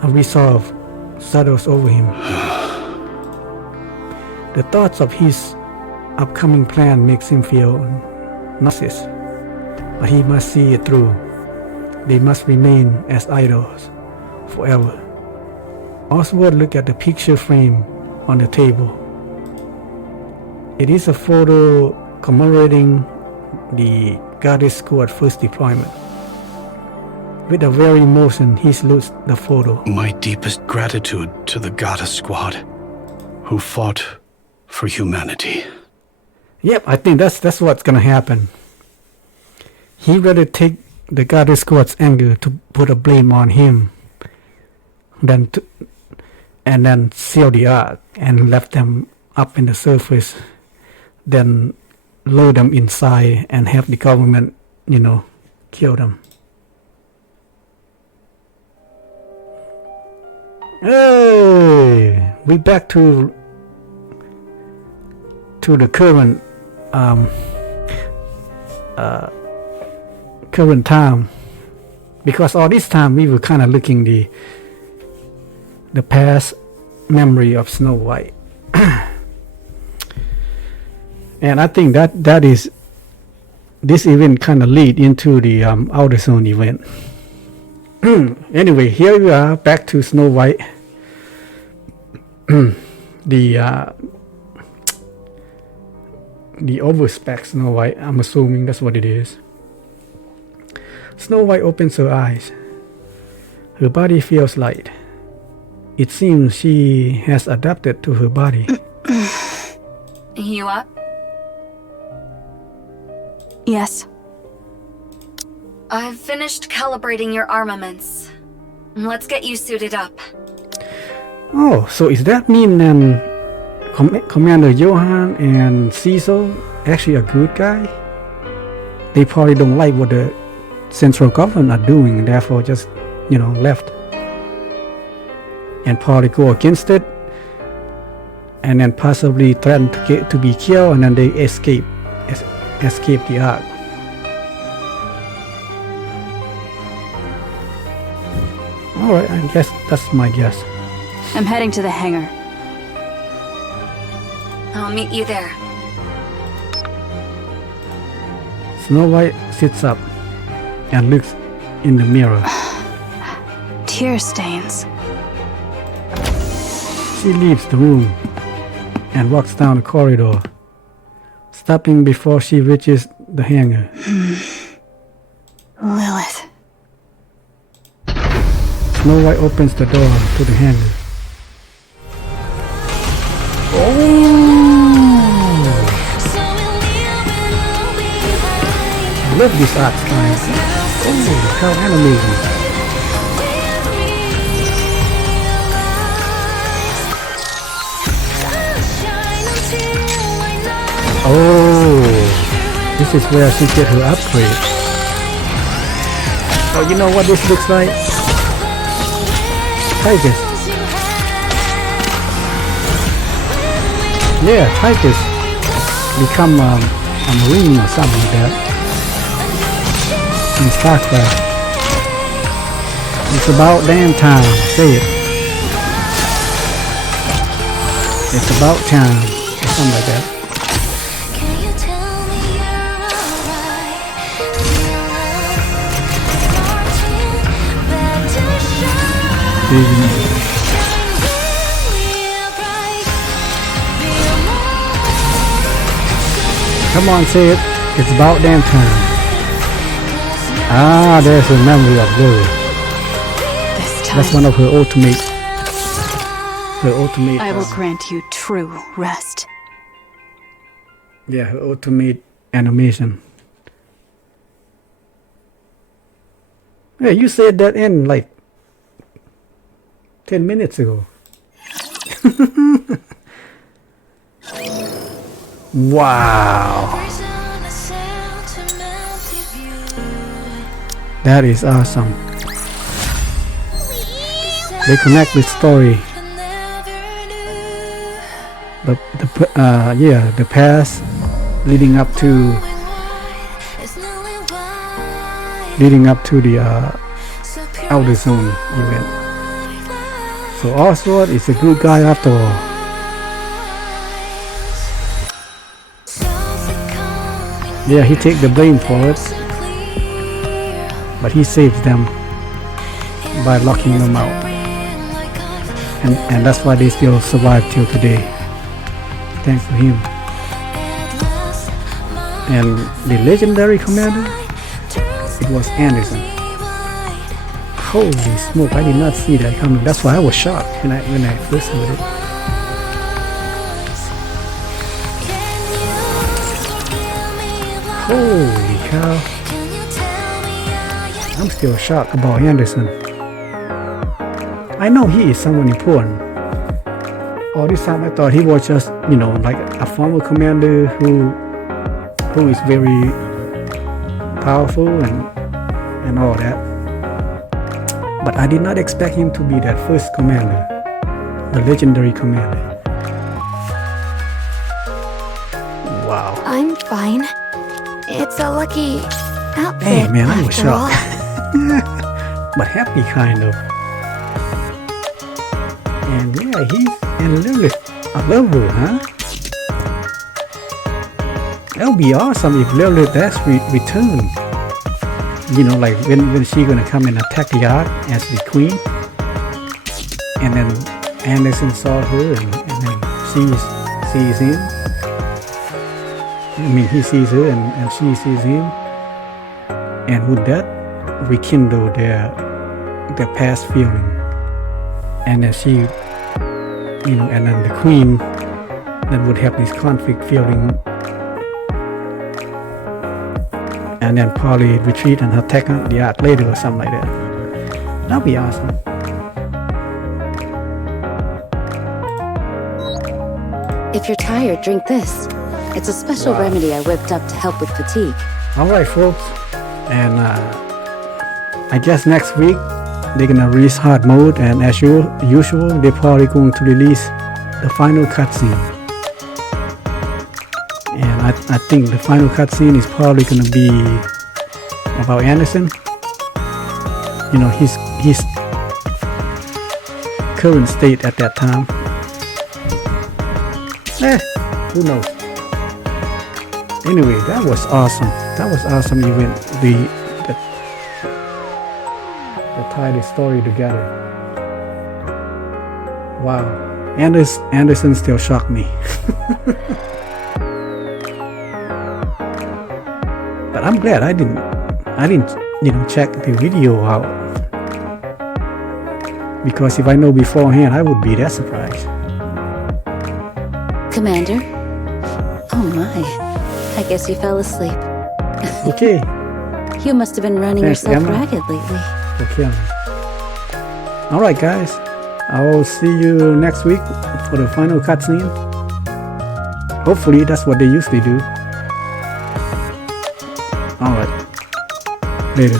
a resolve settles over him. The thoughts of his upcoming plan makes him feel nauseous, but he must see it through. They must remain as idols forever. Oswald looked at the picture frame on the table. It is a photo commemorating the Goddess Squad first deployment. With a very emotion, he salutes the photo. My deepest gratitude to the Goddess Squad, who fought for humanity. Yep, I think that's what's gonna happen. He rather take the Goddess Squad's anger to put a blame on him and then seal the ark and left them up in the surface, then load them inside and have the government, kill them. Hey, we back to the current current time, because all this time we were kind of looking the past memory of Snow White. And I think that is this event kind of lead into the Outer Zone event. Anyway, here we are back to Snow White. The overspec Snow White, I'm assuming that's what it is. Snow White opens her eyes. Her body feels light. It seems she has adapted to her body. You up? Yes. I've finished calibrating your armaments. Let's get you suited up. Oh, so is that mean Commander Johan and Cecil actually a good guy? They probably don't like what the central government are doing, and therefore just, left. and probably go against it, and then possibly threaten to be killed, and then they escape the ark. Alright, I guess that's my guess. I'm heading to the hangar. I'll meet you there. Snow White sits up and looks in the mirror. Tear stains. She leaves the room and walks down the corridor, stopping before she reaches the hangar. Lilith. Snow White opens the door to the hangar. I love this art style. Oh, how animated. Oh, this is where she gets her upgrade. Oh, you know what this looks like? Tigers. Yeah, tigers become a marine or something like that in StarCraft. It's about damn time. Say it. It's about time. Something like that. Come on, say it. It's about damn time. Ah, there's a memory of Lily. That's one of her ultimate. I will grant you true rest. Yeah, her ultimate animation. Yeah, you said that in like 10 minutes ago. Wow. That is awesome. They connect with story. The past leading up to the Outer Zone event. So Oswald is a good guy after all. Yeah, he takes the blame for it, but he saves them by locking them out, and that's why they still survive till today, thanks to him. And the legendary commander, it was Anderson. Holy smoke, I did not see that coming. That's why I was shocked when I first heard it. Holy cow. I'm still shocked about Anderson. I know he is someone important. All this time I thought he was just, like a former commander who is very powerful and all that. But I did not expect him to be that first commander, the legendary commander. Wow. I'm fine. It's a lucky outfit. Hey man, I was after shocked. all. But happy kind of. And yeah, he's in Lilith. I love her, huh? That'll be awesome if Lilith does return. Like when she gonna come and attack the Ark as the queen, and then Anderson saw her, and then she sees him. I mean, he sees her, and she sees him, and would that rekindle their past feeling? And then she, and then the queen then would have this conflict feeling. And then probably retreat and attack the Ark later or something like that. That'd be awesome. If you're tired, drink this. It's a special remedy I whipped up to help with fatigue. Alright folks, and I guess next week they're gonna release hard mode, and as usual, they're probably going to release the final cutscene. And I think the final cutscene is probably gonna be about Anderson. You know, his current state at that time. Who knows? Anyway, that was awesome. That was awesome event. The tie the story together. Wow. Anderson still shocked me. But I'm glad I didn't check the video out, because if I know beforehand, I would be that surprised. Commander? Oh my. I guess you fell asleep. Okay. You must have been running Thanks, yourself Emma. ragged lately. Okay. Alright guys, I will see you next week for the final cutscene. Hopefully that's what they usually do. Alright. Later.